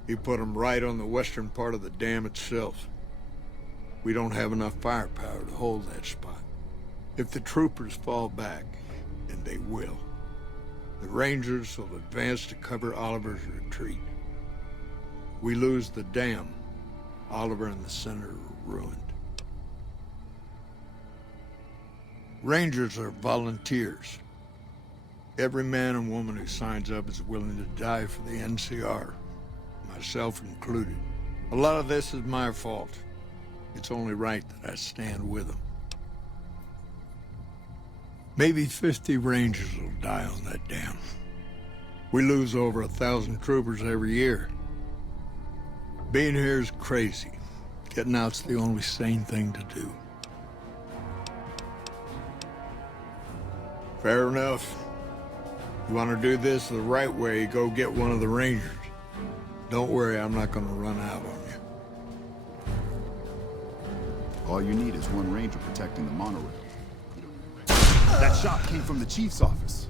He put them right on the western part of the dam itself. We don't have enough firepower to hold that spot. If the troopers fall back, and they will, the Rangers will advance to cover Oliver's retreat. We lose the dam. Oliver and the center are ruined. Rangers are volunteers. Every man and woman who signs up is willing to die for the NCR, myself included. A lot of this is my fault. It's only right that I stand with them. Maybe 50 Rangers will die on that dam. We lose over 1,000 troopers every year. Being here is crazy. Getting out's the only sane thing to do. Fair enough. You want to do this the right way, go get one of the Rangers. Don't worry, I'm not going to run out on you. All you need is one Ranger protecting the monorail. That shot came from the Chief's office.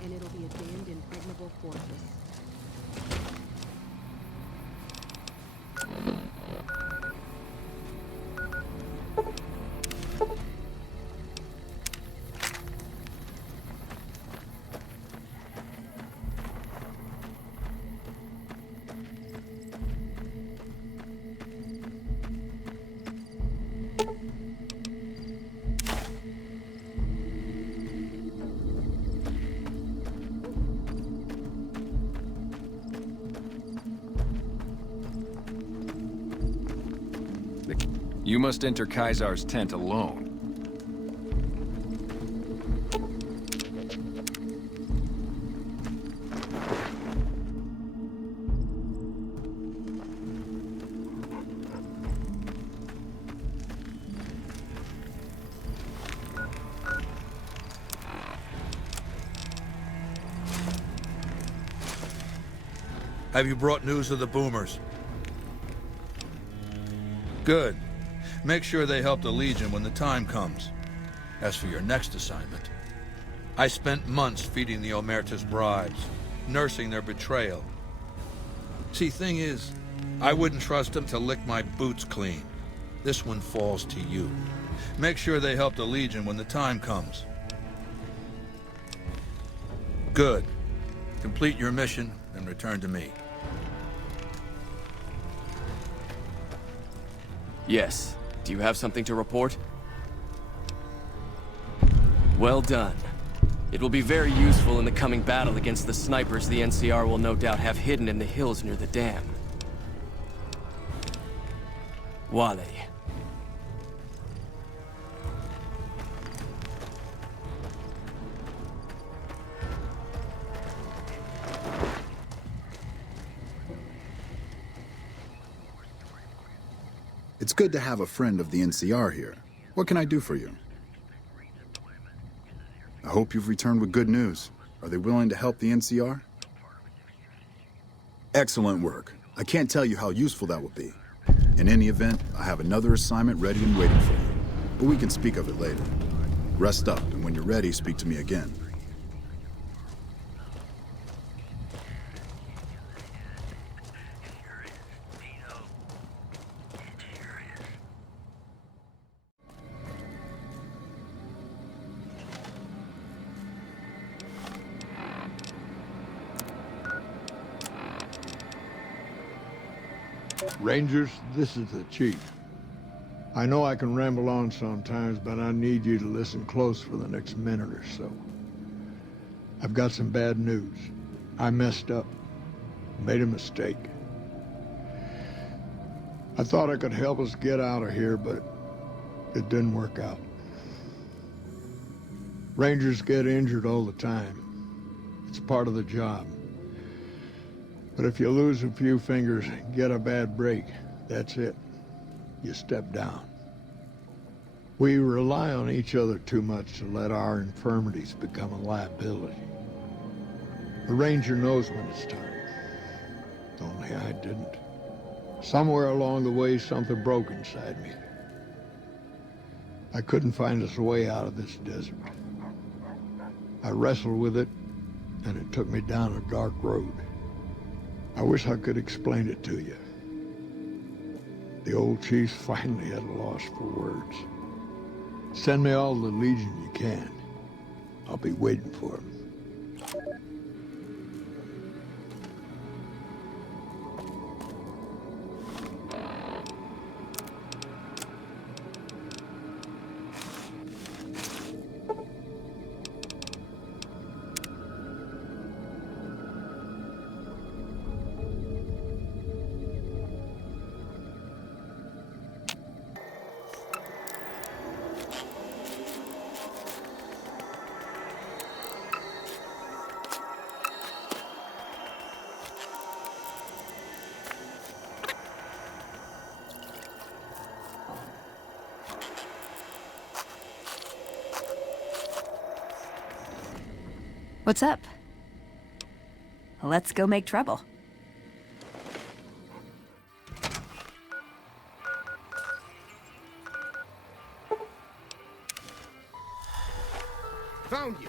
And it'll be a damned impregnable fortress. You must enter Kaisar's tent alone. Have you brought news of the boomers? Good. Make sure they help the Legion when the time comes. As for your next assignment, I spent months feeding the Omerta's bribes, nursing their betrayal. See, thing is, I wouldn't trust them to lick my boots clean. This one falls to you. Make sure they help the Legion when the time comes. Good. Complete your mission and return to me. Yes. Do you have something to report? Well done. It will be very useful in the coming battle against the snipers the NCR will no doubt have hidden in the hills near the dam. Wale. It's good to have a friend of the NCR here. What can I do for you? I hope you've returned with good news. Are they willing to help the NCR? Excellent work. I can't tell you how useful that will be. In any event, I have another assignment ready and waiting for you. But we can speak of it later. Rest up, and when you're ready, speak to me again. Rangers, this is the Chief. I know I can ramble on sometimes, but I need you to listen close for the next minute or so. I've got some bad news. I messed up. Made a mistake. I thought I could help us get out of here, but it didn't work out. Rangers get injured all the time. It's part of the job. But if you lose a few fingers, get a bad break, that's it. You step down. We rely on each other too much to let our infirmities become a liability. The Ranger knows when it's time. Only I didn't. Somewhere along the way, something broke inside me. I couldn't find us a way out of this desert. I wrestled with it, and it took me down a dark road. I wish I could explain it to you. The old chief's finally at a loss for words. Send me all the Legion you can. I'll be waiting for him. What's up? Let's go make trouble. Found you.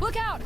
Look out!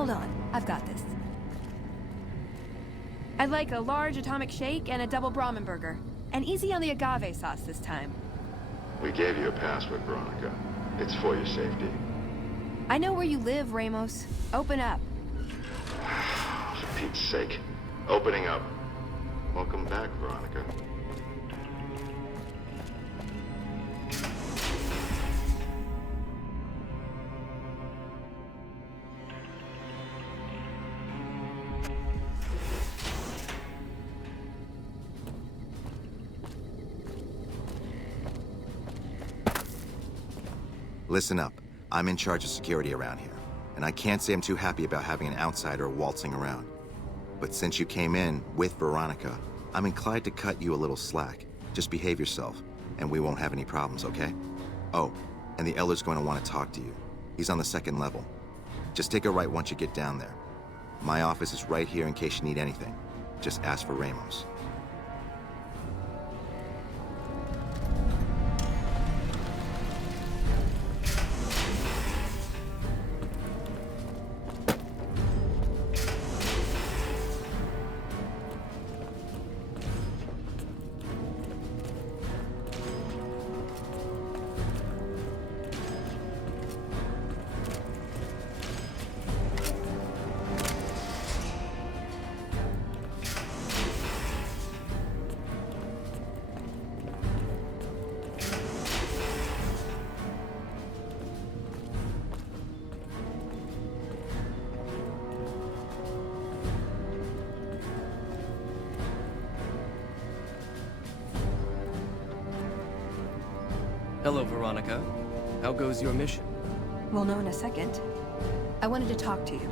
Hold on, I've got this. I'd like a large atomic shake and a double Brahmin burger. And easy on the agave sauce this time. We gave you a password, Veronica. It's for your safety. I know where you live, Ramos. Open up. For Pete's sake. Opening up. Welcome back, Veronica. Listen up. I'm in charge of security around here, and I can't say I'm too happy about having an outsider waltzing around. But since you came in with Veronica, I'm inclined to cut you a little slack. Just behave yourself, and we won't have any problems, okay? Oh, and the Elder's going to want to talk to you. He's on the 2nd level. Just take a right once you get down there. My office is right here in case you need anything. Just ask for Ramos. Hello, Veronica. How goes your mission? We'll know in a second. I wanted to talk to you.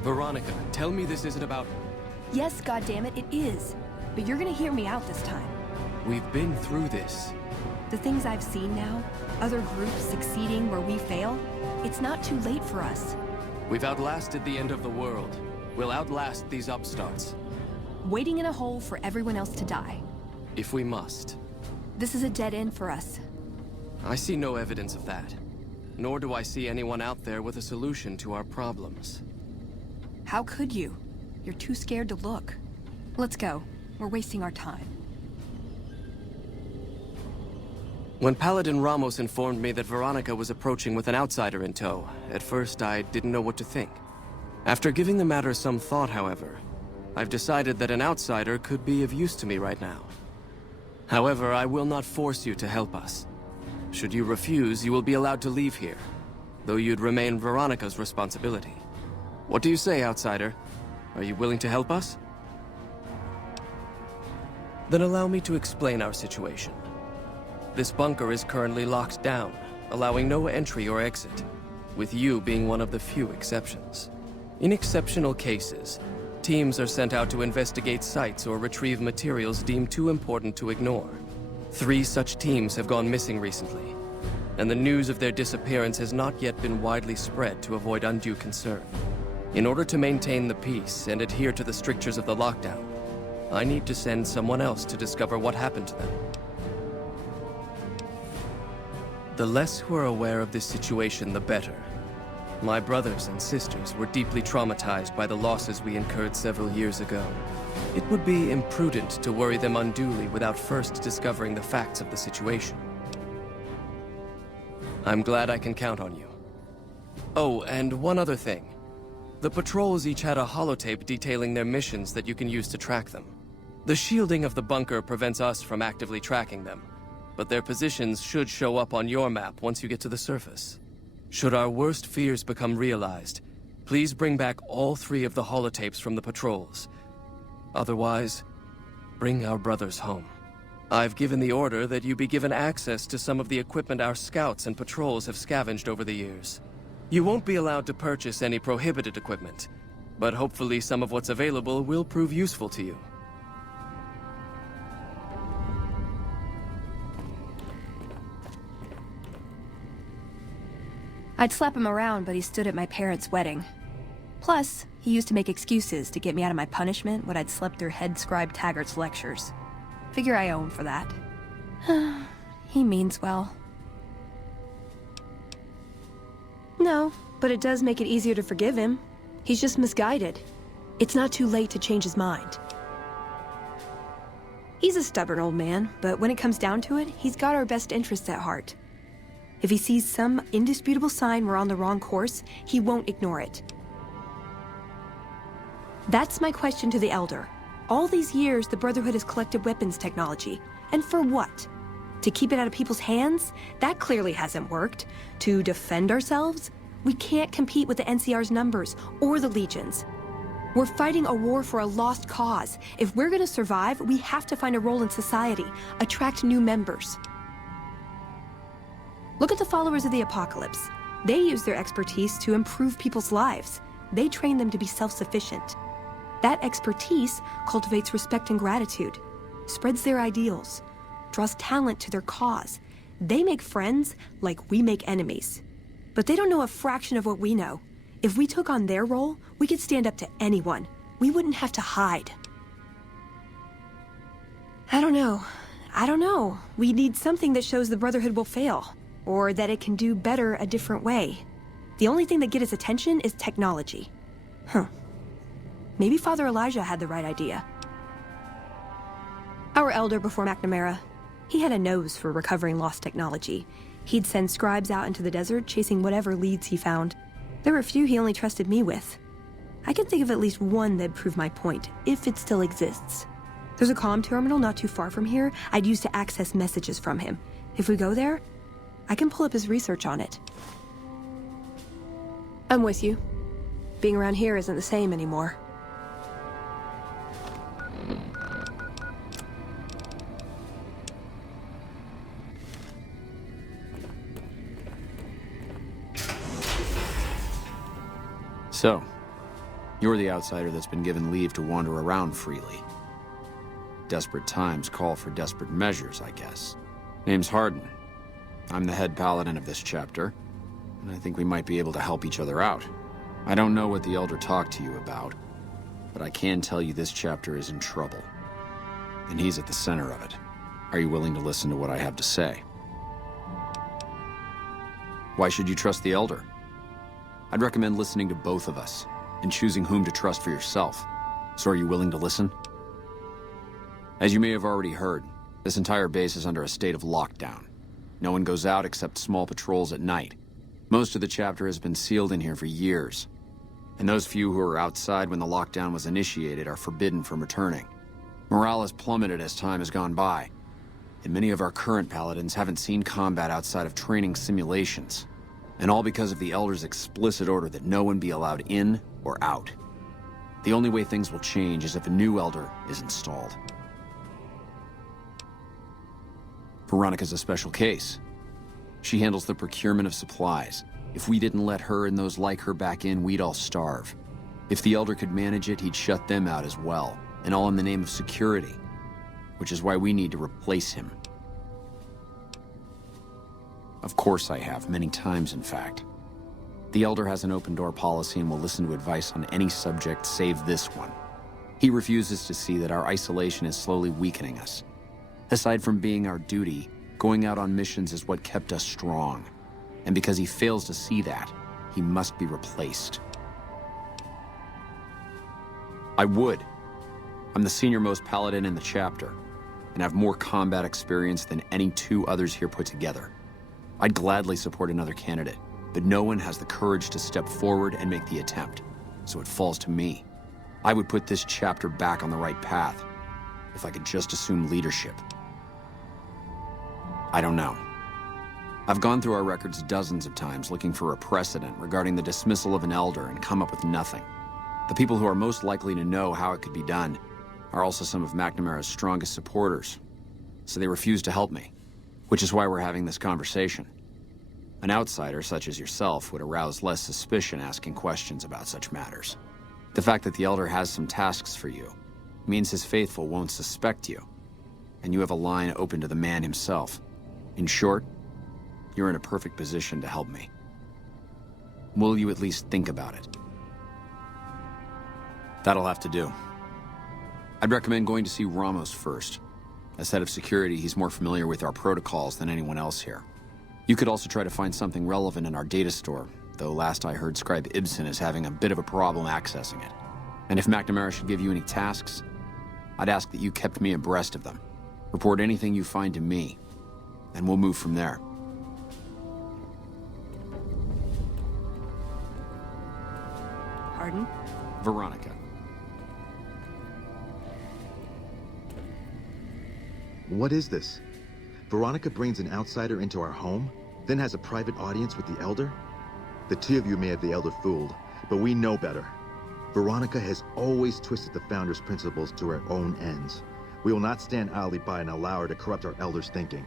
Veronica, tell me this isn't about... Yes, goddammit, it is. But you're gonna hear me out this time. We've been through this. The things I've seen now, other groups succeeding where we fail, it's not too late for us. We've outlasted the end of the world. We'll outlast these upstarts. Waiting in a hole for everyone else to die. If we must. This is a dead end for us. I see no evidence of that. Nor do I see anyone out there with a solution to our problems. How could you? You're too scared to look. Let's go. We're wasting our time. When Paladin Ramos informed me that Veronica was approaching with an outsider in tow, at first I didn't know what to think. After giving the matter some thought, however, I've decided that an outsider could be of use to me right now. However, I will not force you to help us. Should you refuse, you will be allowed to leave here, though you'd remain Veronica's responsibility. What do you say, outsider? Are you willing to help us? Then allow me to explain our situation. This bunker is currently locked down, allowing no entry or exit, with you being one of the few exceptions. In exceptional cases, teams are sent out to investigate sites or retrieve materials deemed too important to ignore. 3 such teams have gone missing recently, and the news of their disappearance has not yet been widely spread to avoid undue concern. In order to maintain the peace and adhere to the strictures of the lockdown, I need to send someone else to discover what happened to them. The less who are aware of this situation, the better. My brothers and sisters were deeply traumatized by the losses we incurred several years ago. It would be imprudent to worry them unduly without first discovering the facts of the situation. I'm glad I can count on you. Oh, and one other thing. The patrols each had a holotape detailing their missions that you can use to track them. The shielding of the bunker prevents us from actively tracking them, but their positions should show up on your map once you get to the surface. Should our worst fears become realized, please bring back all 3 of the holotapes from the patrols. Otherwise, bring our brothers home. I've given the order that you be given access to some of the equipment our scouts and patrols have scavenged over the years. You won't be allowed to purchase any prohibited equipment, but hopefully some of what's available will prove useful to you. I'd slap him around, but he stood at my parents' wedding. Plus, he used to make excuses to get me out of my punishment when I'd slept through Head Scribe Taggart's lectures. Figure I owe him for that. He means well. No, but it does make it easier to forgive him. He's just misguided. It's not too late to change his mind. He's a stubborn old man, but when it comes down to it, he's got our best interests at heart. If he sees some indisputable sign we're on the wrong course, he won't ignore it. That's my question to the Elder. All these years, the Brotherhood has collected weapons technology. And for what? To keep it out of people's hands? That clearly hasn't worked. To defend ourselves? We can't compete with the NCR's numbers, or the Legion's. We're fighting a war for a lost cause. If we're gonna survive, we have to find a role in society, attract new members. Look at the followers of the Apocalypse. They use their expertise to improve people's lives. They train them to be self-sufficient. That expertise cultivates respect and gratitude, spreads their ideals, draws talent to their cause. They make friends like we make enemies. But they don't know a fraction of what we know. If we took on their role, we could stand up to anyone. We wouldn't have to hide. I don't know. We need something that shows the Brotherhood will fail, or that it can do better a different way. The only thing that gets its attention is technology. Maybe Father Elijah had the right idea. Our elder before McNamara, he had a nose for recovering lost technology. He'd send scribes out into the desert chasing whatever leads he found. There were a few he only trusted me with. I can think of at least one that'd prove my point, if it still exists. There's a comm terminal not too far from here I'd use to access messages from him. If we go there, I can pull up his research on it. I'm with you. Being around here isn't the same anymore. So, you're the outsider that's been given leave to wander around freely. Desperate times call for desperate measures, I guess. Name's Hardin. I'm the head paladin of this chapter, and I think we might be able to help each other out. I don't know what the Elder talked to you about, but I can tell you this chapter is in trouble. And he's at the center of it. Are you willing to listen to what I have to say? Why should you trust the Elder? I'd recommend listening to both of us, and choosing whom to trust for yourself. So are you willing to listen? As you may have already heard, this entire base is under a state of lockdown. No one goes out except small patrols at night. Most of the chapter has been sealed in here for years. And those few who were outside when the lockdown was initiated are forbidden from returning. Morale has plummeted as time has gone by. And many of our current paladins haven't seen combat outside of training simulations. And all because of the Elder's explicit order that no one be allowed in or out. The only way things will change is if a new Elder is installed. Veronica's a special case. She handles the procurement of supplies. If we didn't let her and those like her back in, we'd all starve. If the Elder could manage it, he'd shut them out as well, and all in the name of security, which is why we need to replace him. Of course I have, many times in fact. The Elder has an open-door policy and will listen to advice on any subject save this one. He refuses to see that our isolation is slowly weakening us. Aside from being our duty, going out on missions is what kept us strong. And because he fails to see that, he must be replaced. I would. I'm the senior-most paladin in the chapter, and have more combat experience than any two others here put together. I'd gladly support another candidate, but no one has the courage to step forward and make the attempt, so it falls to me. I would put this chapter back on the right path, if I could just assume leadership. I don't know. I've gone through our records dozens of times looking for a precedent regarding the dismissal of an Elder and come up with nothing. The people who are most likely to know how it could be done are also some of McNamara's strongest supporters, so they refuse to help me. Which is why we're having this conversation. An outsider such as yourself would arouse less suspicion asking questions about such matters. The fact that the Elder has some tasks for you means his faithful won't suspect you, and you have a line open to the man himself. In short, you're in a perfect position to help me. Will you at least think about it? That'll have to do. I'd recommend going to see Ramos first. As head of security, he's more familiar with our protocols than anyone else here. You could also try to find something relevant in our data store though last I heard Scribe Ibsen is having a bit of a problem accessing it. And if McNamara should give you any tasks, I'd ask that you kept me abreast of them. Report anything you find to me, and we'll move from there. Pardon? Veronica. What is this? Veronica brings an outsider into our home, then has a private audience with the Elder? The two of you may have the Elder fooled, but we know better. Veronica has always twisted the Founder's principles to her own ends. We will not stand idly by and allow her to corrupt our Elder's thinking.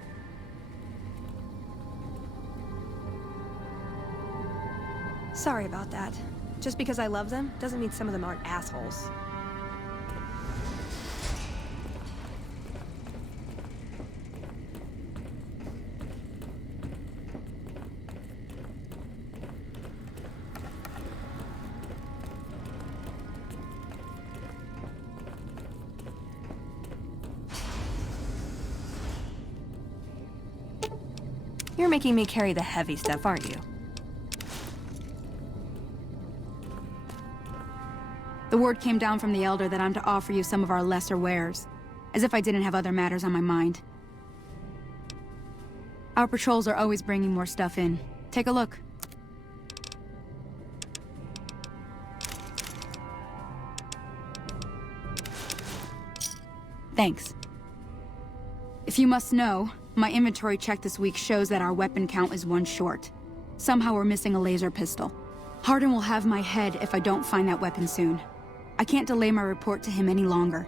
Sorry about that. Just because I love them doesn't mean some of them aren't assholes. You're making me carry the heavy stuff, aren't you? The word came down from the Elder that I'm to offer you some of our lesser wares. As if I didn't have other matters on my mind. Our patrols are always bringing more stuff in. Take a look. Thanks. If you must know, my inventory check this week shows that our weapon count is 1 short. Somehow we're missing a laser pistol. Hardin will have my head if I don't find that weapon soon. I can't delay my report to him any longer.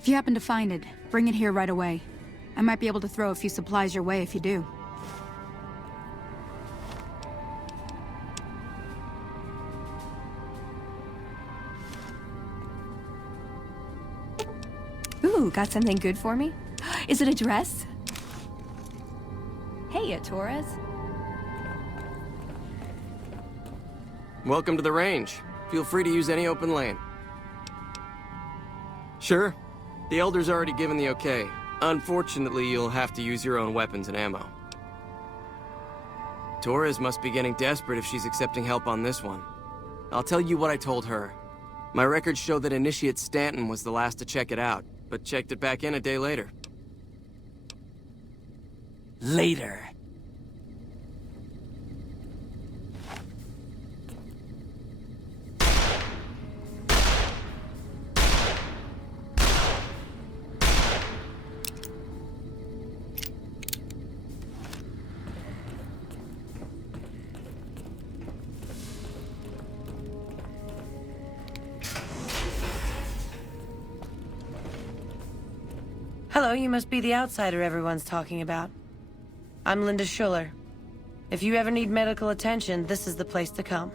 If you happen to find it, bring it here right away. I might be able to throw a few supplies your way if you do. Ooh, got something good for me? Is it a dress? Hey, Torres. Welcome to the range. Feel free to use any open lane. Sure. The Elder's already given the okay. Unfortunately, you'll have to use your own weapons and ammo. Torres must be getting desperate if she's accepting help on this one. I'll tell you what I told her. My records show that Initiate Stanton was the last to check it out, but checked it back in a day later. Later. Hello, you must be the outsider everyone's talking about. I'm Linda Schuller. If you ever need medical attention, this is the place to come.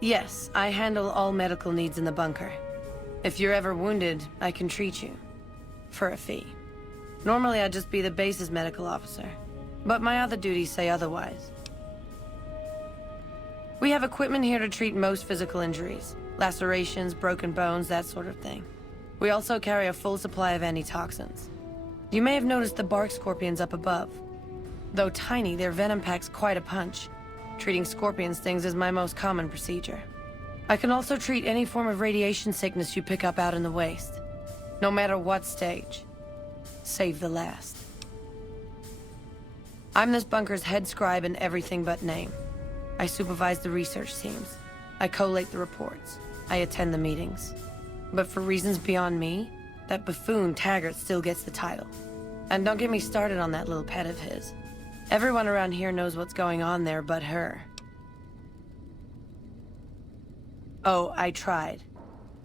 Yes, I handle all medical needs in the bunker. If you're ever wounded, I can treat you. For a fee. Normally I'd just be the base's medical officer, but my other duties say otherwise. We have equipment here to treat most physical injuries. Lacerations, broken bones, that sort of thing. We also carry a full supply of antitoxins. You may have noticed the bark scorpions up above. Though tiny, their venom packs quite a punch. Treating scorpion stings is my most common procedure. I can also treat any form of radiation sickness you pick up out in the waste. No matter what stage. Save the last. I'm this bunker's head scribe in everything but name. I supervise the research teams. I collate the reports. I attend the meetings. But for reasons beyond me, that buffoon Taggart still gets the title. And don't get me started on that little pet of his. Everyone around here knows what's going on there but her. Oh, I tried.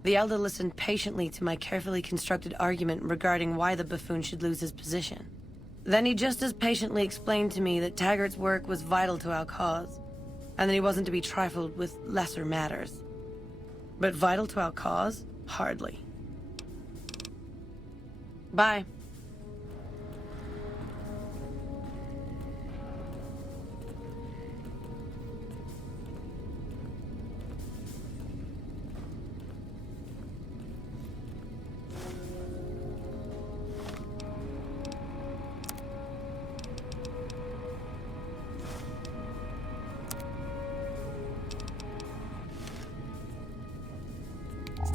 The Elder listened patiently to my carefully constructed argument regarding why the buffoon should lose his position. Then he just as patiently explained to me that Taggart's work was vital to our cause, and that he wasn't to be trifled with lesser matters. But vital to our cause? Hardly. Bye.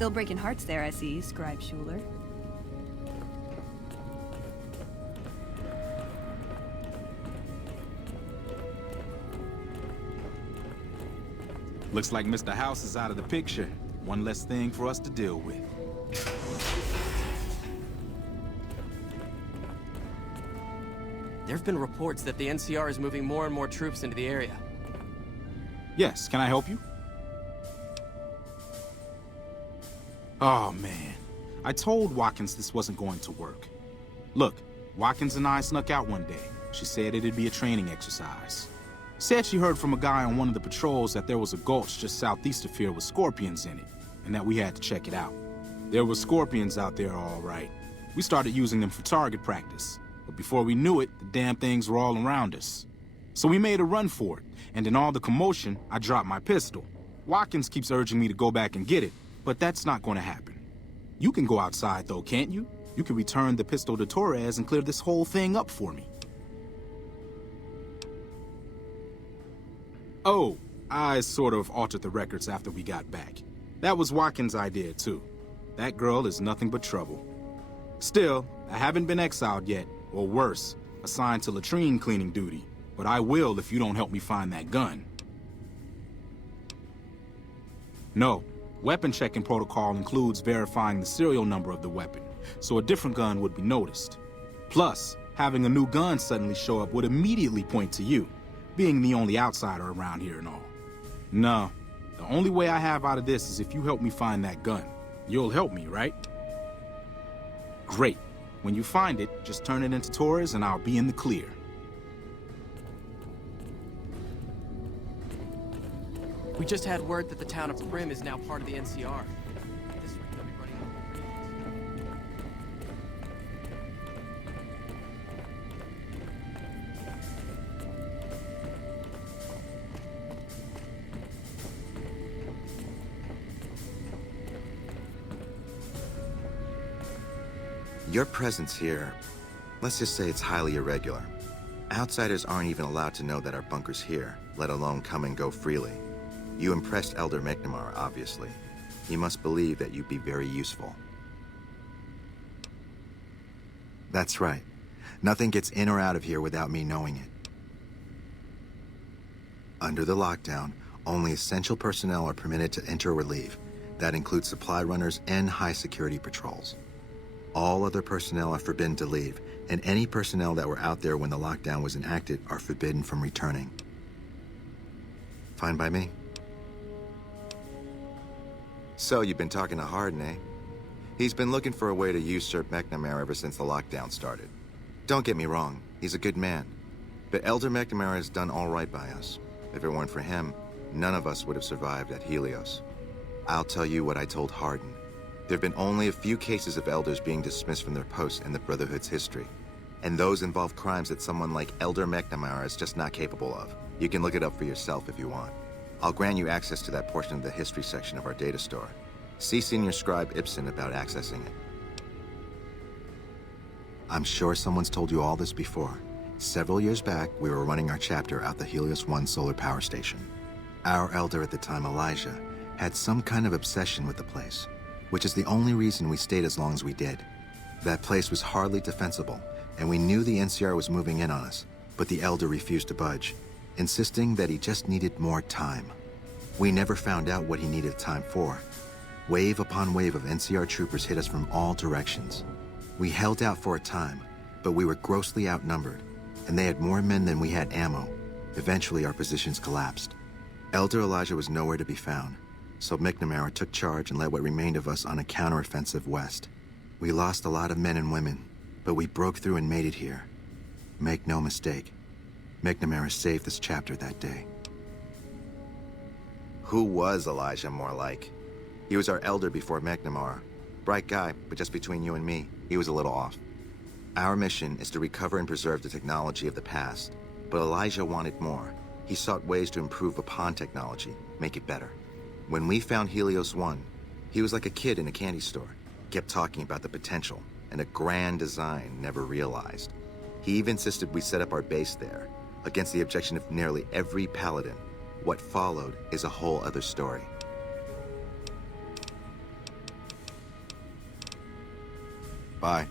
Still breaking hearts there, I see, Scribe Schuler. Looks like Mr. House is out of the picture. One less thing for us to deal with. There have been reports that the NCR is moving more and more troops into the area. Yes, can I help you? Oh, man. I told Watkins this wasn't going to work. Look, Watkins and I snuck out one day. She said it'd be a training exercise. Said she heard from a guy on one of the patrols that there was a gulch just southeast of here with scorpions in it, and that we had to check it out. There were scorpions out there, all right. We started using them for target practice, but before we knew it, the damn things were all around us. So we made a run for it, and in all the commotion, I dropped my pistol. Watkins keeps urging me to go back and get it, but that's not going to happen. You can go outside, though, can't you? You can return the pistol to Torres and clear this whole thing up for me. Oh, I sort of altered the records after we got back. That was Watkins' idea, too. That girl is nothing but trouble. Still, I haven't been exiled yet, or worse, assigned to latrine cleaning duty. But I will if you don't help me find that gun. No, weapon checking protocol includes verifying the serial number of the weapon, so a different gun would be noticed. Plus, having a new gun suddenly show up would immediately point to you, being the only outsider around here and all. No, the only way I have out of this is if you help me find that gun. You'll help me, right? Great. When you find it, just turn it into Torres and I'll be in the clear. We just had word that the town of Prim is now part of the NCR. This week they'll be running Your presence here, let's just say it's highly irregular. Outsiders aren't even allowed to know that our bunker's here, let alone come and go freely. You impressed Elder McNamara, obviously. He must believe that you'd be very useful. That's right. Nothing gets in or out of here without me knowing it. Under the lockdown, only essential personnel are permitted to enter or leave. That includes supply runners and high-security patrols. All other personnel are forbidden to leave, and any personnel that were out there when the lockdown was enacted are forbidden from returning. Fine by me? So, you've been talking to Hardin, eh? He's been looking for a way to usurp McNamara ever since the lockdown started. Don't get me wrong, he's a good man. But Elder McNamara has done all right by us. If it weren't for him, none of us would have survived at Helios. I'll tell you what I told Hardin. There have been only a few cases of elders being dismissed from their posts in the Brotherhood's history. And those involve crimes that someone like Elder McNamara is just not capable of. You can look it up for yourself if you want. I'll grant you access to that portion of the history section of our data store. See Senior Scribe Ibsen about accessing it. I'm sure someone's told you all this before. Several years back, we were running our chapter out the Helios 1 solar power station. Our elder at the time, Elijah, had some kind of obsession with the place, which is the only reason we stayed as long as we did. That place was hardly defensible, and we knew the NCR was moving in on us, but the elder refused to budge, insisting that he just needed more time. We never found out what he needed time for. Wave upon wave of NCR troopers hit us from all directions. We held out for a time, but we were grossly outnumbered, and they had more men than we had ammo. Eventually, our positions collapsed. Elder Elijah was nowhere to be found, so McNamara took charge and led what remained of us on a counteroffensive west. We lost a lot of men and women, but we broke through and made it here. Make no mistake, McNamara saved this chapter that day. Who was Elijah more like? He was our elder before McNamara. Bright guy, but just between you and me, he was a little off. Our mission is to recover and preserve the technology of the past, but Elijah wanted more. He sought ways to improve upon technology, make it better. When we found Helios 1, he was like a kid in a candy store. Kept talking about the potential and a grand design never realized. He even insisted we set up our base there, against the objection of nearly every paladin. What followed is a whole other story. Bye.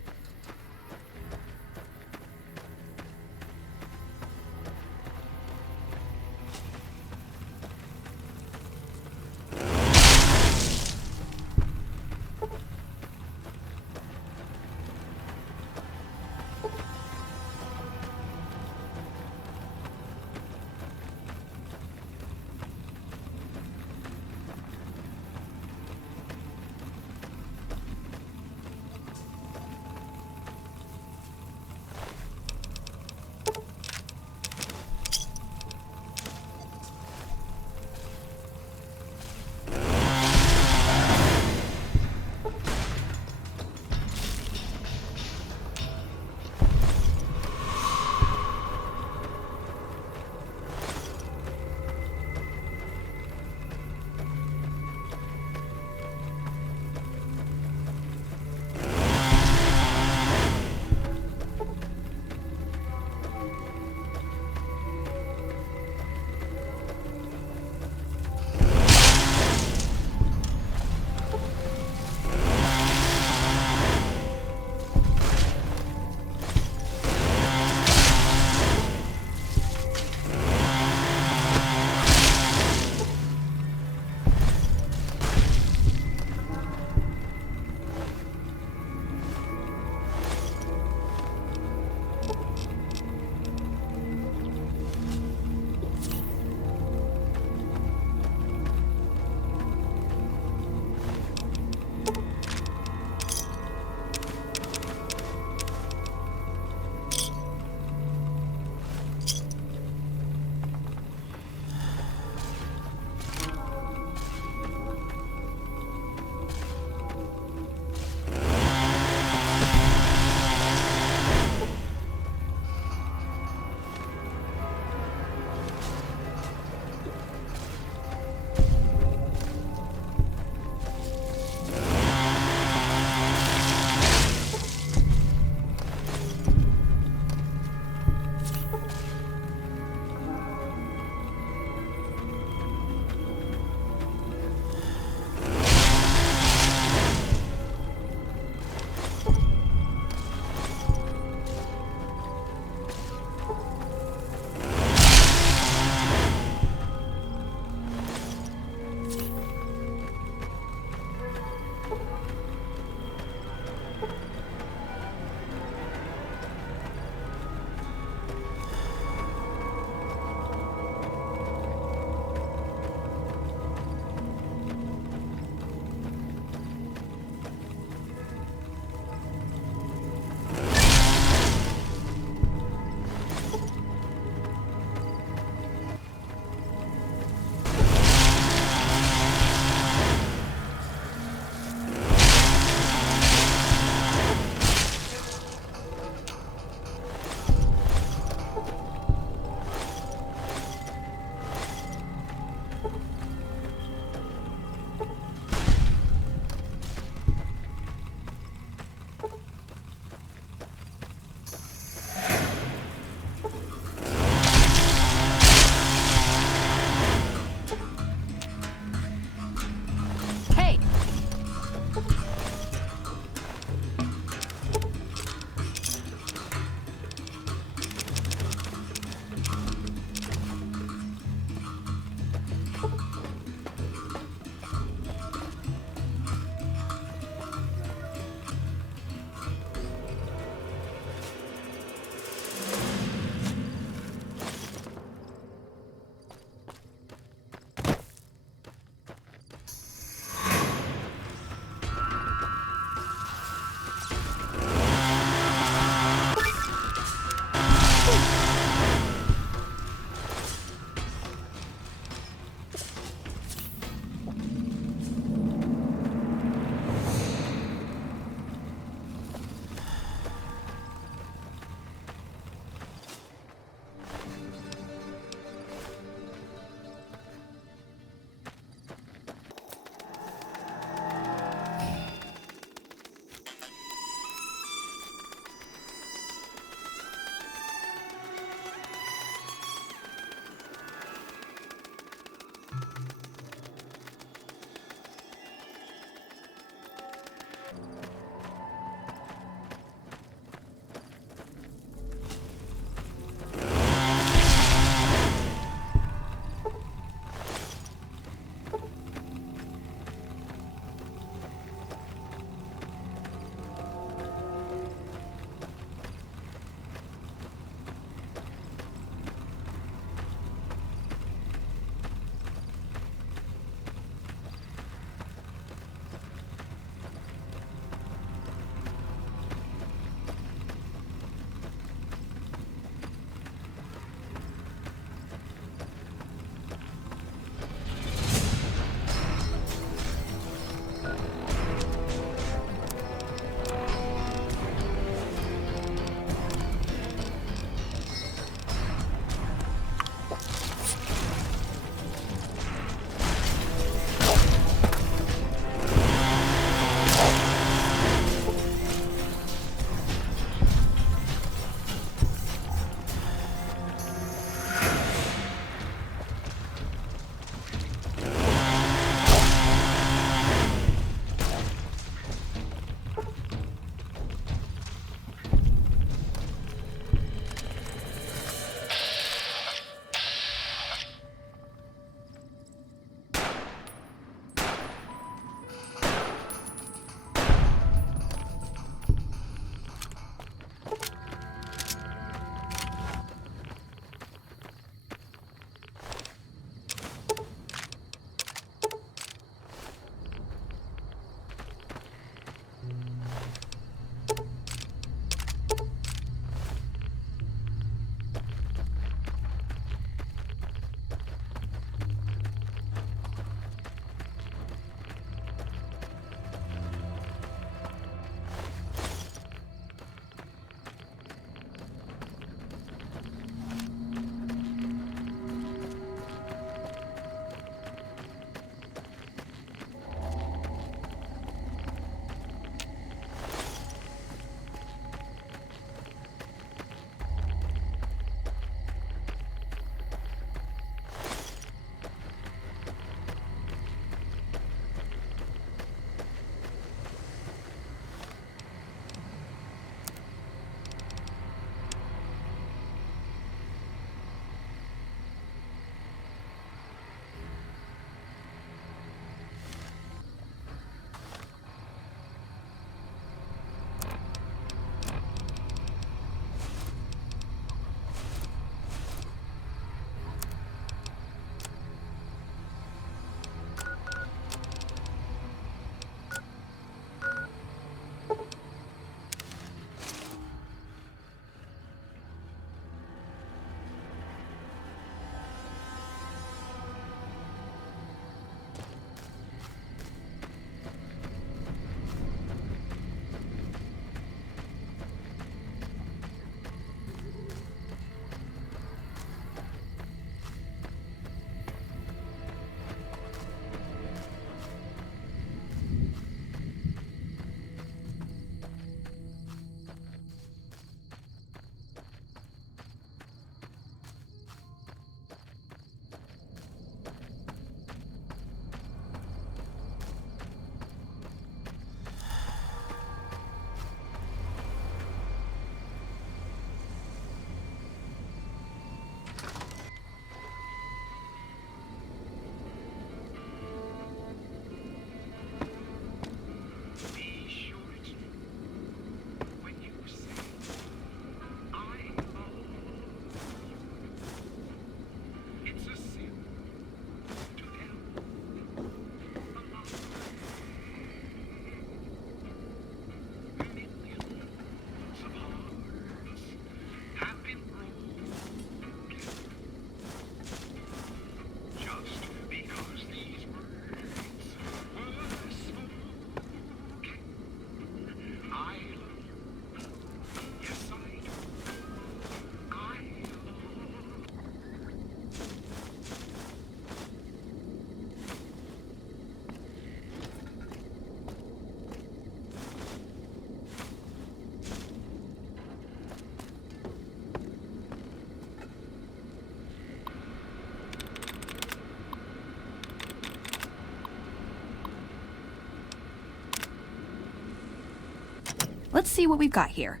see what we've got here.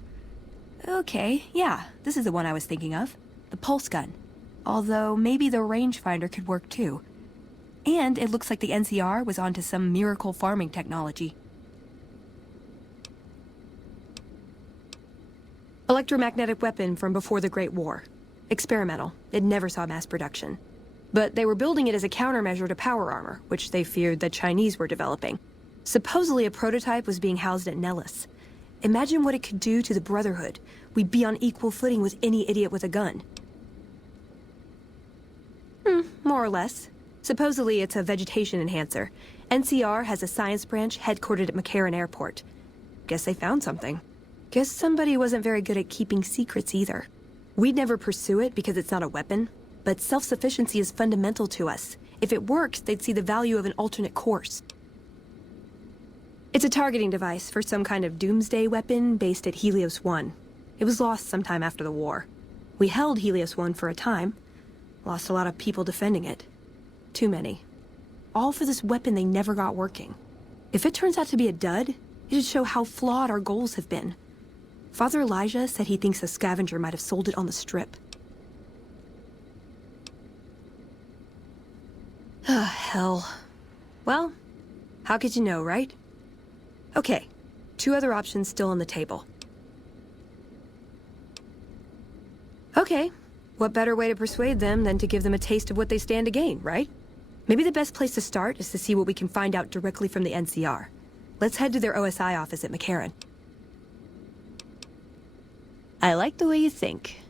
Okay, yeah, this is the one I was thinking of. The pulse gun. Although, maybe the rangefinder could work too. And it looks like the NCR was onto some miracle farming technology. Electromagnetic weapon from before the Great War. Experimental. It never saw mass production. But they were building it as a countermeasure to power armor, which they feared the Chinese were developing. Supposedly a prototype was being housed at Nellis. Imagine what it could do to the Brotherhood. We'd be on equal footing with any idiot with a gun. More or less. Supposedly it's a vegetation enhancer. NCR has a science branch headquartered at McCarran Airport. Guess they found something. Guess somebody wasn't very good at keeping secrets either. We'd never pursue it because it's not a weapon, but self-sufficiency is fundamental to us. If it worked, they'd see the value of an alternate course. It's a targeting device for some kind of doomsday weapon based at Helios-1. It was lost sometime after the war. We held Helios-1 for a time. Lost a lot of people defending it. Too many. All for this weapon they never got working. If it turns out to be a dud, it'd show how flawed our goals have been. Father Elijah said he thinks a scavenger might have sold it on the strip. Ah, hell. Well, how could you know, right? Okay, 2 other options still on the table. Okay, what better way to persuade them than to give them a taste of what they stand to gain, right? Maybe the best place to start is to see what we can find out directly from the NCR. Let's head to their OSI office at McCarran. I like the way you think.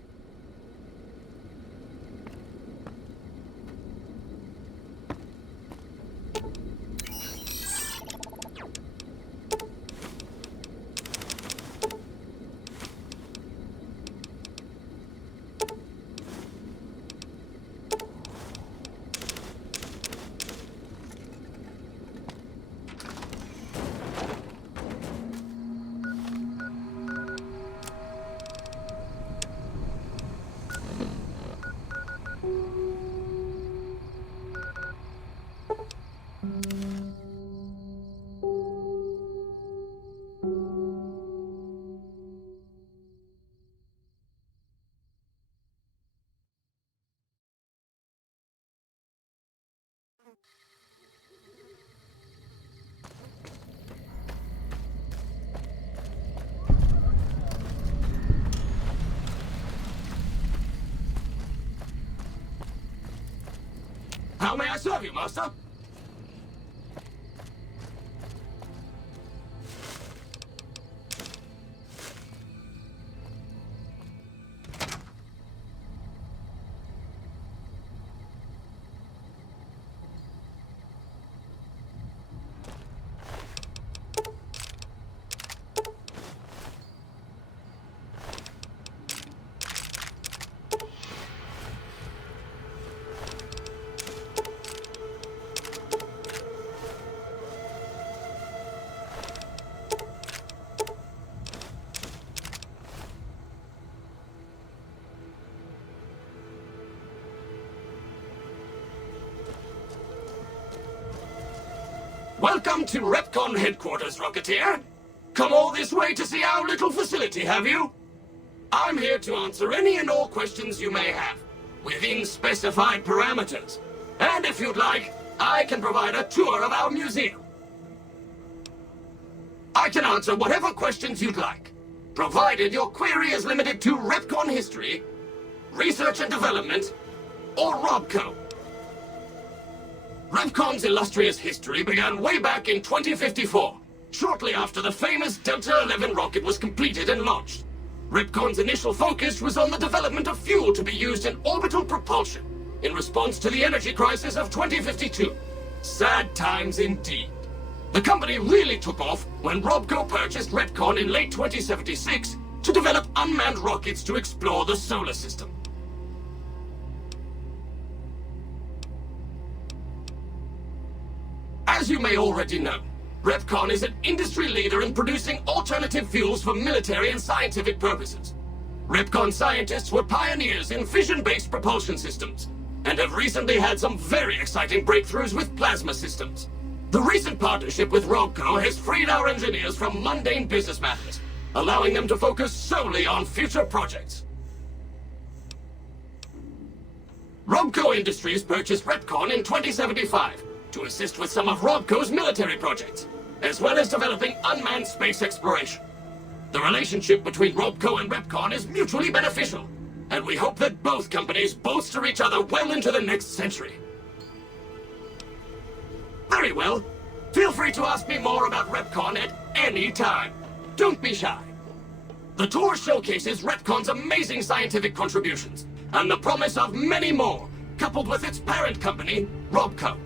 How may I serve you, Master? Welcome to REPCONN Headquarters, Rocketeer. Come all this way to see our little facility, have you? I'm here to answer any and all questions you may have, within specified parameters. And if you'd like, I can provide a tour of our museum. I can answer whatever questions you'd like, provided your query is limited to REPCONN history, research and development, or ROBCO. REPCONN's illustrious history began way back in 2054, shortly after the famous Delta-11 rocket was completed and launched. REPCONN's initial focus was on the development of fuel to be used in orbital propulsion, in response to the energy crisis of 2052. Sad times indeed. The company really took off when ROBCO purchased REPCONN in late 2076 to develop unmanned rockets to explore the solar system. As you may already know, REPCONN is an industry leader in producing alternative fuels for military and scientific purposes. REPCONN scientists were pioneers in fission-based propulsion systems, and have recently had some very exciting breakthroughs with plasma systems. The recent partnership with ROBCO has freed our engineers from mundane business matters, allowing them to focus solely on future projects. ROBCO Industries purchased REPCONN in 2075 to assist with some of ROBCO's military projects, as well as developing unmanned space exploration. The relationship between ROBCO and REPCONN is mutually beneficial, and we hope that both companies bolster each other well into the next century. Very well. Feel free to ask me more about REPCONN at any time. Don't be shy. The tour showcases REPCONN's amazing scientific contributions, and the promise of many more, coupled with its parent company, ROBCO.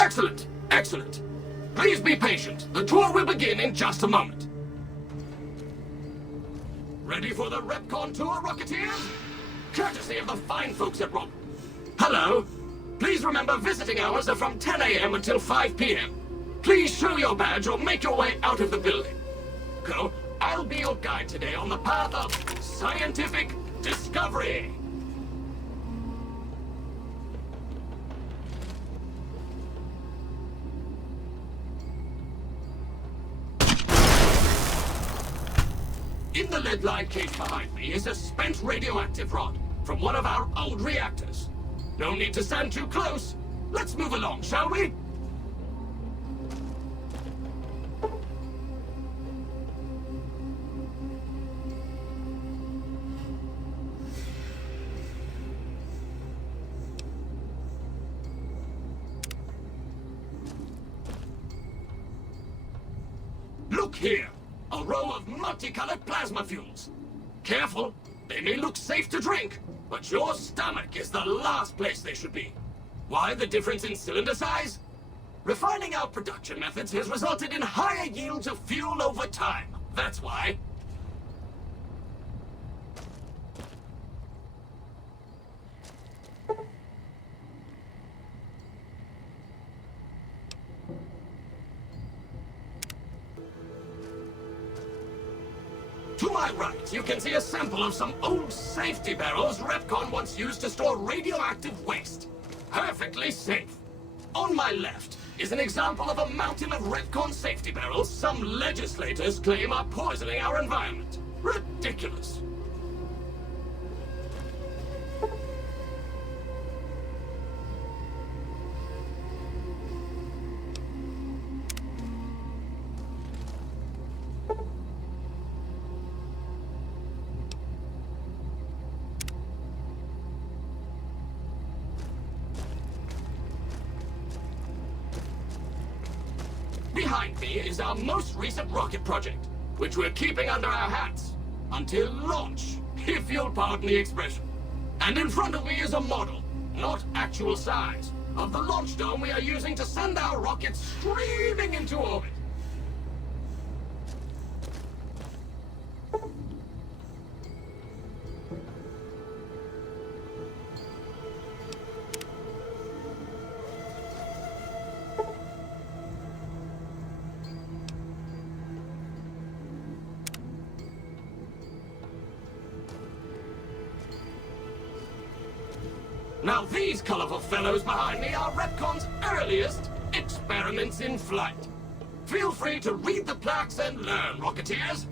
Excellent, excellent. Please be patient. The tour will begin in just a moment. Ready for the REPCONN tour, Rocketeers? Courtesy of the fine folks at ROB. Hello. Please remember visiting hours are from 10 a.m. until 5 p.m. Please show your badge or make your way out of the building. Go. I'll be your guide today on the path of scientific discovery. In the lead-lined case behind me is a spent radioactive rod from one of our old reactors. No need to stand too close. Let's move along, shall we? Look here. A row of multicolored plasma fuels. Careful, they may look safe to drink, but your stomach is the last place they should be. Why the difference in cylinder size? Refining our production methods has resulted in higher yields of fuel over time. That's why. To my right, you can see a sample of some old safety barrels REPCONN once used to store radioactive waste. Perfectly safe. On my left is an example of a mountain of REPCONN safety barrels some legislators claim are poisoning our environment. Ridiculous. Behind me is our most recent rocket project, which we're keeping under our hats until launch, if you'll pardon the expression. And in front of me is a model, not actual size, of the launch dome we are using to send our rockets streaming into orbit. Now these colorful fellows behind me are REPCONN's earliest experiments in flight. Feel free to read the plaques and learn, Rocketeers.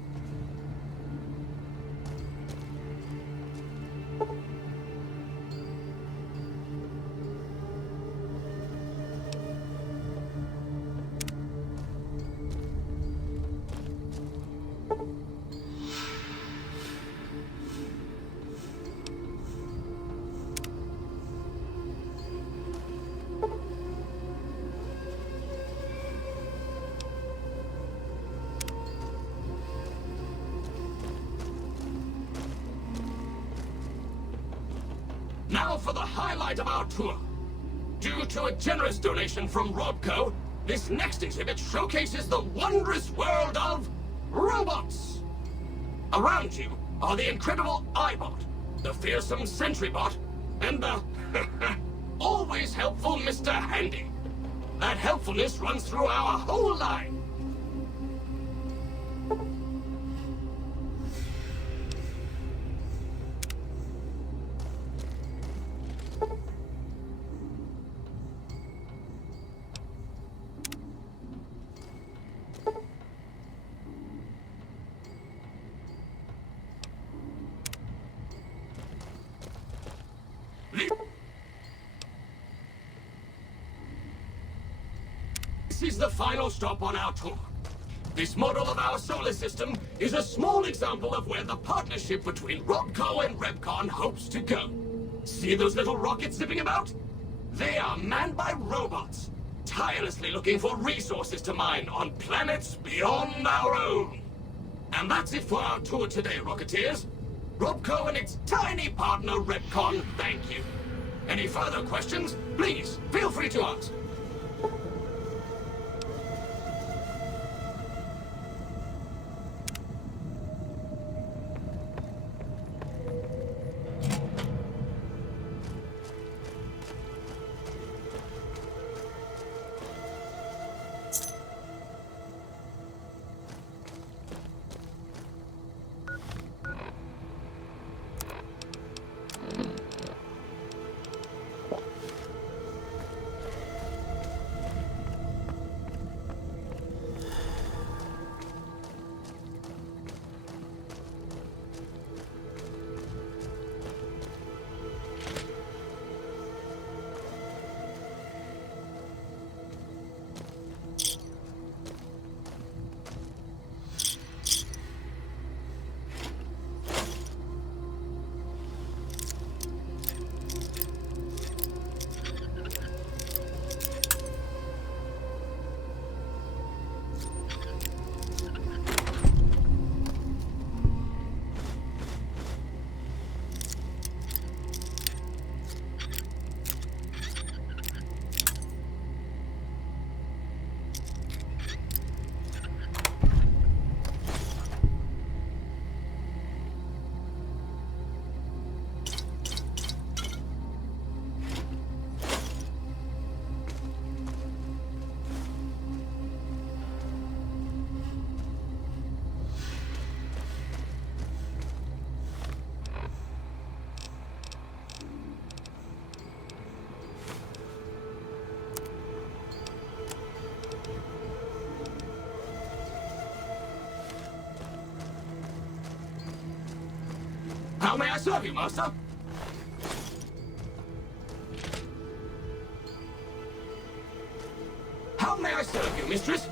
Now for the highlight of our tour. Due to a generous donation from ROBCO, this next exhibit showcases the wondrous world of robots. Around you are the incredible iBot, the fearsome SentryBot, and the always helpful Mr. Handy. That helpfulness runs through our whole line. This is the final stop on our tour. This model of our solar system is a small example of where the partnership between ROPCO and REPCONN hopes to go. See those little rockets zipping about? They are manned by robots, tirelessly looking for resources to mine on planets beyond our own. And that's it for our tour today, Rocketeers. ROPCO and its tiny partner, REPCONN, thank you. Any further questions, please feel free to ask. How may I serve you, Master? How may I serve you, Mistress?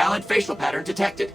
Valid facial pattern detected.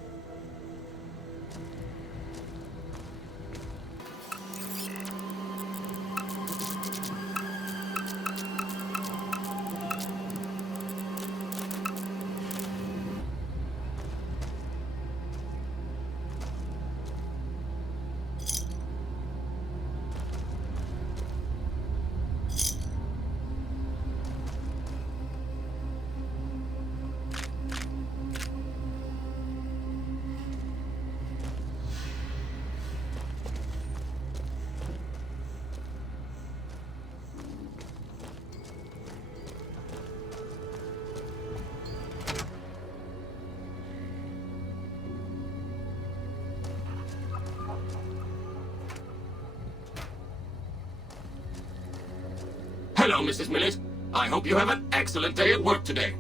Hello, Mrs. Millet. I hope you have an excellent day at work today.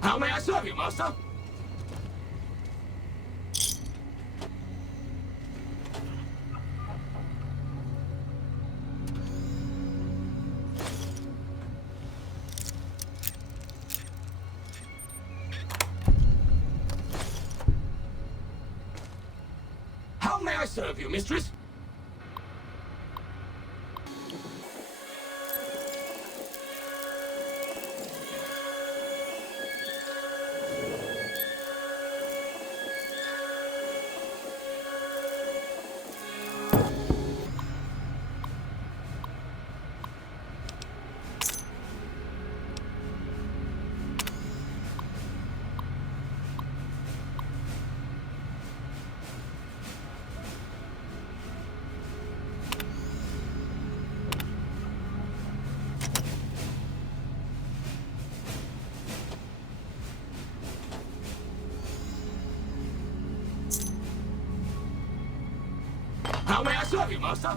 How may I serve you, Master? How may I serve you, mistress? How may I serve you, Master?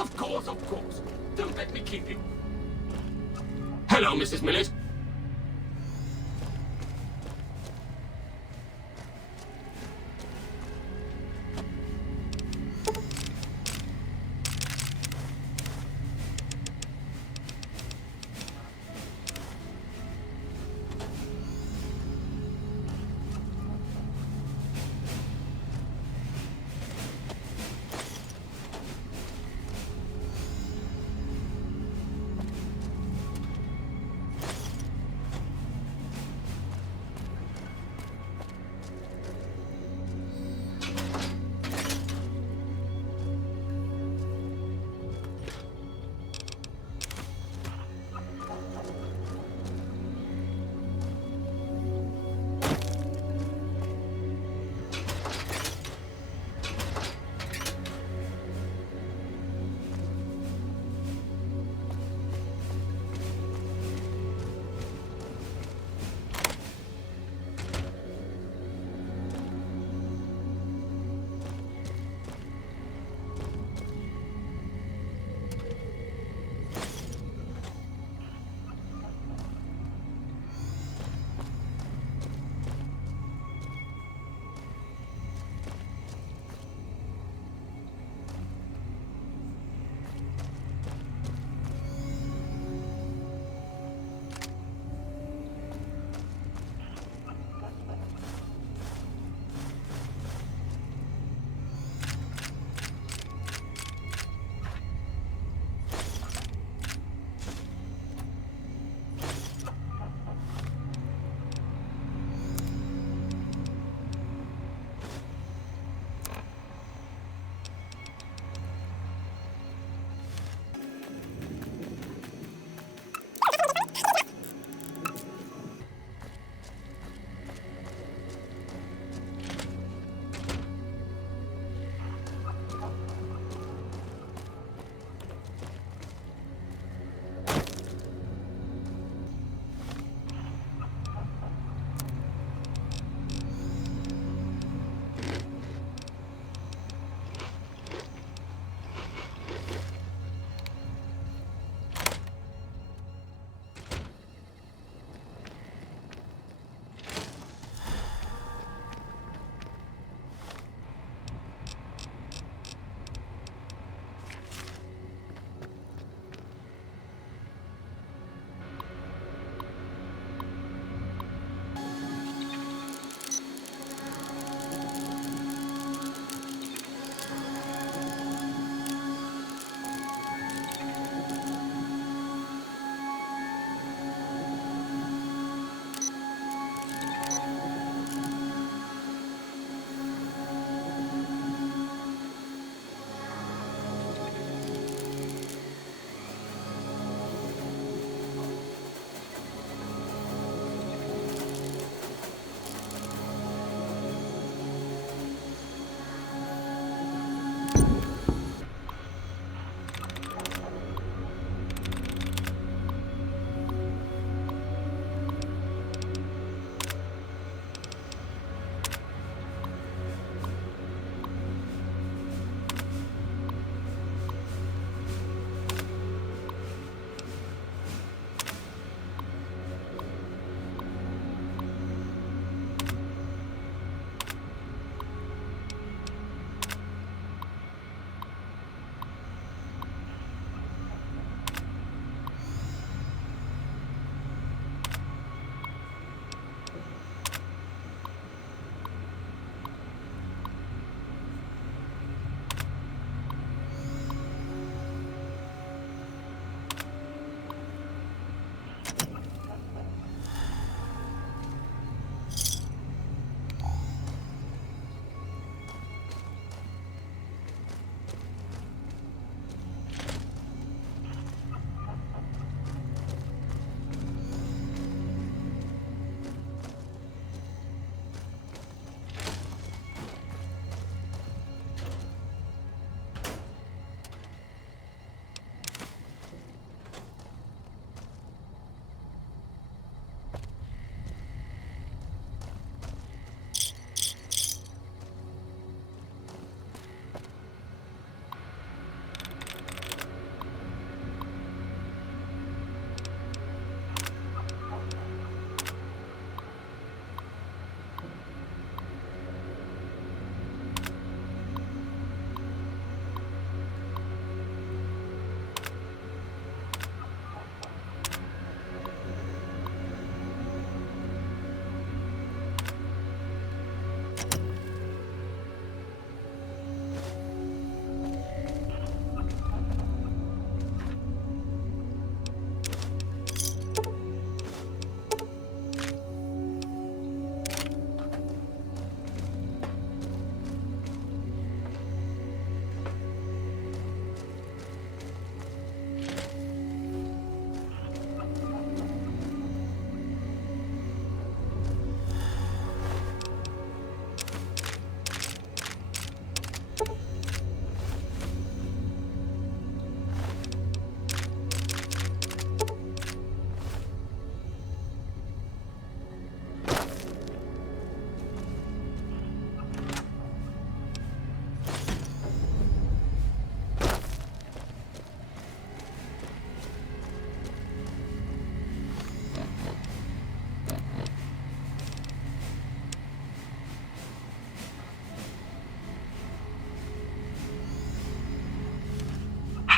Of course, of course. Don't let me keep you. Hello, Mrs. Millet.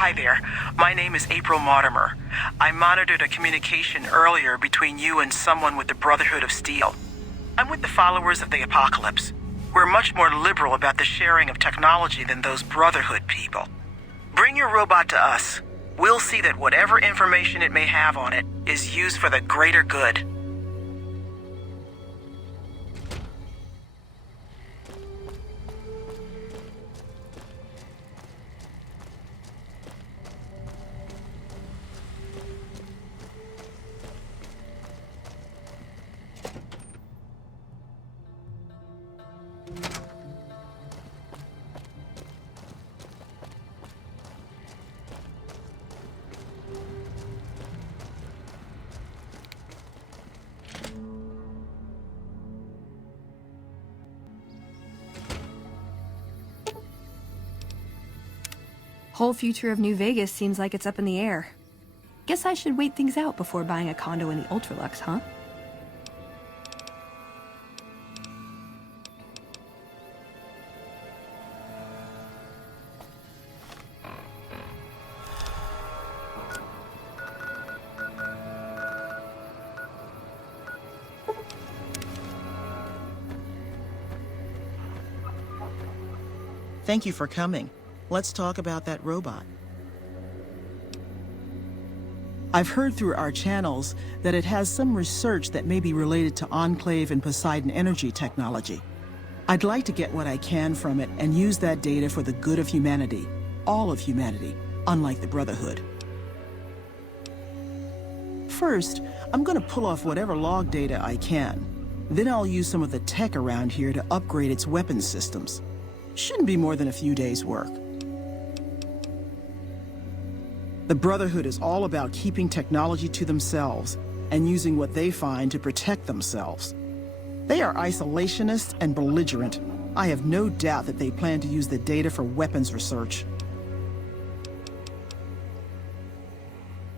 Hi there. My name is April Mortimer. I monitored a communication earlier between you and someone with the Brotherhood of Steel. I'm with the followers of the Apocalypse. We're much more liberal about the sharing of technology than those Brotherhood people. Bring your robot to us. We'll see that whatever information it may have on it is used for the greater good. Whole future of New Vegas seems like it's up in the air. Guess I should wait things out before buying a condo in the Ultralux, huh? Thank you for coming. Let's talk about that robot. I've heard through our channels that it has some research that may be related to Enclave and Poseidon energy technology. I'd like to get what I can from it and use that data for the good of humanity. All of humanity, unlike the Brotherhood. First, I'm gonna pull off whatever log data I can. Then I'll use some of the tech around here to upgrade its weapons systems. Shouldn't be more than a few days' work. The Brotherhood is all about keeping technology to themselves and using what they find to protect themselves. They are isolationist and belligerent. I have no doubt that they plan to use the data for weapons research.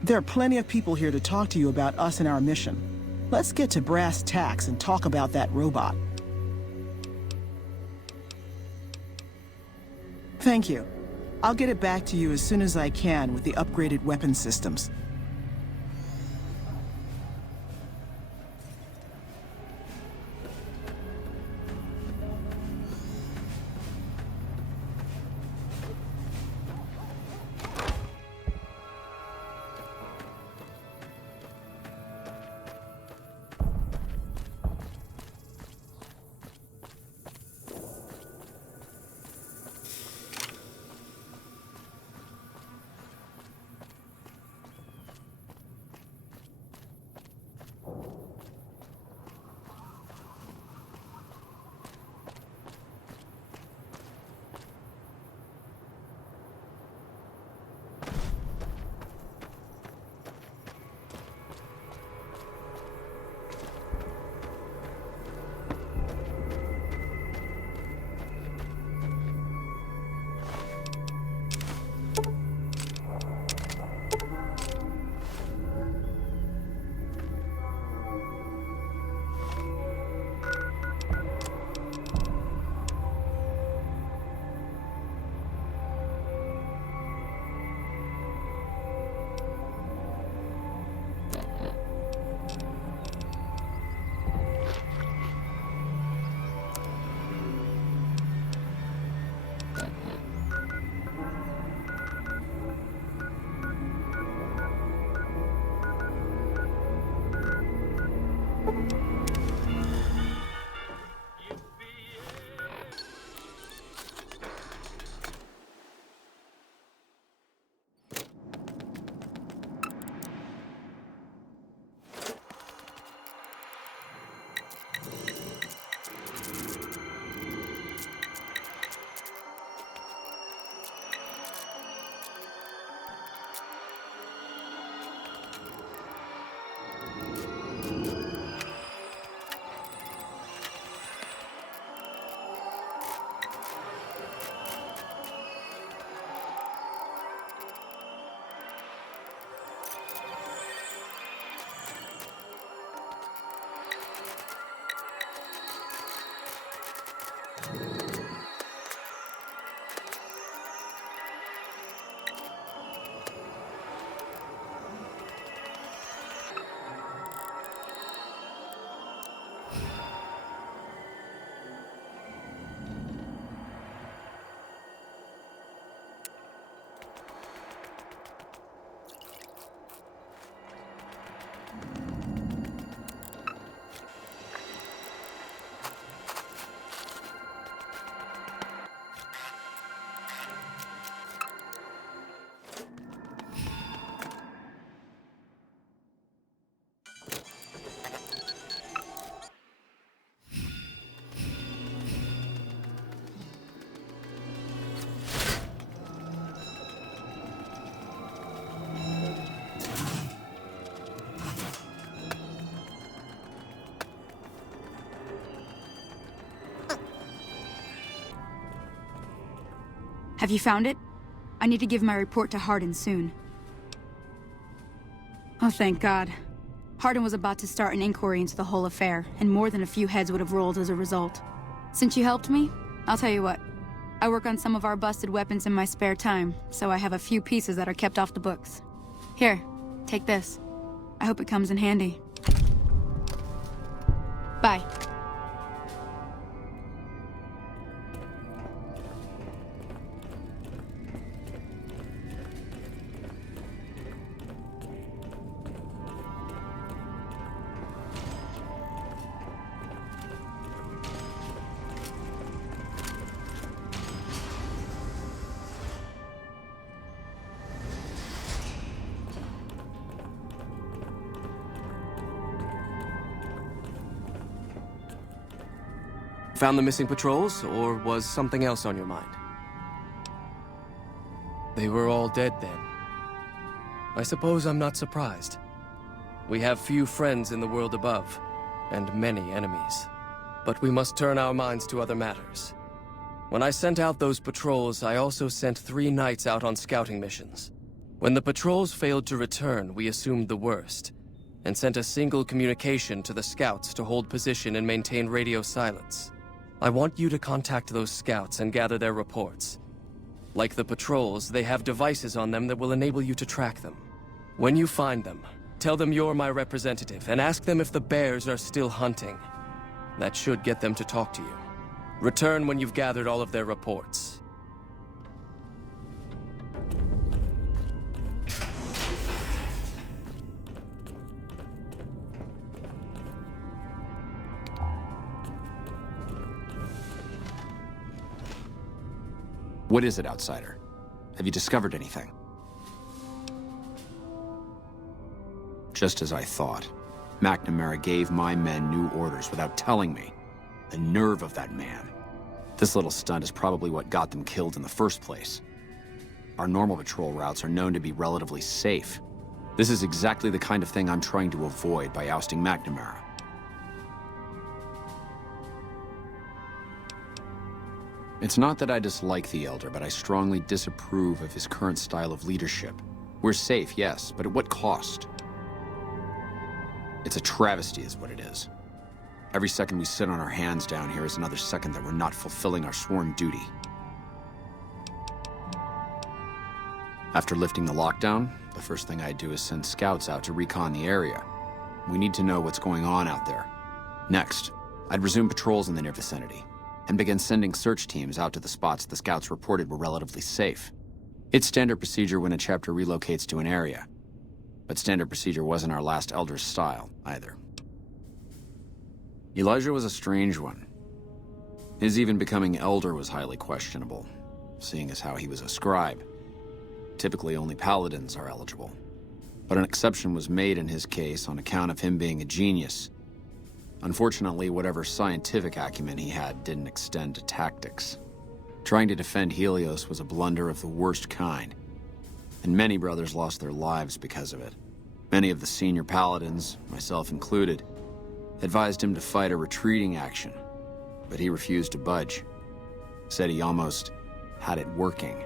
There are plenty of people here to talk to you about us and our mission. Let's get to brass tacks and talk about that robot. Thank you. I'll get it back to you as soon as I can with the upgraded weapon systems. Have you found it? I need to give my report to Hardin soon. Oh, thank God. Hardin was about to start an inquiry into the whole affair, and more than a few heads would have rolled as a result. Since you helped me, I'll tell you what. I work on some of our busted weapons in my spare time, so I have a few pieces that are kept off the books. Here, take this. I hope it comes in handy. Bye. Found the missing patrols, or was something else on your mind? They were all dead then. I suppose I'm not surprised. We have few friends in the world above, and many enemies. But we must turn our minds to other matters. When I sent out those patrols, I also sent 3 knights out on scouting missions. When the patrols failed to return, we assumed the worst, and sent a single communication to the scouts to hold position and maintain radio silence. I want you to contact those scouts and gather their reports. Like the patrols, they have devices on them that will enable you to track them. When you find them, tell them you're my representative and ask them if the bears are still hunting. That should get them to talk to you. Return when you've gathered all of their reports. What is it, outsider? Have you discovered anything? Just as I thought. McNamara gave my men new orders without telling me. The nerve of that man. This little stunt is probably what got them killed in the first place. Our normal patrol routes are known to be relatively safe. This is exactly the kind of thing I'm trying to avoid by ousting McNamara. It's not that I dislike the Elder, but I strongly disapprove of his current style of leadership. We're safe, yes, but at what cost? It's a travesty is what it is. Every second we sit on our hands down here is another second that we're not fulfilling our sworn duty. After lifting the lockdown, the first thing I do is send scouts out to recon the area. We need to know what's going on out there. Next, I'd resume patrols in the near vicinity, and begin sending search teams out to the spots the scouts reported were relatively safe. It's standard procedure when a chapter relocates to an area. But standard procedure wasn't our last Elder's style, either. Elijah was a strange one. His even becoming Elder was highly questionable, seeing as how he was a scribe. Typically, only paladins are eligible. But an exception was made in his case on account of him being a genius. Unfortunately, whatever scientific acumen he had didn't extend to tactics. Trying to defend Helios was a blunder of the worst kind, and many brothers lost their lives because of it. Many of the senior paladins, myself included, advised him to fight a retreating action, but he refused to budge. Said he almost had it working.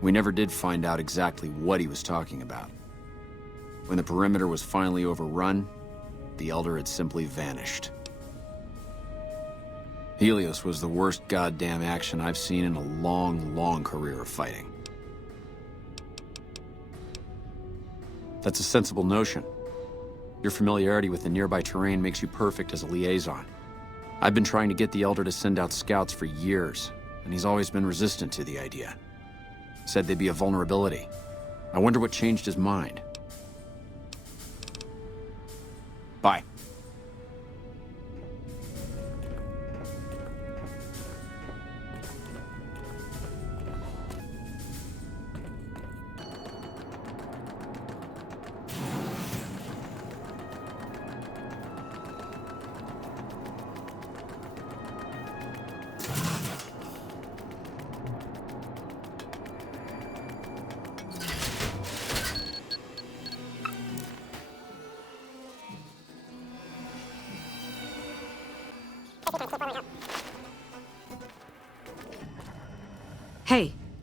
We never did find out exactly what he was talking about. When the perimeter was finally overrun, the Elder had simply vanished. Helios was the worst goddamn action I've seen in a long, long career of fighting. That's a sensible notion. Your familiarity with the nearby terrain makes you perfect as a liaison. I've been trying to get the Elder to send out scouts for years, and he's always been resistant to the idea. Said they'd be a vulnerability. I wonder what changed his mind. Bye.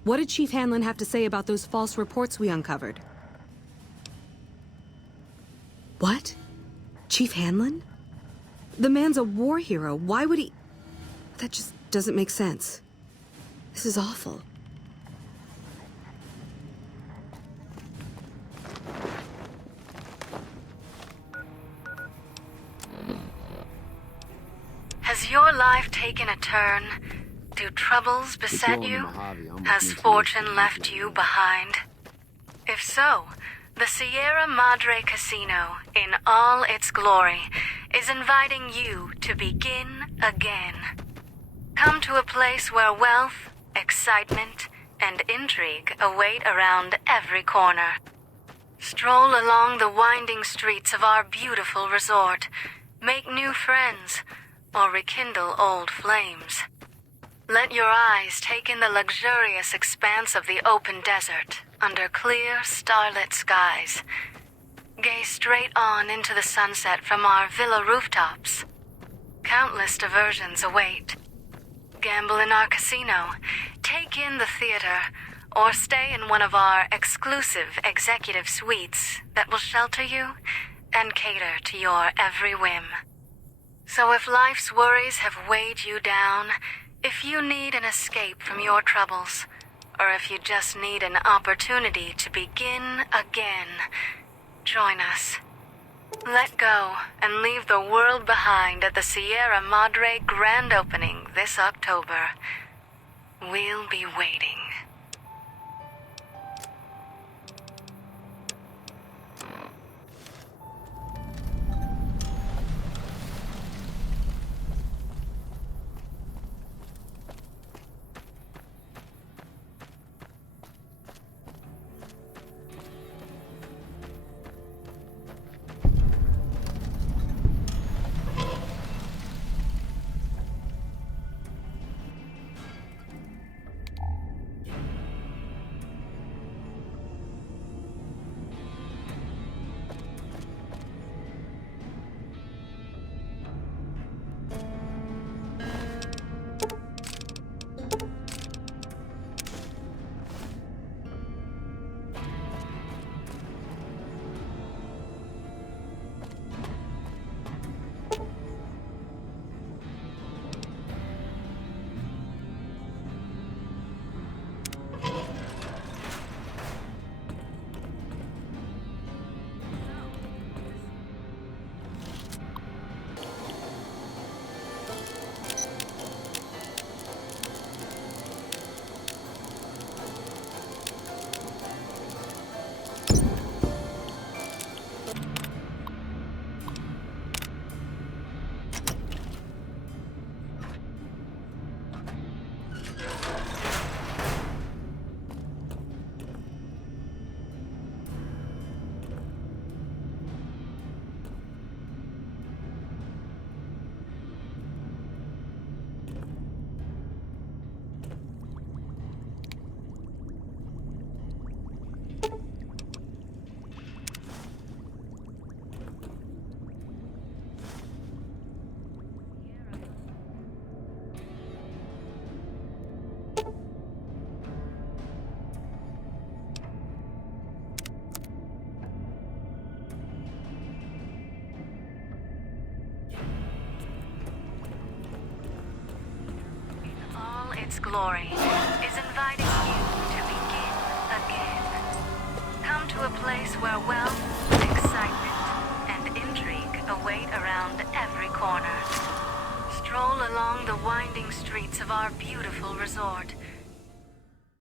What did Chief Hanlon have to say about those false reports we uncovered? What? Chief Hanlon? The man's a war hero. Why would he... That just doesn't make sense. This is awful. Has your life taken a turn? Do troubles beset you? Has fortune left you behind? If so, the Sierra Madre Casino, in all its glory, is inviting you to begin again. Come to a place where wealth, excitement, and intrigue await around every corner. Stroll along the winding streets of our beautiful resort, make new friends, or rekindle old flames. Let your eyes take in the luxurious expanse of the open desert under clear, starlit skies. Gaze straight on into the sunset from our villa rooftops. Countless diversions await. Gamble in our casino, take in the theater, or stay in one of our exclusive executive suites that will shelter you and cater to your every whim. So if life's worries have weighed you down, if you need an escape from your troubles, or if you just need an opportunity to begin again, join us. Let go and leave the world behind at the Sierra Madre grand opening this October. We'll be waiting. Its glory is inviting you to begin again. Come to a place where wealth, excitement, and intrigue await around every corner. Stroll along the winding streets of our beautiful resort,